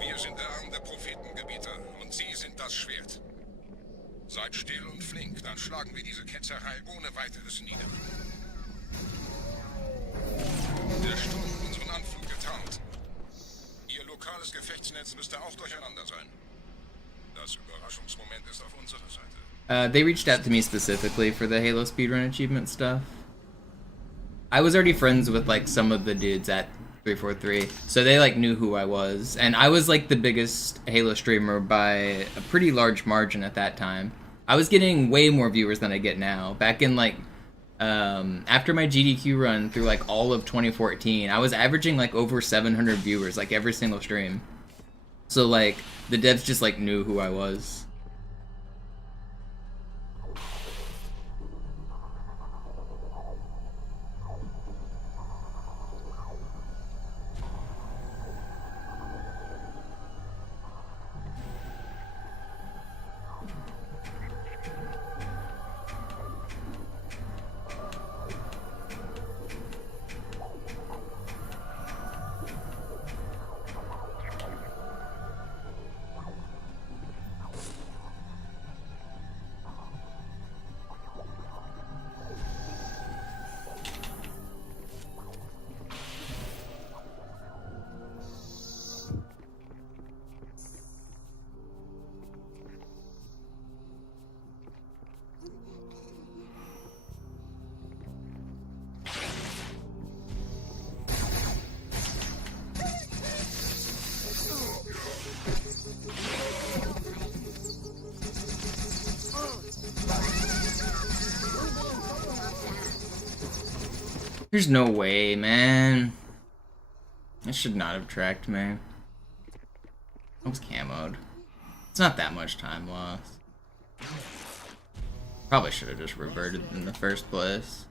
Wir sind der Arm der Prophetengebieter und Sie sind das Schwert. Seid still und flink, dann schlagen wir diese Ketzerei ohne weiteres nieder. Der Sturm hat unseren Anflug getarnt. Ihr lokales Gefechtsnetz müsste auch durcheinander sein. Das Überraschungsmoment ist auf unserer Seite. They reached out to me specifically for the Halo speedrun achievement stuff. I was already friends with, like, some of the dudes at 343, so they, like, knew who I was, and I was, like, the biggest Halo streamer by a pretty large margin at that time. I was getting way more viewers than I get now. Back in, like, after my GDQ run through, like, all of 2014, I was averaging, like, over 700 viewers, like, every single stream. So, like, the devs just, like, knew who I was. There's no way, man. I should not have tracked me. I was camoed. It's not that much time lost. Probably should have just reverted in the first place.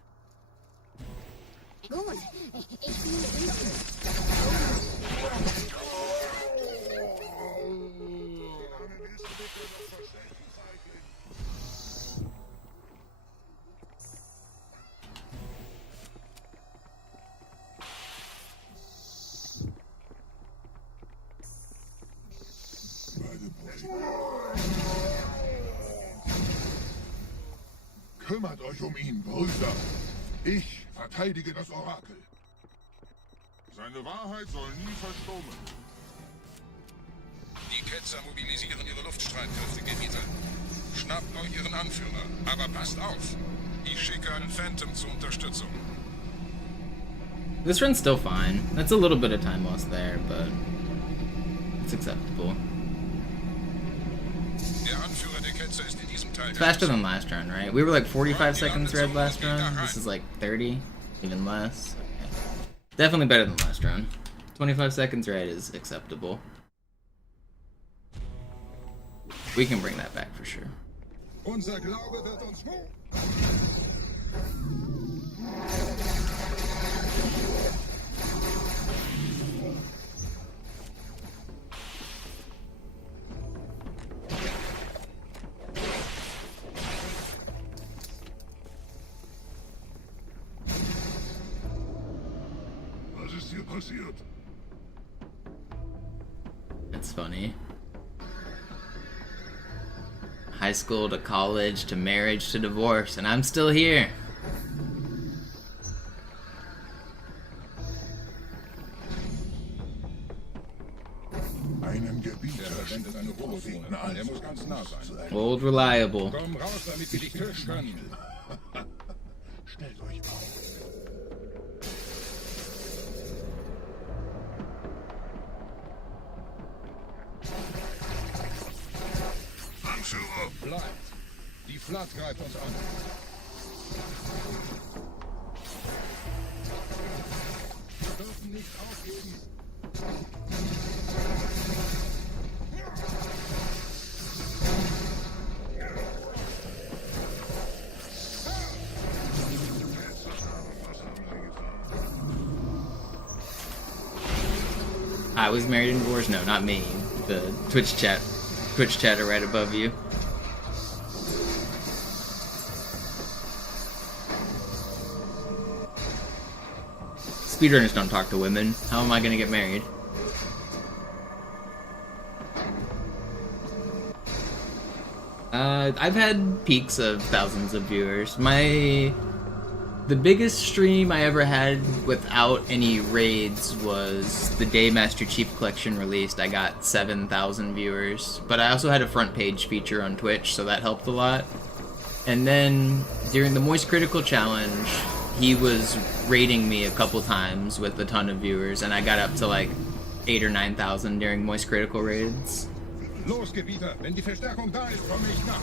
Kümmert euch ihn, Brüder. Ich verteidige das Orakel. Seine Wahrheit soll nie verstummen. Die Ketzer mobilisieren ihre Luftstreitkräfte, Gebieter. Schnappt euch ihren Anführer, aber passt auf. Ich schicke einen Phantom zur Unterstützung. This run's still fine. That's a little bit of time lost there, but it's acceptable. Der Anführer der Ketzer ist in diesem Teil. It's faster than last run, right? We were like 45 seconds red last run. This is like 30, even less. Okay. Definitely better than last run. 25 seconds red is acceptable. We can bring that back for sure. Unser Glaube wird uns hoch. Was ist hier passiert? It's funny. High school to college to marriage to divorce, and I'm still here. Einen Gebieter wendet eine Propheten an. Der muss ganz nah sein. Old reliable. Komm raus, damit wir dich töten können. Stellt euch auf. Anführer! Bleibt! Die Flat greift uns an. Wir dürfen nicht aufgeben. I was married and divorced? No, not me. The Twitch chatter right above you. Speedrunners don't talk to women. How am I gonna get married? I've had peaks of thousands of viewers. The biggest stream I ever had without any raids was the day Master Chief Collection released. I got 7,000 viewers, but I also had a front page feature on Twitch, so that helped a lot. And then during the Moist Critical Challenge, he was raiding me a couple times with a ton of viewers, and I got up to like 8,000 or 9,000 during Moist Critical raids. Los, Gebieter, wenn die Verstärkung da ist, komme ich nach.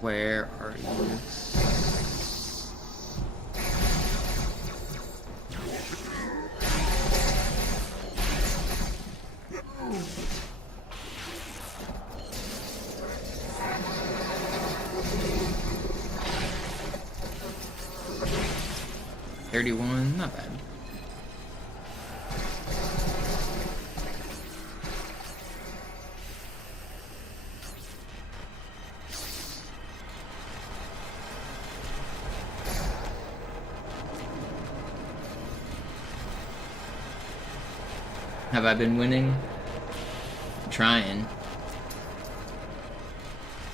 Where are you? $31, not bad. Have I been winning? I'm trying.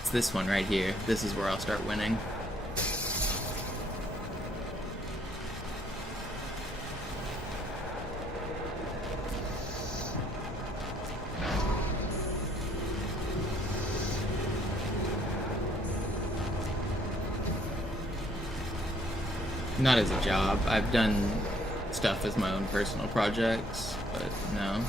It's this one right here. This is where I'll start winning. Not as a job. I've done stuff as my own personal projects, but no.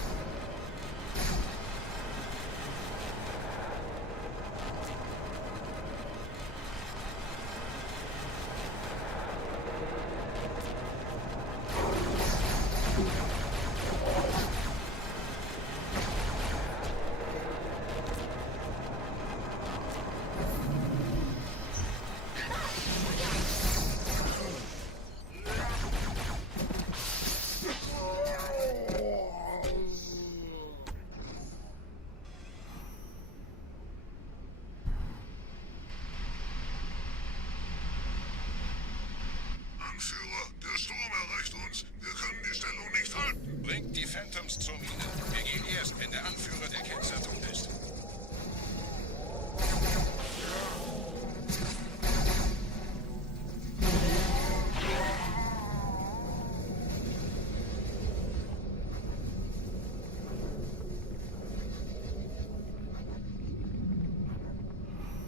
Anführer, der Sturm erreicht uns. Wir können die Stellung nicht halten. Bringt die Phantoms zur Mine. Wir gehen erst, wenn der Anführer der Ketzer tot ist.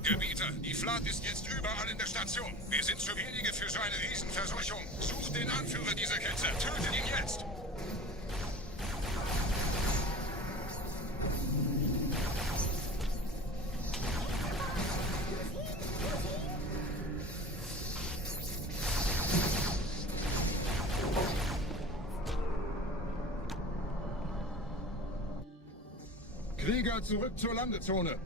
Gebieter, die Flat ist jetzt überall in der Station. Wir sind zu wenige für so eine Riesenverseuchung. Sucht den Anführer dieser Ketzer. Tötet ihn jetzt! Krieger, zurück zur Landezone.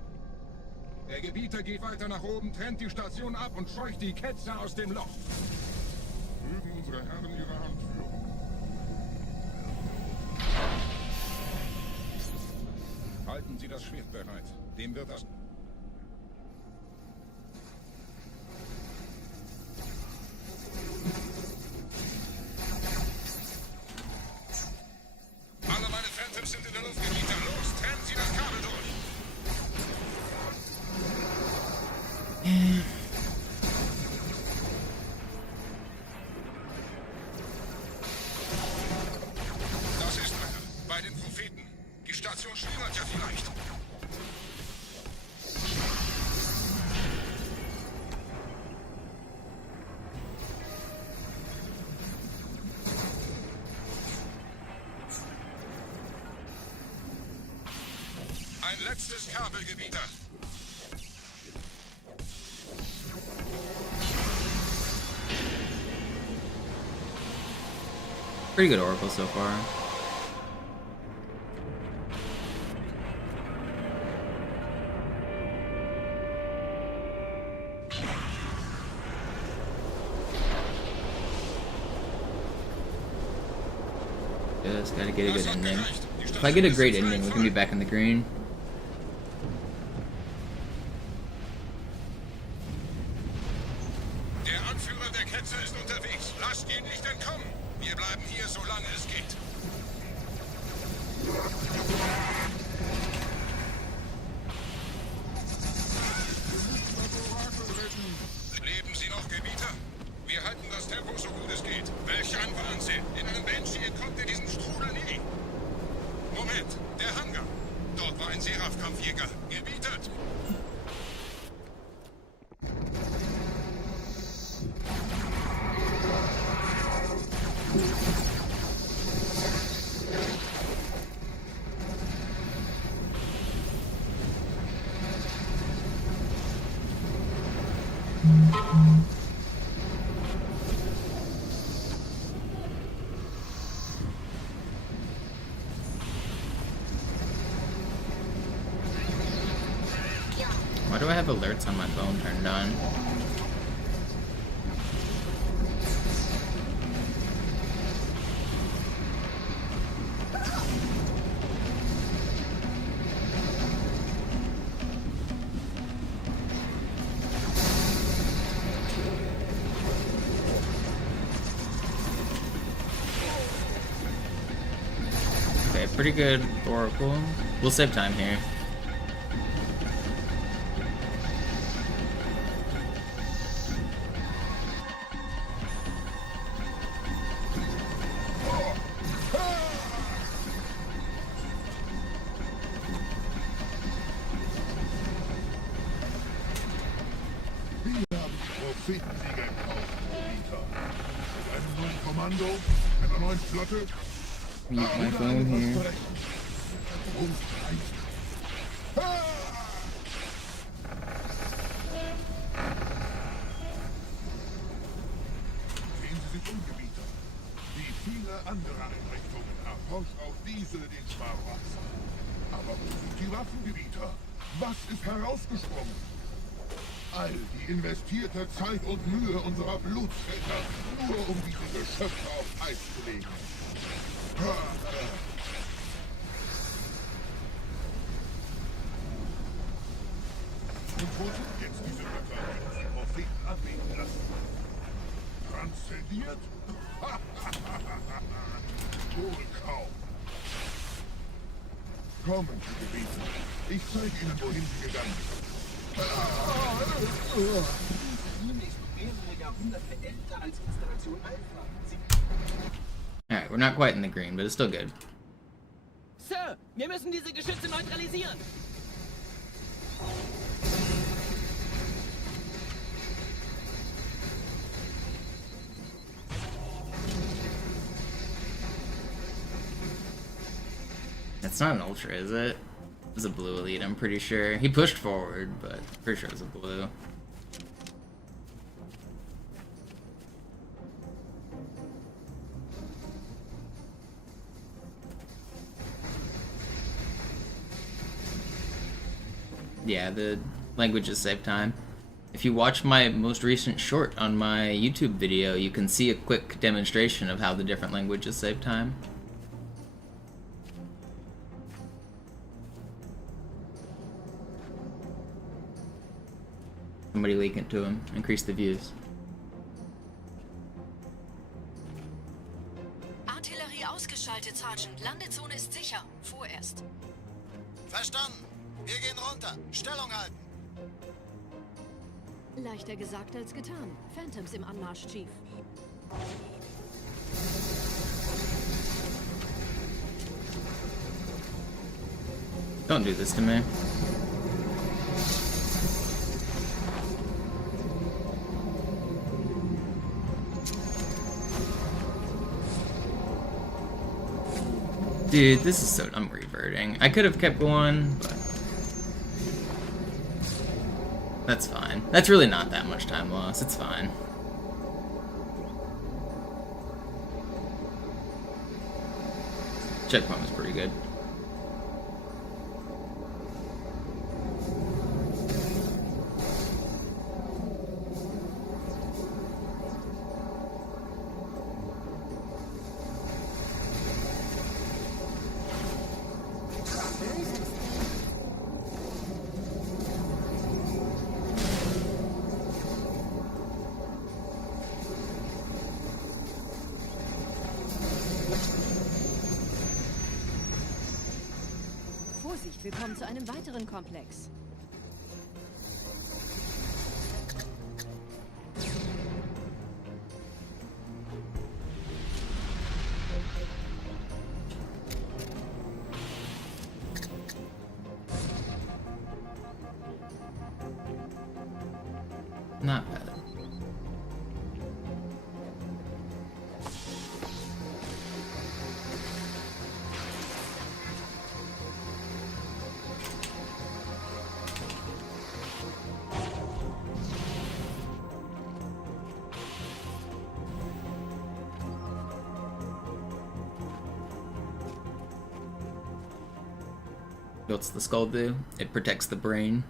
Der Gebieter geht weiter nach oben, trennt die Station ab und scheucht die Ketzer aus dem Loch. Mögen unsere Herren ihre Hand führen. Halten Sie das Schwert bereit. Dem wird das... Alle meine Phantoms sind in der Luft, Gebieter. Los, trennen Sie das Kabel durch! Das ist einer. Bei den Propheten. Die Station schlummert ja vielleicht. Ein letztes Kabel, Gebieter. Pretty good Oracle so far. Just gotta get a good ending. If I get a great ending, we can be back in the green. Der Anführer der Ketzer ist unterwegs. Lasst ihn nicht entkommen. Wir bleiben hier, solange es geht. Leben Sie noch, Gebieter? Wir halten das Tempo so gut es geht. Welch ein Wahnsinn! In einem Banshee entkommt ihr diesen Strudel nie. Moment, der Hangar. Dort war ein Seraph-Kampfjäger. Gebietet! Why do I have alerts on my phone turned on? Okay, pretty good Oracle. We'll save time here. Prophetensieger gekauft, Peter. Mit einem neuen Kommando, einer neuen Flotte. Mute my phone here. Sehen Sie sich um, Gebieter. Wie viele andere Einrichtungen erforscht auch diese den Sparwachs. Aber wo sind die Waffengebieter? Was ist herausgesprungen? All die investierte Zeit und Mühe unserer Blutsväter, nur um diese Geschöpfe auf Eis zu legen. Und wo sind jetzt diese Götter, die die Propheten anbeten lassen? Transzendiert? Wohl kaum. Kommen Sie, Gebieter. Ich zeige Ihnen, wohin Sie gegangen sind. Alright, we're not quite in the green, but it's still good. Sir, wir müssen diese Geschütze neutralisieren. It's not an ultra, is it? It was a blue elite, I'm pretty sure. He pushed forward, but pretty sure it was a blue. Yeah, the languages save time. If you watch my most recent short on my YouTube video, you can see a quick demonstration of how the different languages save time. Somebody leak it to him. Increase the views. Artillerie ausgeschaltet, Sergeant. Landezone ist sicher. Vorerst. Verstanden. Wir gehen runter. Stellung halten. Leichter gesagt als getan. Phantoms im Anmarsch, Chief. Don't do this to me. Dude, this is so... I'm reverting. I could have kept going, but... That's fine. That's really not that much time loss. It's fine. Checkpoint was pretty good. Vorsicht, wir kommen zu einem weiteren Komplex. Not bad. What's the skull do? It protects the brain.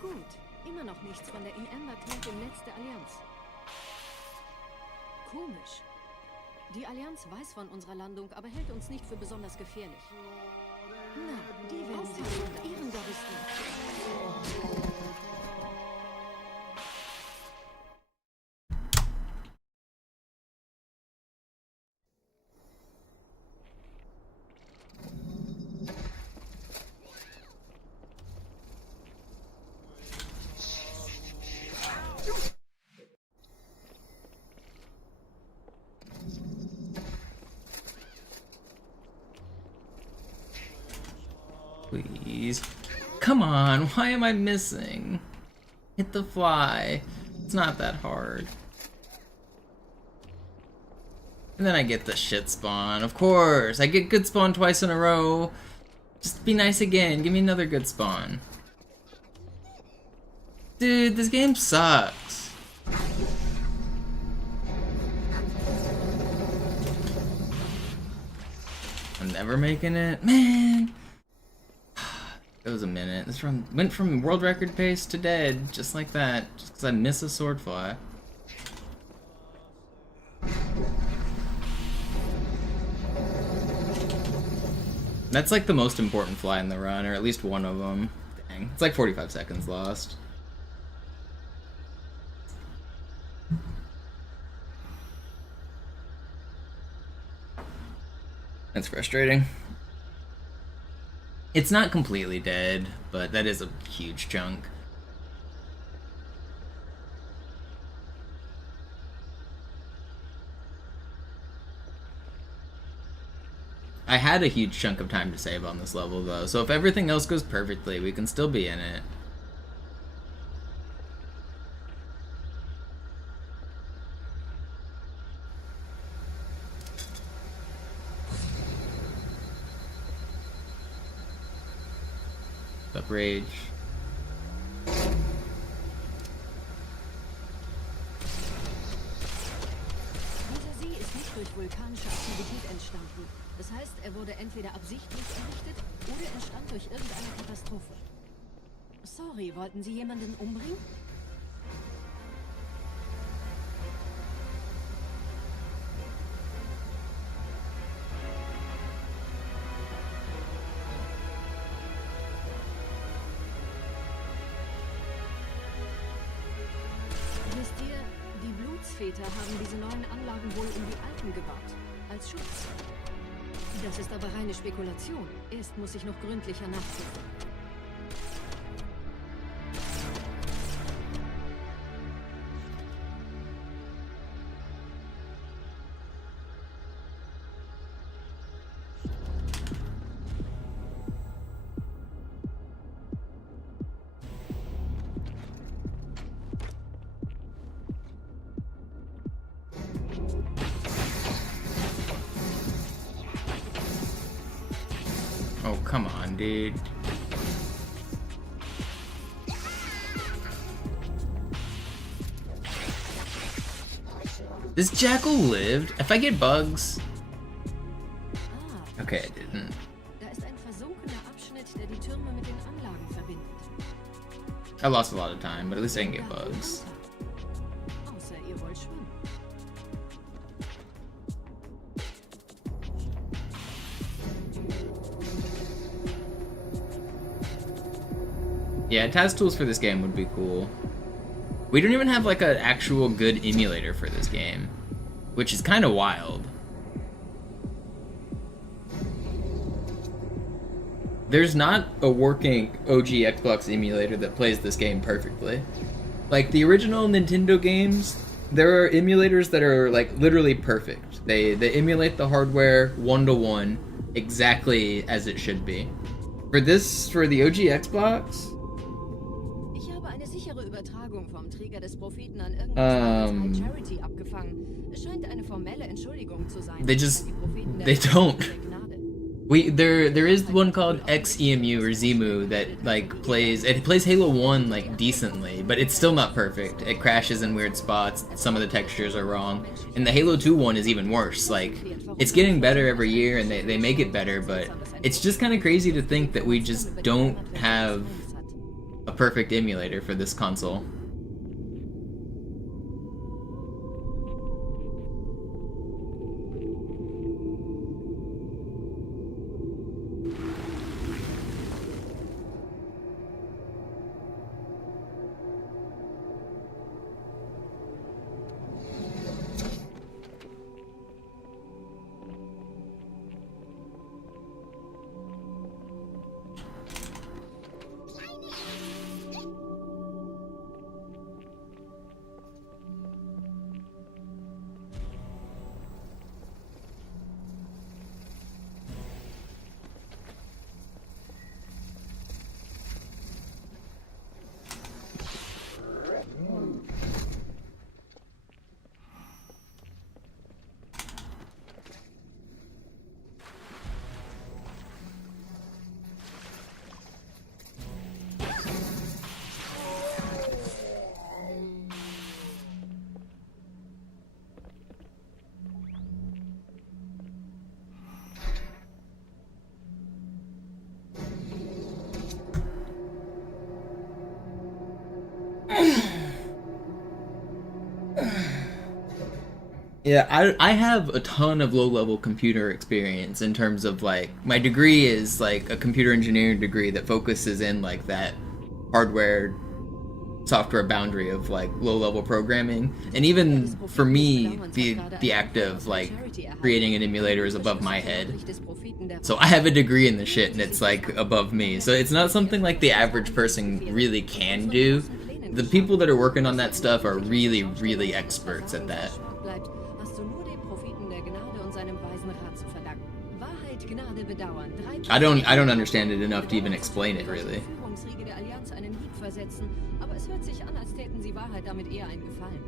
Gut. Immer noch nichts von der EM-Markierung im Netz der Allianz. Komisch. Die Allianz weiß von unserer Landung, aber hält uns nicht für besonders gefährlich. Na, die werden sich von ihren Garristen. Please. Come on, why am I missing? Hit the fly. It's not that hard. And then I get the shit spawn. Of course, I get good spawn twice in a row. Just be nice again. Give me another good spawn. Dude, this game sucks. I'm never making it. Man! It was a minute. This run went from world record pace to dead, just like that, just because I miss a sword fly. That's like the most important fly in the run, or at least one of them. Dang, it's like 45 seconds lost. That's frustrating. It's not completely dead, but that is a huge chunk. I had a huge chunk of time to save on this level though, so if everything else goes perfectly, we can still be in it. Up rage. Dieser See ist nicht durch vulkanische Aktivität entstanden. Das heißt, er wurde entweder absichtlich errichtet oder entstand durch irgendeine Katastrophe. Sorry, wollten Sie jemanden umbringen? Wisst ihr, die Blutsväter haben diese neuen Anlagen wohl um die alten gebaut. Als Schutz. Das ist aber reine Spekulation. Erst muss ich noch gründlicher nachprüfen. Oh, come on, dude. This jackal lived? If I get bugs... Okay, I didn't. Da ist ein versunkener Abschnitt, der die Türme mit den Anlagen verbindet. I lost a lot of time, but at least I can get bugs. Außer ihr wollt schwimmen. Yeah, task tools for this game would be cool. We don't even have like an actual good emulator for this game, which is kind of wild. There's not a working OG Xbox emulator that plays this game perfectly. Like the original Nintendo games, there are emulators that are like literally perfect. They emulate the hardware 1-to-1 exactly as it should be. For the OG Xbox, Ich habe eine sichere Übertragung vom Träger des Propheten an irgendeine Charity abgefangen. Es scheint eine formelle Entschuldigung zu sein. They don't. There is one called XEMU or Zemu that like plays Halo 1 like decently, but it's still not perfect. It crashes in weird spots, some of the textures are wrong. And the Halo 2 one is even worse. Like it's getting better every year and they make it better, but It's just kind of crazy to think that we just don't have a perfect emulator for this console. Yeah, I have a ton of low-level computer experience in terms of, like, my degree is, like, a computer engineering degree that focuses in, like, that hardware software boundary of, like, low-level programming. And even for me, the act of, like, creating an emulator is above my head. So I have a degree in the shit and it's, like, above me. So it's not something, like, the average person really can do. The people that are working on that stuff are really, really experts at that. I don't understand it enough to even explain it, really. Aber es hört sich an, als täten sie Wahrheit damit eher einen Gefallen.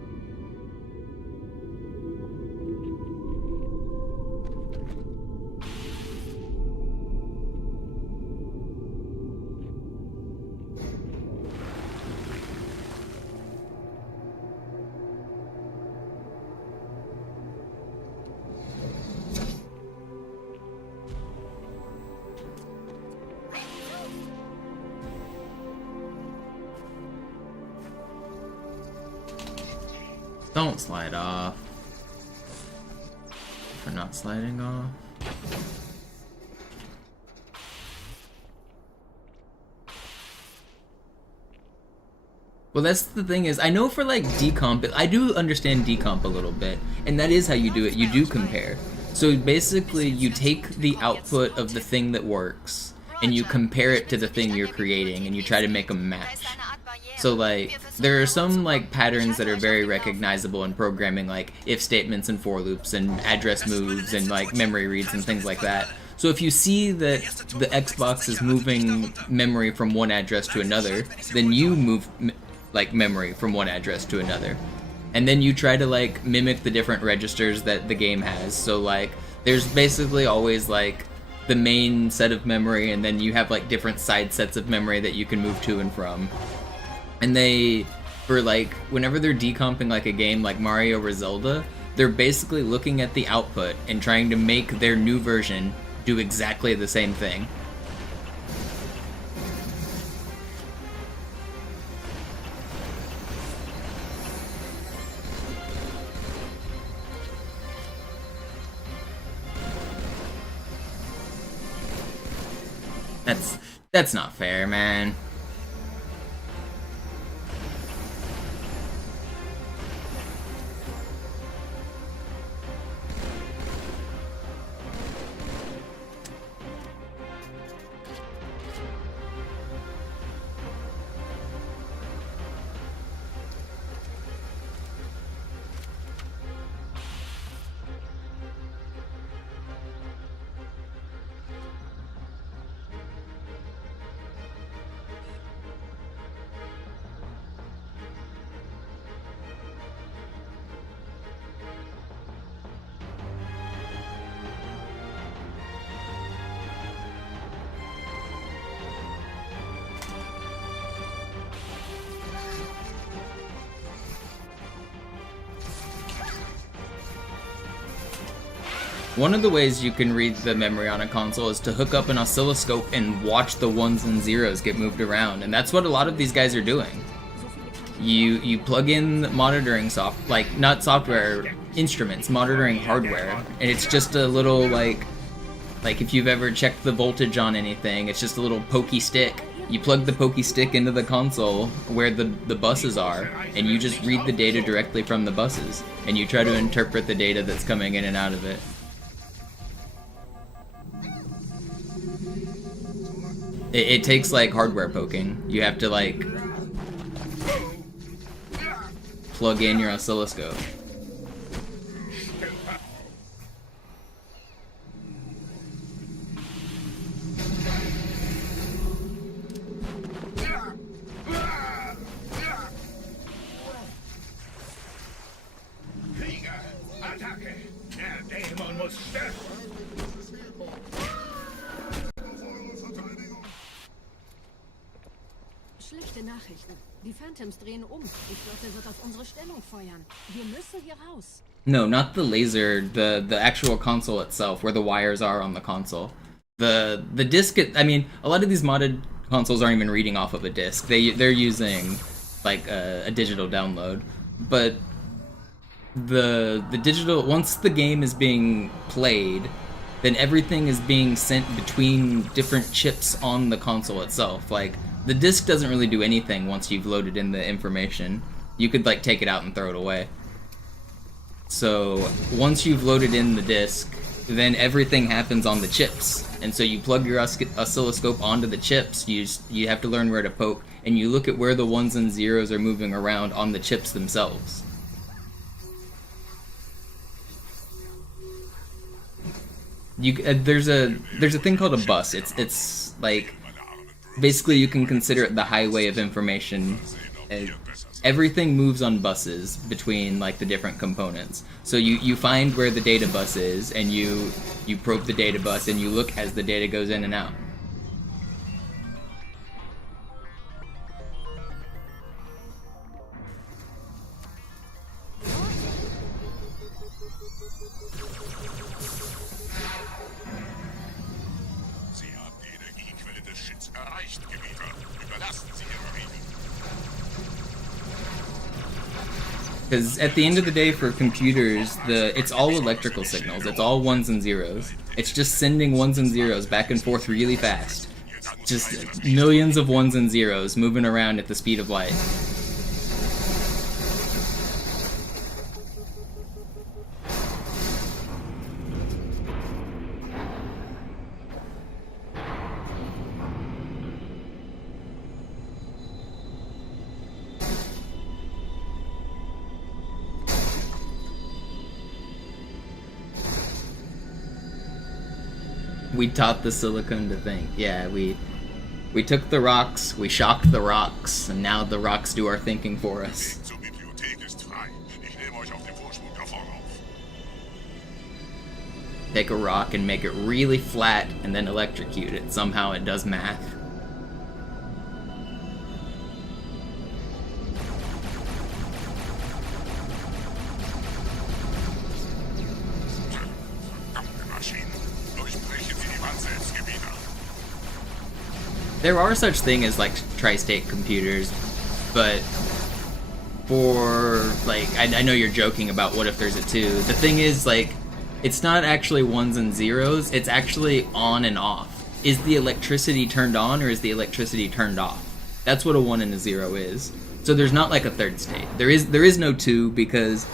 Don't slide off. For not sliding off. Well, that's the thing is, I know for like decomp, I do understand decomp a little bit, and that is how you do it. You do compare. So basically, you take the output of the thing that works, and you compare it to the thing you're creating, and you try to make them match. So like, there are some like patterns that are very recognizable in programming, like if statements and for loops and address moves and like memory reads and things like that. So if you see that the Xbox is moving memory from one address to another, then you move like memory from one address to another. And then you try to like mimic the different registers that the game has. So like, there's basically always like the main set of memory, and then you have like different side sets of memory that you can move to and from. And they, for like, whenever they're decomping like a game like Mario or Zelda, they're basically looking at the output and trying to make their new version do exactly the same thing. That's not fair, man. One of the ways you can read the memory on a console is to hook up an oscilloscope and watch the ones and zeros get moved around, and that's what a lot of these guys are doing. You plug in monitoring not software, instruments, monitoring hardware, and it's just a little like if you've ever checked the voltage on anything, it's just a little pokey stick. You plug the pokey stick into the console where the buses are, and you just read the data directly from the buses, and you try to interpret the data that's coming in and out of it. It takes like hardware poking. You have to like plug in your oscilloscope. Schlechte Nachrichten. Die Phantoms drehen um. Die Flotte wird auf unsere Stellung feuern. Wir müssen hier raus. No, not the laser, the actual console itself, where the wires are on the console. The disc, I mean, a lot of these modded consoles aren't even reading off of a disc. They're using like a digital download. But the digital, once the game is being played, then everything is being sent between different chips on the console itself. Like, the disc doesn't really do anything once you've loaded in the information. You could like take it out and throw it away. So once you've loaded in the disc, then everything happens on the chips. And so you plug your oscilloscope onto the chips, you have to learn where to poke, and you look at where the ones and zeros are moving around on the chips themselves. There's a thing called a bus. It's like, basically you can consider it the highway of information. Everything moves on buses between like the different components. So you find where the data bus is, and you probe the data bus, and you look as the data goes in and out. Because at the end of the day, for computers, it's all electrical signals. It's all ones and zeros. It's just sending ones and zeros back and forth really fast. Just millions of ones and zeros moving around at the speed of light. We taught the silicon to think. Yeah, we took the rocks, we shocked the rocks, and now the rocks do our thinking for us. Take a rock and make it really flat and then electrocute it. Somehow it does math. There are such things as like tri-state computers, but for like, I know you're joking about what if there's a 2. The thing is, like, it's not actually ones and zeros, it's actually on and off. Is the electricity turned on or is the electricity turned off? That's what a 1 and a 0 is. So there's not like a third state. There is no 2 because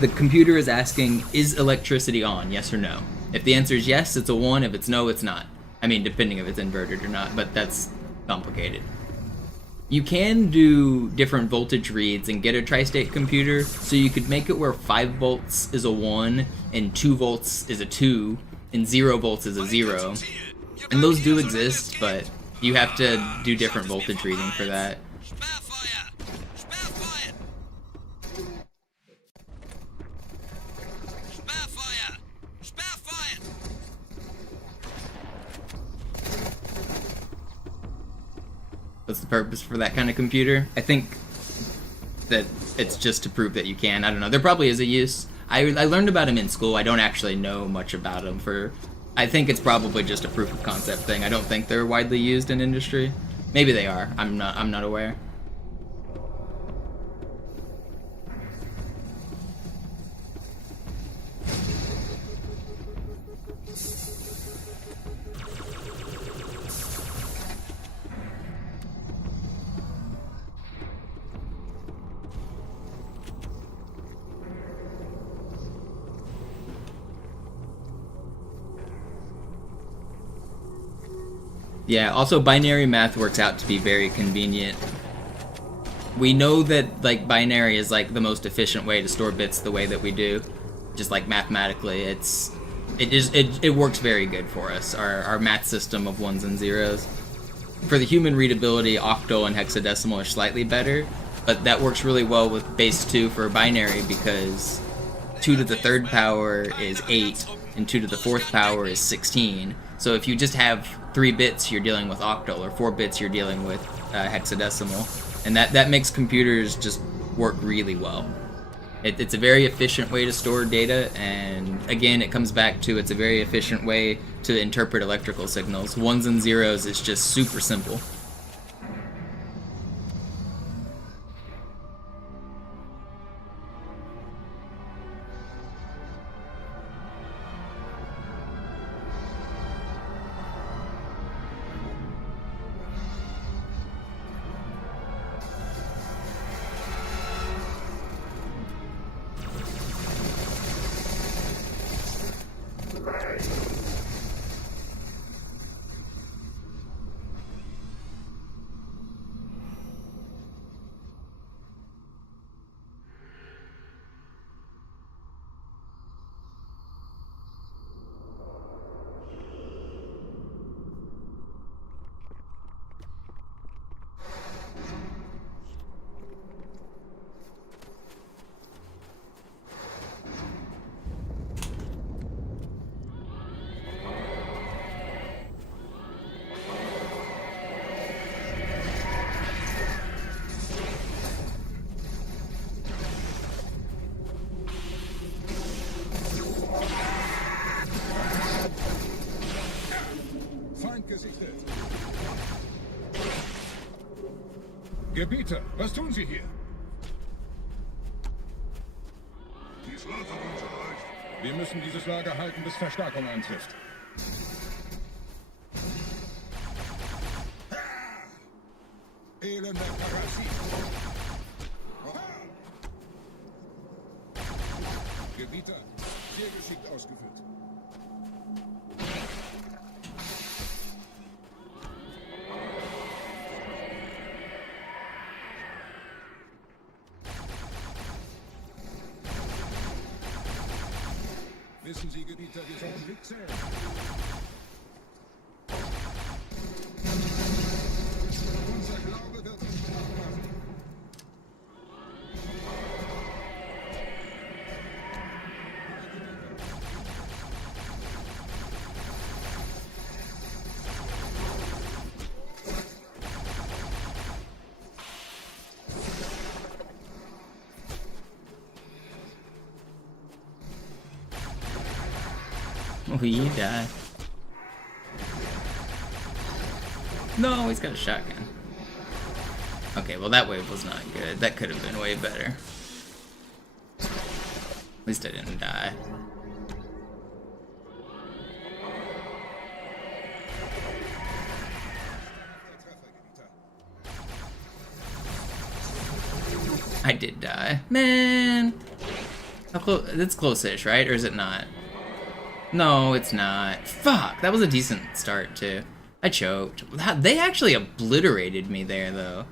the computer is asking, is electricity on, yes or no? If the answer is yes, it's a 1, if it's no, it's not. I mean, depending if it's inverted or not, but that's complicated. You can do different voltage reads and get a tri-state computer, so you could make it where 5 volts is a 1, and 2 volts is a 2, and 0 volts is a 0. And those do exist, but you have to do different voltage reading for that. What's the purpose for that kind of computer? I think that it's just to prove that you can. I don't know. There probably is a use. I learned about him in school. I don't actually know much about him. I think it's probably just a proof of concept thing. I don't think they're widely used in industry. Maybe they are. I'm not aware. Yeah, also binary math works out to be very convenient. We know that like binary is like the most efficient way to store bits the way that we do. Just like mathematically, it works very good for us, our math system of ones and zeros. For the human readability, octal and hexadecimal are slightly better, but that works really well with base 2 for binary because 2 to the 3rd power is 8 and 2 to the 4th power is 16. So if you just have 3 bits, you're dealing with octal, or 4 bits, you're dealing with hexadecimal. And that makes computers just work really well. It's a very efficient way to store data, and again, it comes back to it's a very efficient way to interpret electrical signals. Ones and zeros is just super simple. Gebieter, was tun Sie hier? Dies Lager uns erreicht. Wir müssen dieses Lager halten, bis Verstärkung eintrifft. Elender Parasit. Gebieter, sehr geschickt ausgeführt. Wissen Sie, Gebieter, wir sollten mitzählen. Unser Glaube wird uns stark machen. Oh, you die. No, he's got a shotgun. Okay, well that wave was not good. That could have been way better. At least I didn't die. I did die. Man! How close? It's close-ish, right? Or is it not? No, it's not. Fuck! That was a decent start, too. I choked. They actually obliterated me there, though.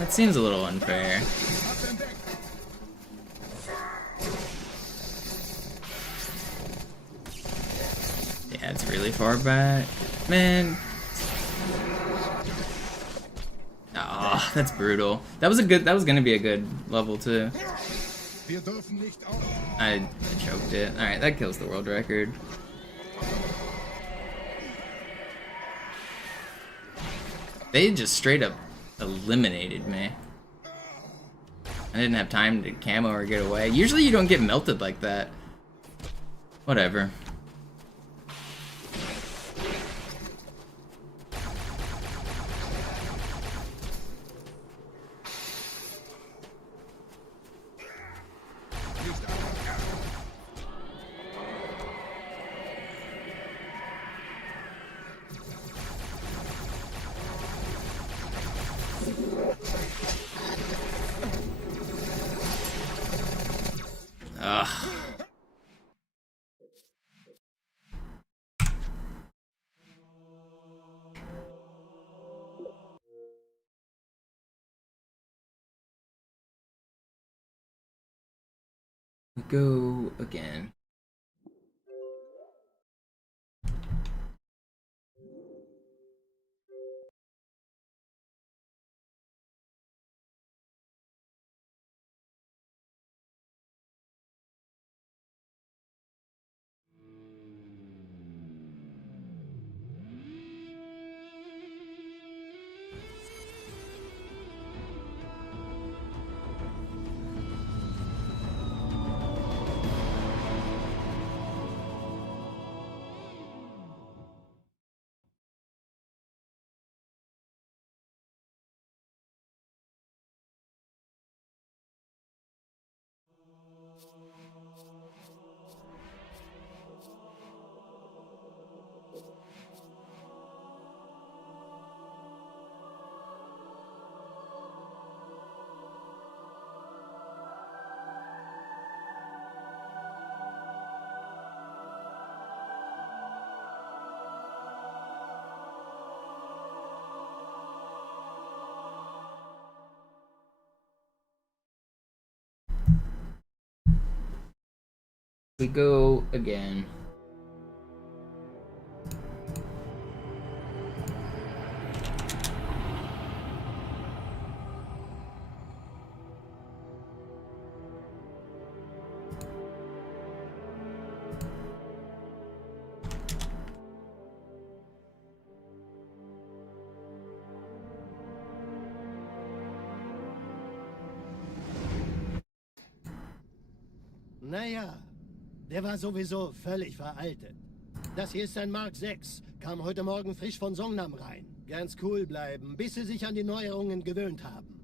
That seems a little unfair. Yeah, it's really far back. Man. Ah, that's brutal. That was gonna be a good level, too. I choked it. Alright, that kills the world record. They just straight up eliminated me. I didn't have time to camo or get away. Usually you don't get melted like that. Whatever. Ugh. Go again. We go again. Naja, der war sowieso völlig veraltet. Das hier ist ein Mark 6. Kam heute Morgen frisch von Songnam rein. Ganz cool bleiben, bis Sie sich an die Neuerungen gewöhnt haben.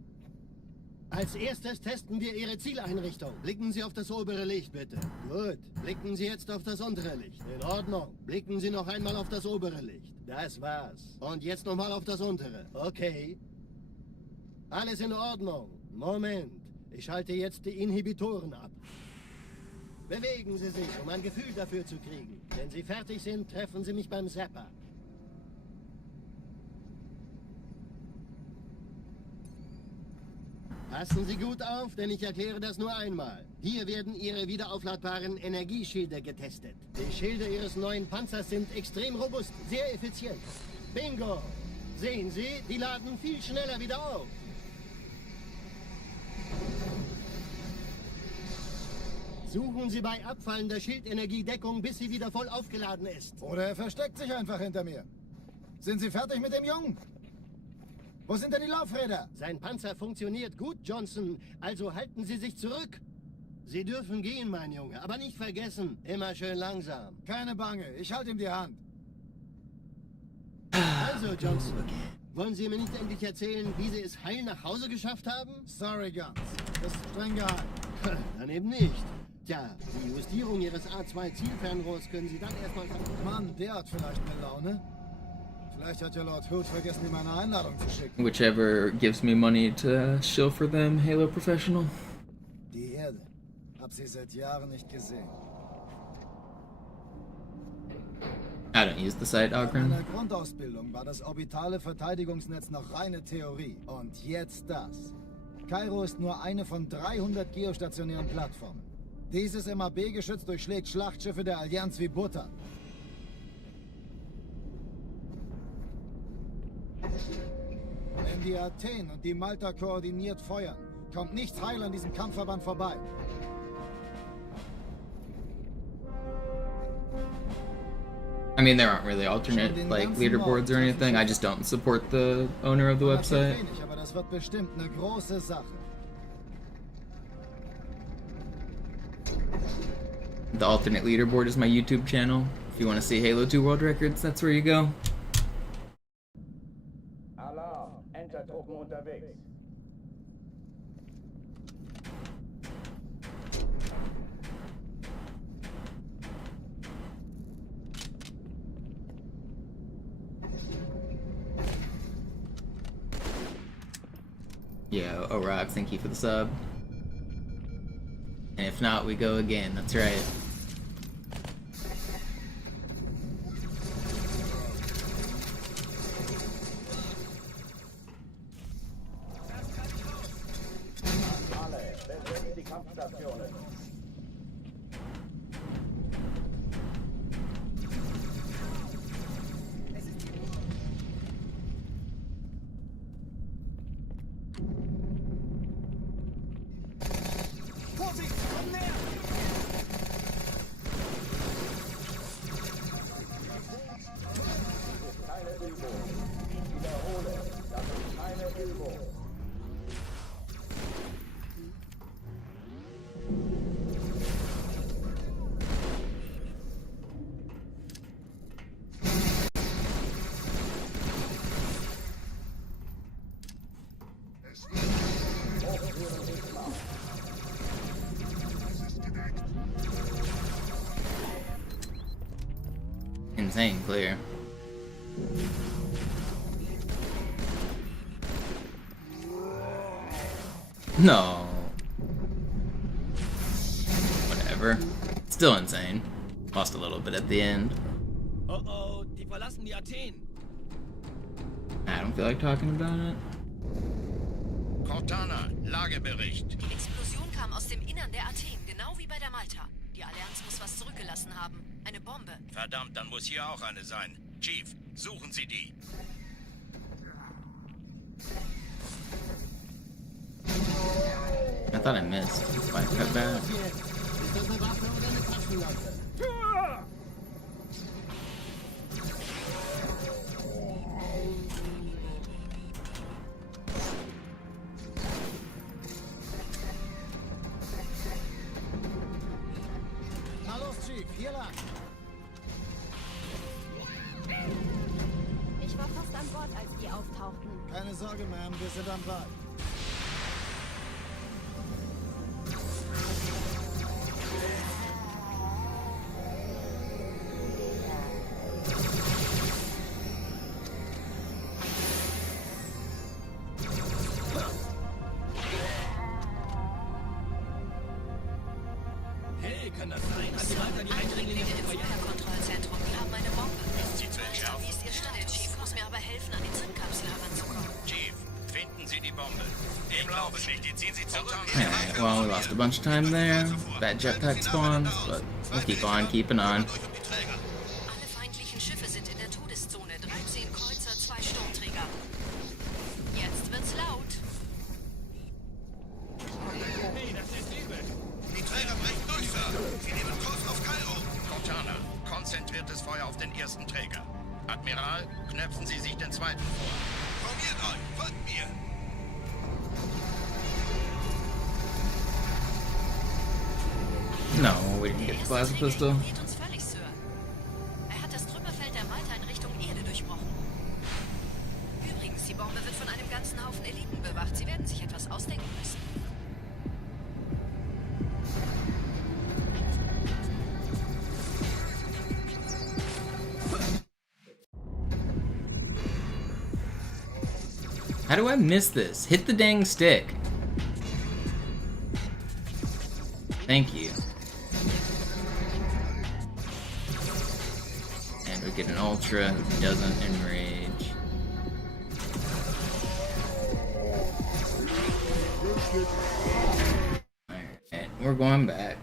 Als erstes testen wir Ihre Zieleinrichtung. Blicken Sie auf das obere Licht, bitte. Gut. Blicken Sie jetzt auf das untere Licht. In Ordnung. Blicken Sie noch einmal auf das obere Licht. Das war's. Und jetzt nochmal auf das untere. Okay. Alles in Ordnung. Moment. Ich schalte jetzt die Inhibitoren ab. Bewegen Sie sich, um ein Gefühl dafür zu kriegen. Wenn Sie fertig sind, treffen Sie mich beim Zapper. Passen Sie gut auf, denn ich erkläre das nur einmal. Hier werden Ihre wiederaufladbaren Energieschilde getestet. Die Schilde Ihres neuen Panzers sind extrem robust, sehr effizient. Bingo! Sehen Sie, die laden viel schneller wieder auf. Suchen Sie bei abfallender Schildenergiedeckung, bis sie wieder voll aufgeladen ist. Oder er versteckt sich einfach hinter mir. Sind Sie fertig mit dem Jungen? Wo sind denn die Laufräder? Sein Panzer funktioniert gut, Johnson. Also halten Sie sich zurück. Sie dürfen gehen, mein Junge. Aber nicht vergessen, immer schön langsam. Keine Bange, ich halte ihm die Hand. Also, Johnson, wollen Sie mir nicht endlich erzählen, wie Sie es heil nach Hause geschafft haben? Sorry, Guns. Das ist streng geheim. Dann eben nicht. Tja, die Justierung Ihres A2-Zielfernrohrs können Sie dann erstmal... Mann, der hat vielleicht eine Laune. Vielleicht hat ja Lord Hood vergessen, ihm eine Einladung zu schicken. Whichever gives me money to shill for them, Halo Professional. Die Erde. Hab sie seit Jahren nicht gesehen. I don't use the site, In Ogren. meiner Grundausbildung war das orbitale Verteidigungsnetz noch reine Theorie. Und jetzt das. Kairo ist nur eine von 300 geostationären Plattformen. Dieses MAB-Geschütz durchschlägt Schlachtschiffe der Allianz wie Butter. Wenn die Athen und die Malta koordiniert feuern, kommt nichts heil an diesem Kampfverband vorbei. I mean, there aren't really alternate, like, leaderboards or anything. I just don't support the owner of the website. Aber das wird bestimmt eine große Sache. The alternate leaderboard is my YouTube channel. If you want to see Halo 2 world records, that's where you go. Alarm, Entertruppen unterwegs. Yo, Rock, thank you for the sub. And if not, we go again, that's right. Alle, besetzt die Kampfstationen. Vorsicht, komm näher! Keine Übung. Ich wiederhole, das ist keine Übung. Insane clear. No. Whatever. Still insane. Lost a little bit at the end. Oh oh, die verlassen die Athen. I don't feel like talking about it. Cortana, Lagebericht. Die Explosion kam aus dem Innern der Athen, genau wie bei der Malta. Die Allianz muss was zurückgelassen haben. Eine Bombe. Verdammt, dann muss hier auch eine sein. Chief, suchen Sie die. I thought I missed. Why cut back? Ist das eine Waffe oder eine Taschenlampe? Na los, Chief, hier lang. Ich war fast an Bord, als die auftauchten. Keine Sorge, Ma'am, wir sind am Ball. Hey, kann das sein? Hat die Malta die Eindringlinge Im verjagt? Feuerkontrollzentrum, die haben eine Bombe. Sieht sehr scharf. Wie ist Ihr Stand? Der Chief muss mir aber helfen, an die Zündkapsel heranzukommen. Chief, finden Sie die Bombe. Ich glaube nicht, die ziehen Sie zurück. Alright, well, we lost a bunch of time there. Bad jetpack spawns, but we'll keep on keeping on. Alle feindlichen Schiffe sind in der Todeszone. 13 Kreuzer, 2 Sturmträger. Jetzt wird's laut. Hey, das ist übel. Die Träger brechen durch, Sir. Sie nehmen Kurs auf Kairo. Cortana, konzentriertes Feuer auf den ersten Träger. Admiral, knöpfen Sie sich den zweiten vor. Formiert euch, folgt mir. No, we didn't get the plasma pistol. Ignoriert uns völlig, Sir. Er hat das Trümmerfeld der Malta in Richtung Erde durchbrochen. Übrigens, die Bombe wird von einem ganzen Haufen Eliten bewacht. Sie werden sich etwas ausdenken müssen. How do I miss this? Hit the dang stick. Thank you. And we get an ultra who doesn't enrage. Alright, we're going back.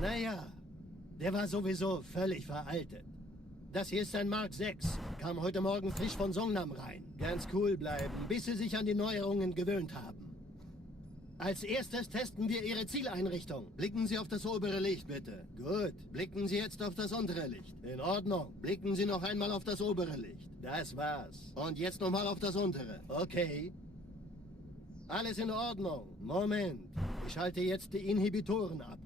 Naja, der war sowieso völlig veraltet. Das hier ist ein Mark 6. Kam heute Morgen frisch von Songnam rein. Ganz cool bleiben, bis Sie sich an die Neuerungen gewöhnt haben. Als erstes testen wir Ihre Zieleinrichtung. Blicken Sie auf das obere Licht, bitte. Gut. Blicken Sie jetzt auf das untere Licht. In Ordnung. Blicken Sie noch einmal auf das obere Licht. Das war's. Und jetzt nochmal auf das untere. Okay. Alles in Ordnung. Moment. Ich schalte jetzt die Inhibitoren ab.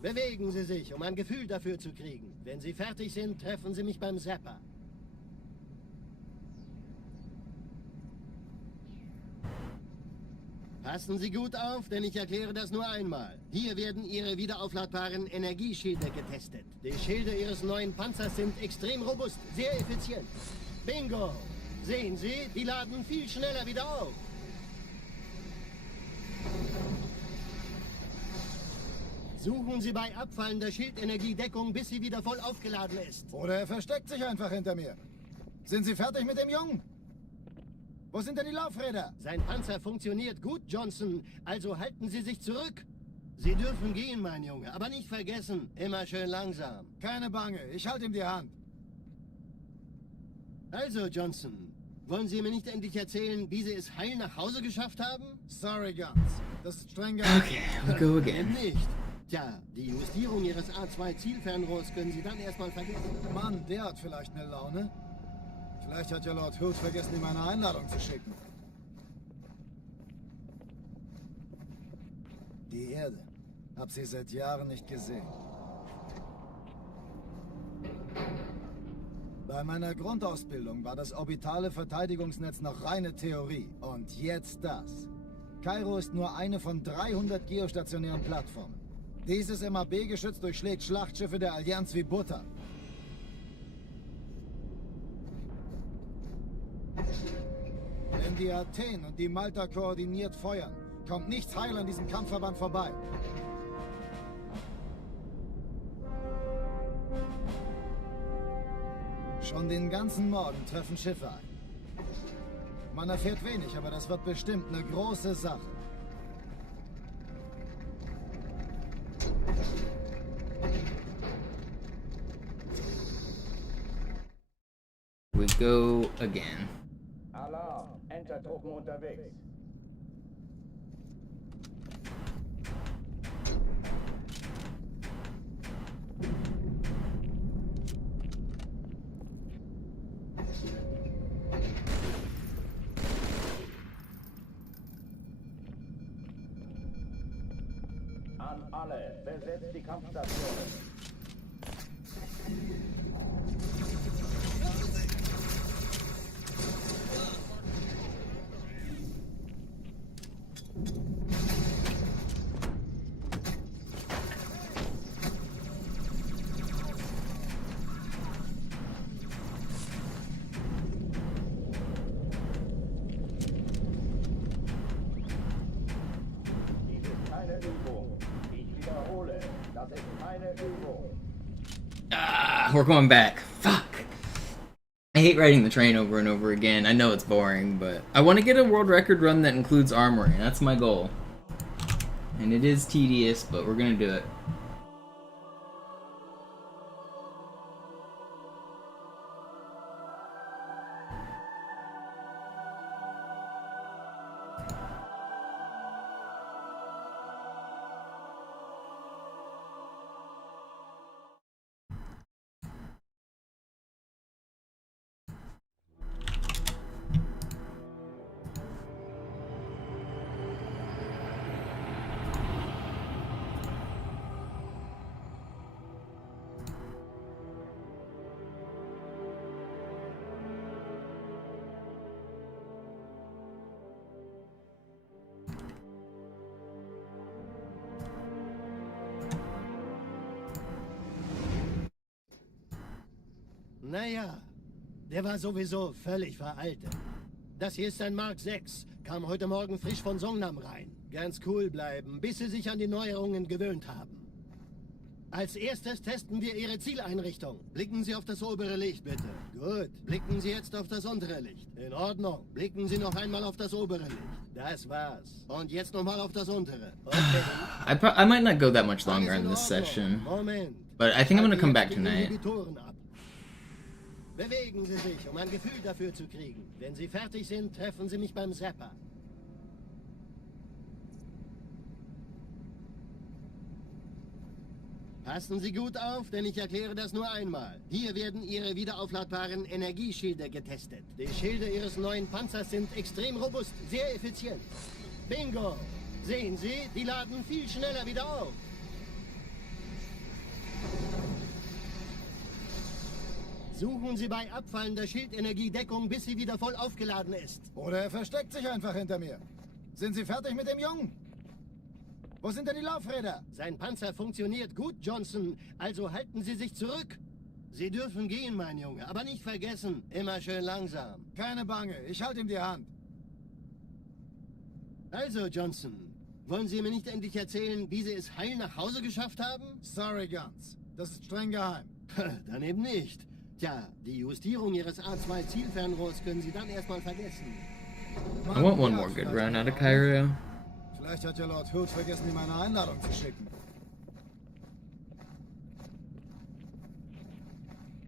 Bewegen Sie sich, um ein Gefühl dafür zu kriegen. Wenn Sie fertig sind, treffen Sie mich beim Zapper. Passen Sie gut auf, denn ich erkläre das nur einmal. Hier werden Ihre wiederaufladbaren Energieschilde getestet. Die Schilde Ihres neuen Panzers sind extrem robust, sehr effizient. Bingo! Sehen Sie, die laden viel schneller wieder auf. Suchen Sie bei abfallender Schildenergiedeckung, bis sie wieder voll aufgeladen ist. Oder er versteckt sich einfach hinter mir. Sind Sie fertig mit dem Jungen? Wo sind denn die Laufräder? Sein Panzer funktioniert gut, Johnson. Also halten Sie sich zurück. Sie dürfen gehen, mein Junge. Aber nicht vergessen, immer schön langsam. Keine Bange, ich halte ihm die Hand. Also, Johnson, wollen Sie mir nicht endlich erzählen, wie Sie es heil nach Hause geschafft haben? Sorry, Guns. Das ist streng geheim. Okay, we go again. Nicht. Tja, die Justierung Ihres A2-Zielfernrohrs können Sie dann erstmal vergessen. Mann, der hat vielleicht eine Laune. Vielleicht hat ja Lord Hood vergessen, ihm eine Einladung zu schicken. Die Erde. Hab sie seit Jahren nicht gesehen. Bei meiner Grundausbildung war das orbitale Verteidigungsnetz noch reine Theorie. Und jetzt das. Kairo ist nur eine von 300 geostationären Plattformen. Dieses MAB-Geschütz durchschlägt Schlachtschiffe der Allianz wie Butter. Wenn die Athen und die Malta koordiniert feuern, kommt nichts heil an diesem Kampfverband vorbei. Schon den ganzen Morgen treffen Schiffe ein. Man erfährt wenig, aber das wird bestimmt eine große Sache. We go again. Alarm! Entertruppen unterwegs. An alle, besetzt die Kampfstationen. Ah, we're going back. Fuck. I hate riding the train over and over again. I know it's boring, but I want to get a world record run that includes armory. That's my goal. And it is tedious, but we're gonna do it. Naja, der war sowieso völlig veraltet. Das hier ist ein Mark 6. Kam heute Morgen frisch von Songnam rein. Ganz cool bleiben, bis Sie sich an die Neuerungen gewöhnt haben. Als erstes testen wir Ihre Zieleinrichtung. Blicken Sie auf das obere Licht, bitte. Gut. Blicken Sie jetzt auf das untere Licht. In Ordnung. Blicken Sie noch einmal auf das obere Licht. Das war's. Und jetzt nochmal auf das untere. Okay. I might not go that much longer in this session. Moment. But I think I'm gonna come back tonight. Bewegen Sie sich, um ein Gefühl dafür zu kriegen. Wenn Sie fertig sind, treffen Sie mich beim Zapper. Passen Sie gut auf, denn ich erkläre das nur einmal. Hier werden Ihre wiederaufladbaren Energieschilde getestet. Die Schilde Ihres neuen Panzers sind extrem robust, sehr effizient. Bingo! Sehen Sie, die laden viel schneller wieder auf. Suchen Sie bei abfallender Schildenergie Deckung, bis sie wieder voll aufgeladen ist. Oder er versteckt sich einfach hinter mir. Sind Sie fertig mit dem Jungen? Wo sind denn die Laufräder? Sein Panzer funktioniert gut, Johnson. Also halten Sie sich zurück. Sie dürfen gehen, mein Junge. Aber nicht vergessen, immer schön langsam. Keine Bange, ich halte ihm die Hand. Also, Johnson, wollen Sie mir nicht endlich erzählen, wie Sie es heil nach Hause geschafft haben? Sorry, Guns. Das ist streng geheim. Dann eben nicht. Tja, die Justierung Ihres A2-Zielfernrohrs können Sie dann erstmal vergessen. I want one more good run out of Cairo. Vielleicht hat ja Lord Hood vergessen, ihm eine Einladung zu schicken.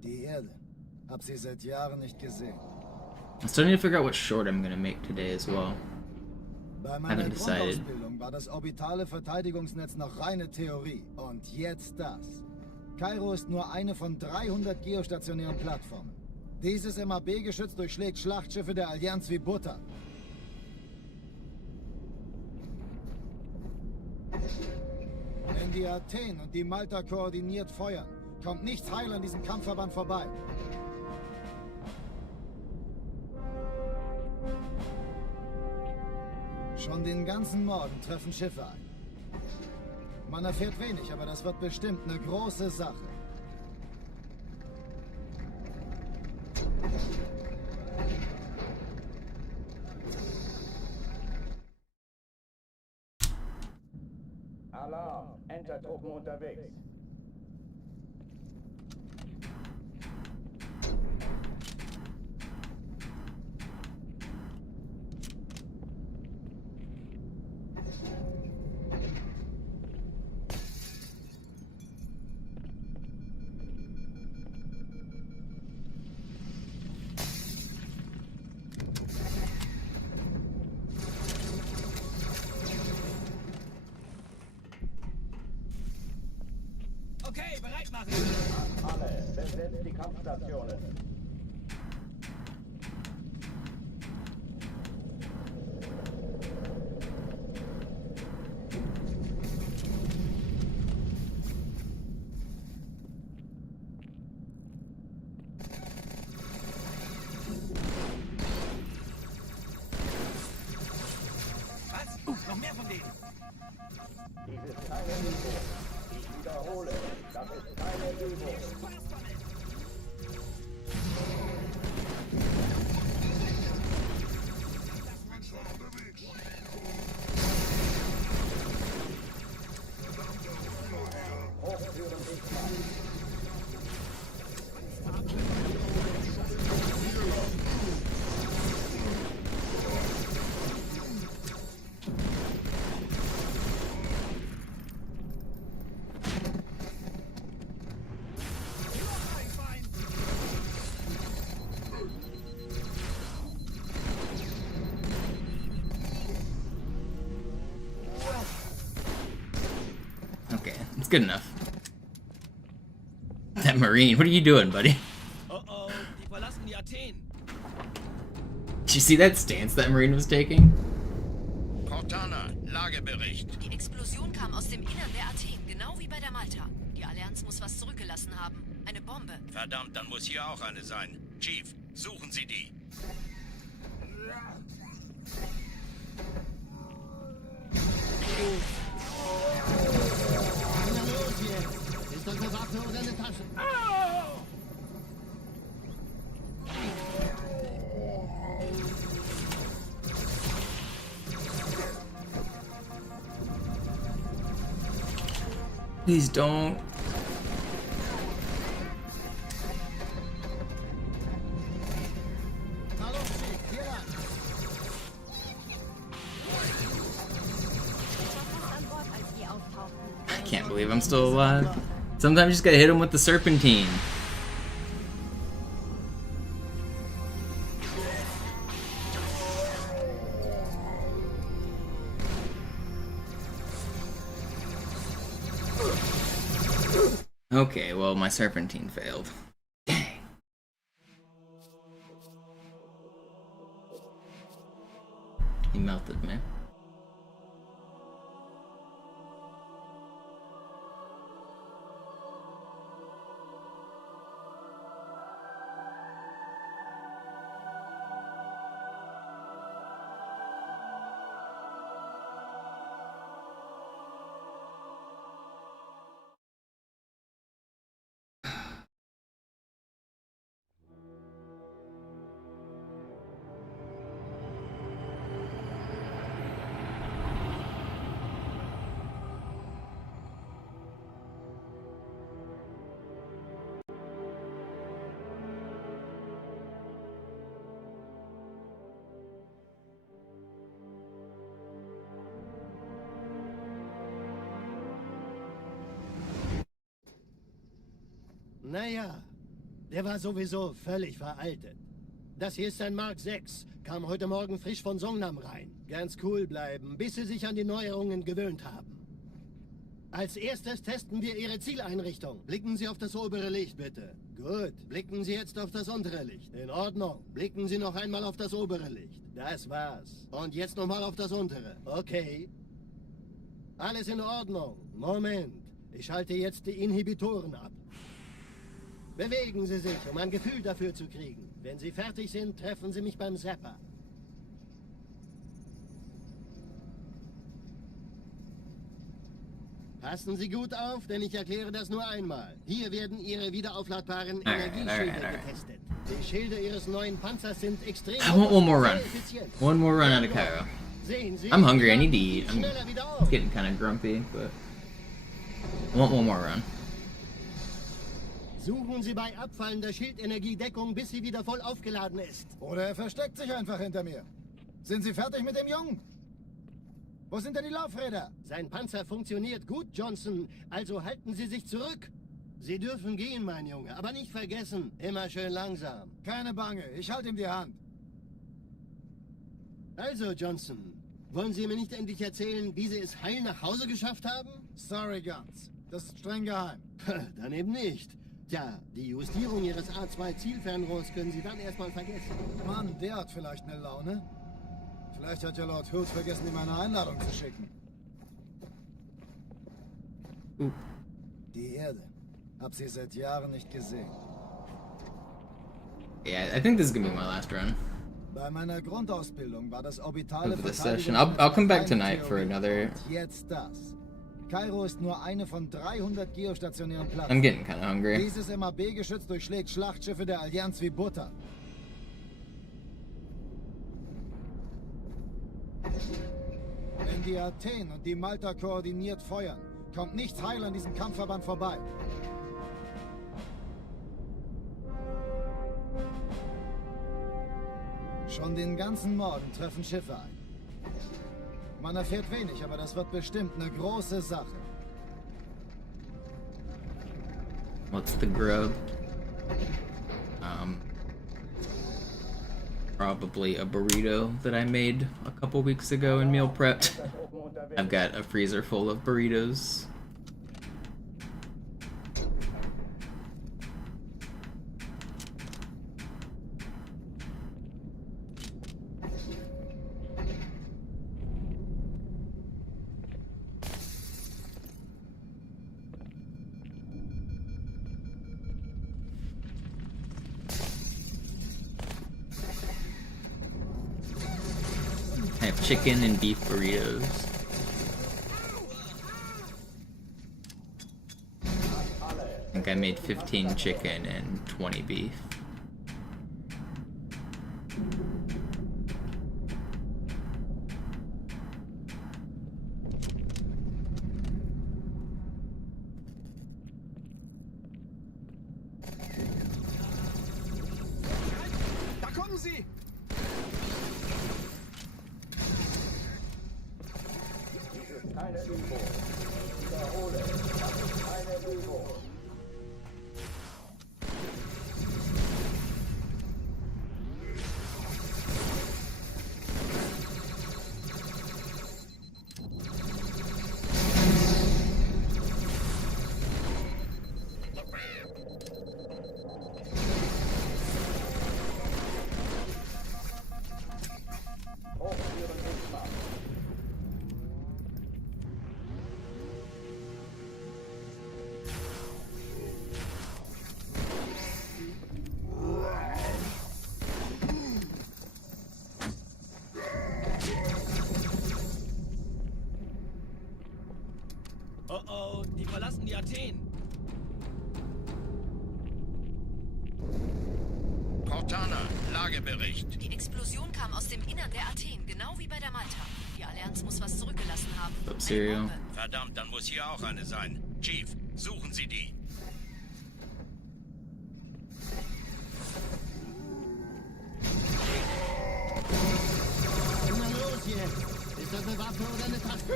Die Erde. Hab sie seit Jahren nicht gesehen. I'm starting to figure out what short I'm gonna make today as well. Bei meiner Grundausbildung war das orbitale Verteidigungsnetz noch reine Theorie. Und jetzt das. Kairo ist nur eine von 300 geostationären Plattformen. Dieses MAB-Geschütz durchschlägt Schlachtschiffe der Allianz wie Butter. Wenn die Athen und die Malta koordiniert feuern, kommt nichts heil an diesem Kampfverband vorbei. Schon den ganzen Morgen treffen Schiffe ein. Man erfährt wenig, aber das wird bestimmt eine große Sache. Alarm! Entertruppen unterwegs. Okay, bereit machen! Alle, besetzt die Kampfstationen. Was? Noch mehr von denen! Dies ist keine Übung. Ich wiederhole, das ist keine Übung. Hochführen dich mal. Okay, it's good enough. That Marine, what are you doing, buddy? Oh, die verlassen die Athen. Did you see that stance that Marine was taking? Cortana, Lagebericht. Die Explosion kam aus dem Innern der Athen, genau wie bei der Malta. Die Allianz muss was zurückgelassen haben. Eine Bombe. Verdammt, dann muss hier auch eine sein. Chief, suchen Sie die. Na los jetzt! Ist das eine Waffe oder eine Tasche? Please don't. can't believe I'm still alive. Sometimes you just gotta hit him with the serpentine. Okay, well, my serpentine failed. Dang. He melted me. Naja, der war sowieso völlig veraltet. Das hier ist ein Mark 6, kam heute Morgen frisch von Songnam rein. Ganz cool bleiben, bis Sie sich an die Neuerungen gewöhnt haben. Als erstes testen wir Ihre Zieleinrichtung. Blicken Sie auf das obere Licht, bitte. Gut, blicken Sie jetzt auf das untere Licht. In Ordnung. Blicken Sie noch einmal auf das obere Licht. Das war's. Und jetzt nochmal auf das untere. Okay. Alles in Ordnung. Moment. Ich schalte jetzt die Inhibitoren ab. Bewegen Sie sich, um ein Gefühl dafür zu kriegen. Wenn Sie fertig sind, treffen Sie mich beim Zapper. Passen Sie gut auf, denn ich erkläre das nur einmal. Hier werden Ihre wiederaufladbaren Energieschilde getestet. Die Schilde Ihres neuen Panzers sind extrem... I want one more run. One more run out of Cairo. I'm hungry, I need to eat. I'm getting kind of grumpy, but... I want one more run. Suchen Sie bei abfallender Schildenergie Deckung, bis sie wieder voll aufgeladen ist. Oder er versteckt sich einfach hinter mir. Sind Sie fertig mit dem Jungen? Wo sind denn die Laufräder? Sein Panzer funktioniert gut, Johnson. Also halten Sie sich zurück. Sie dürfen gehen, mein Junge. Aber nicht vergessen, immer schön langsam. Keine Bange, ich halte ihm die Hand. Also, Johnson, wollen Sie mir nicht endlich erzählen, wie Sie es heil nach Hause geschafft haben? Sorry, Guns. Das ist streng geheim. Dann eben nicht. Tja, die Justierung Ihres A2-Zielfernrohrs können Sie dann erstmal vergessen. Mann, der hat vielleicht eine Laune. Vielleicht hat ja Lord Hood vergessen, ihm eine Einladung zu schicken. Die Erde. Hab sie seit Jahren nicht gesehen. Yeah, I think this is gonna be my last run. Bei meiner Grundausbildung war das orbitale Of this session. I'll come back tonight for another. Und jetzt das. Kairo ist nur eine von 300 geostationären I'm Plattformen. getting kind of hungry. Dieses MAB-Geschütz durchschlägt Schlachtschiffe der Allianz wie Butter. Wenn die Athen und die Malta koordiniert feuern, kommt nichts heil an diesem Kampfverband vorbei. Schon den ganzen Morgen treffen Schiffe ein. Man erfährt wenig, aber das wird bestimmt eine große Sache. What's the grub? Probably a burrito that I made a couple weeks ago and meal prepped. I've got a freezer full of burritos. I have chicken and beef burritos. I think I made 15 chicken and 20 beef. Da kommen sie! Dies ist keine Übung. Ich wiederhole, Übung. Oh oh, die verlassen die Athen. Cortana, Lagebericht. Die Explosion kam aus dem Innern der Athen, genau wie bei der Malta. Die Allianz muss was zurückgelassen haben. Serial. Verdammt, dann muss hier auch eine sein. Chief, suchen Sie die. Na los jetzt! Ist das eine Waffe oder eine Taste?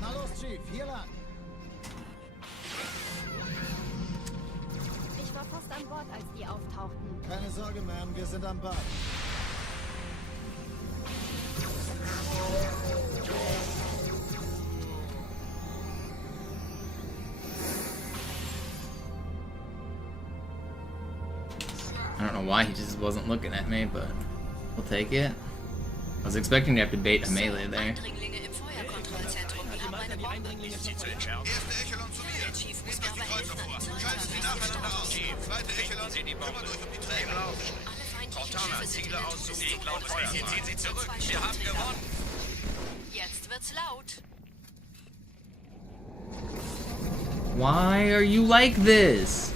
Na los, Chief, hier lang. Ich war fast an Bord, als die auftauchten. Keine Sorge, Ma'am, wir sind am Bad. I don't know why he just wasn't looking at me, but we'll take it. I was expecting to have to bait a melee there. Eindringlinge im Feuerkontrollzentrum. Die haben eine Bombe. Ist sie zu entschärfen? Erste Echelon zu mir. Der Chief muss Nehmt mir euch die aber Kreuzer helfen. vor. Schalten Sie nacheinander aus. Chief, Zweite Echelon, Sie die Bombe. kümmert euch um die Träger. Laufen. Alle feindlichen Cortana, Schiffe sind in Ziele der aussuchen. Touristzone. Feuer. Ziehen Sie zurück. Wir haben gewonnen. Jetzt wird's laut. Why are you like this?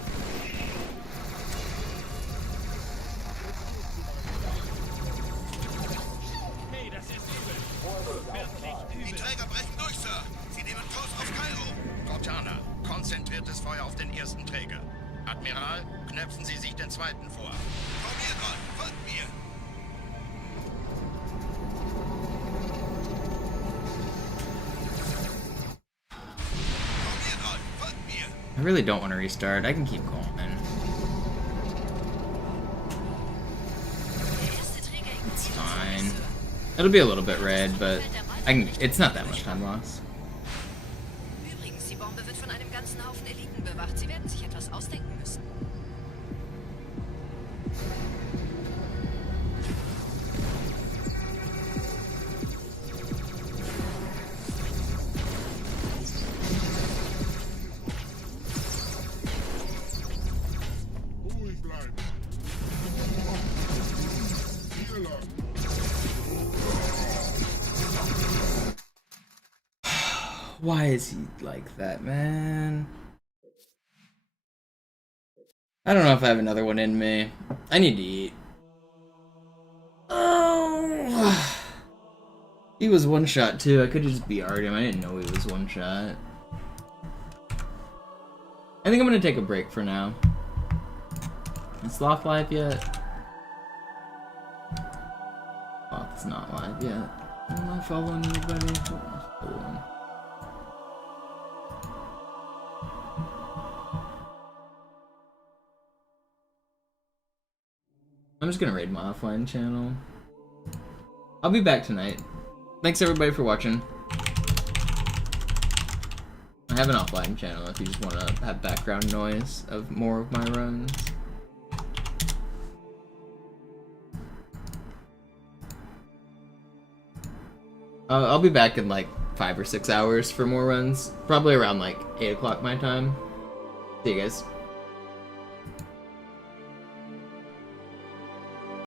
Hey, das ist übel. Wirklich Die übel. Träger brechen durch, Sir. Sie nehmen Kurs auf Kairo. Cortana, konzentriertes Feuer auf den ersten Träger. Admiral, knöpfen Sie sich den zweiten vor. Formiert euch. Folgt mir. Formiert euch. Folgt mir. I really don't want to restart. I can keep going. Der erste Träger It's ignoriert fine. Sir. It'll be a little bit red, but I can. It's not that much time lost. Übrigens, die Bombe wird von einem ganzen Haufen Eliten bewacht. Sie werden sich etwas ausdenken müssen. Ruhig bleiben. Hier lang. Why is he like that, man? I don't know if I have another one in me. I need to eat. Oh, he was one shot too. I could just BR'd him. I didn't know he was one shot. I think I'm gonna take a break for now. Is Sloth live yet? Sloth's not live yet. Am I following anybody? What am I following? I'm just gonna raid my offline channel. I'll be back tonight. Thanks everybody for watching. I have an offline channel if you just want to have background noise of more of my runs. I'll be back in like 5 or 6 hours for more runs. Probably around like 8 o'clock my time. See you guys.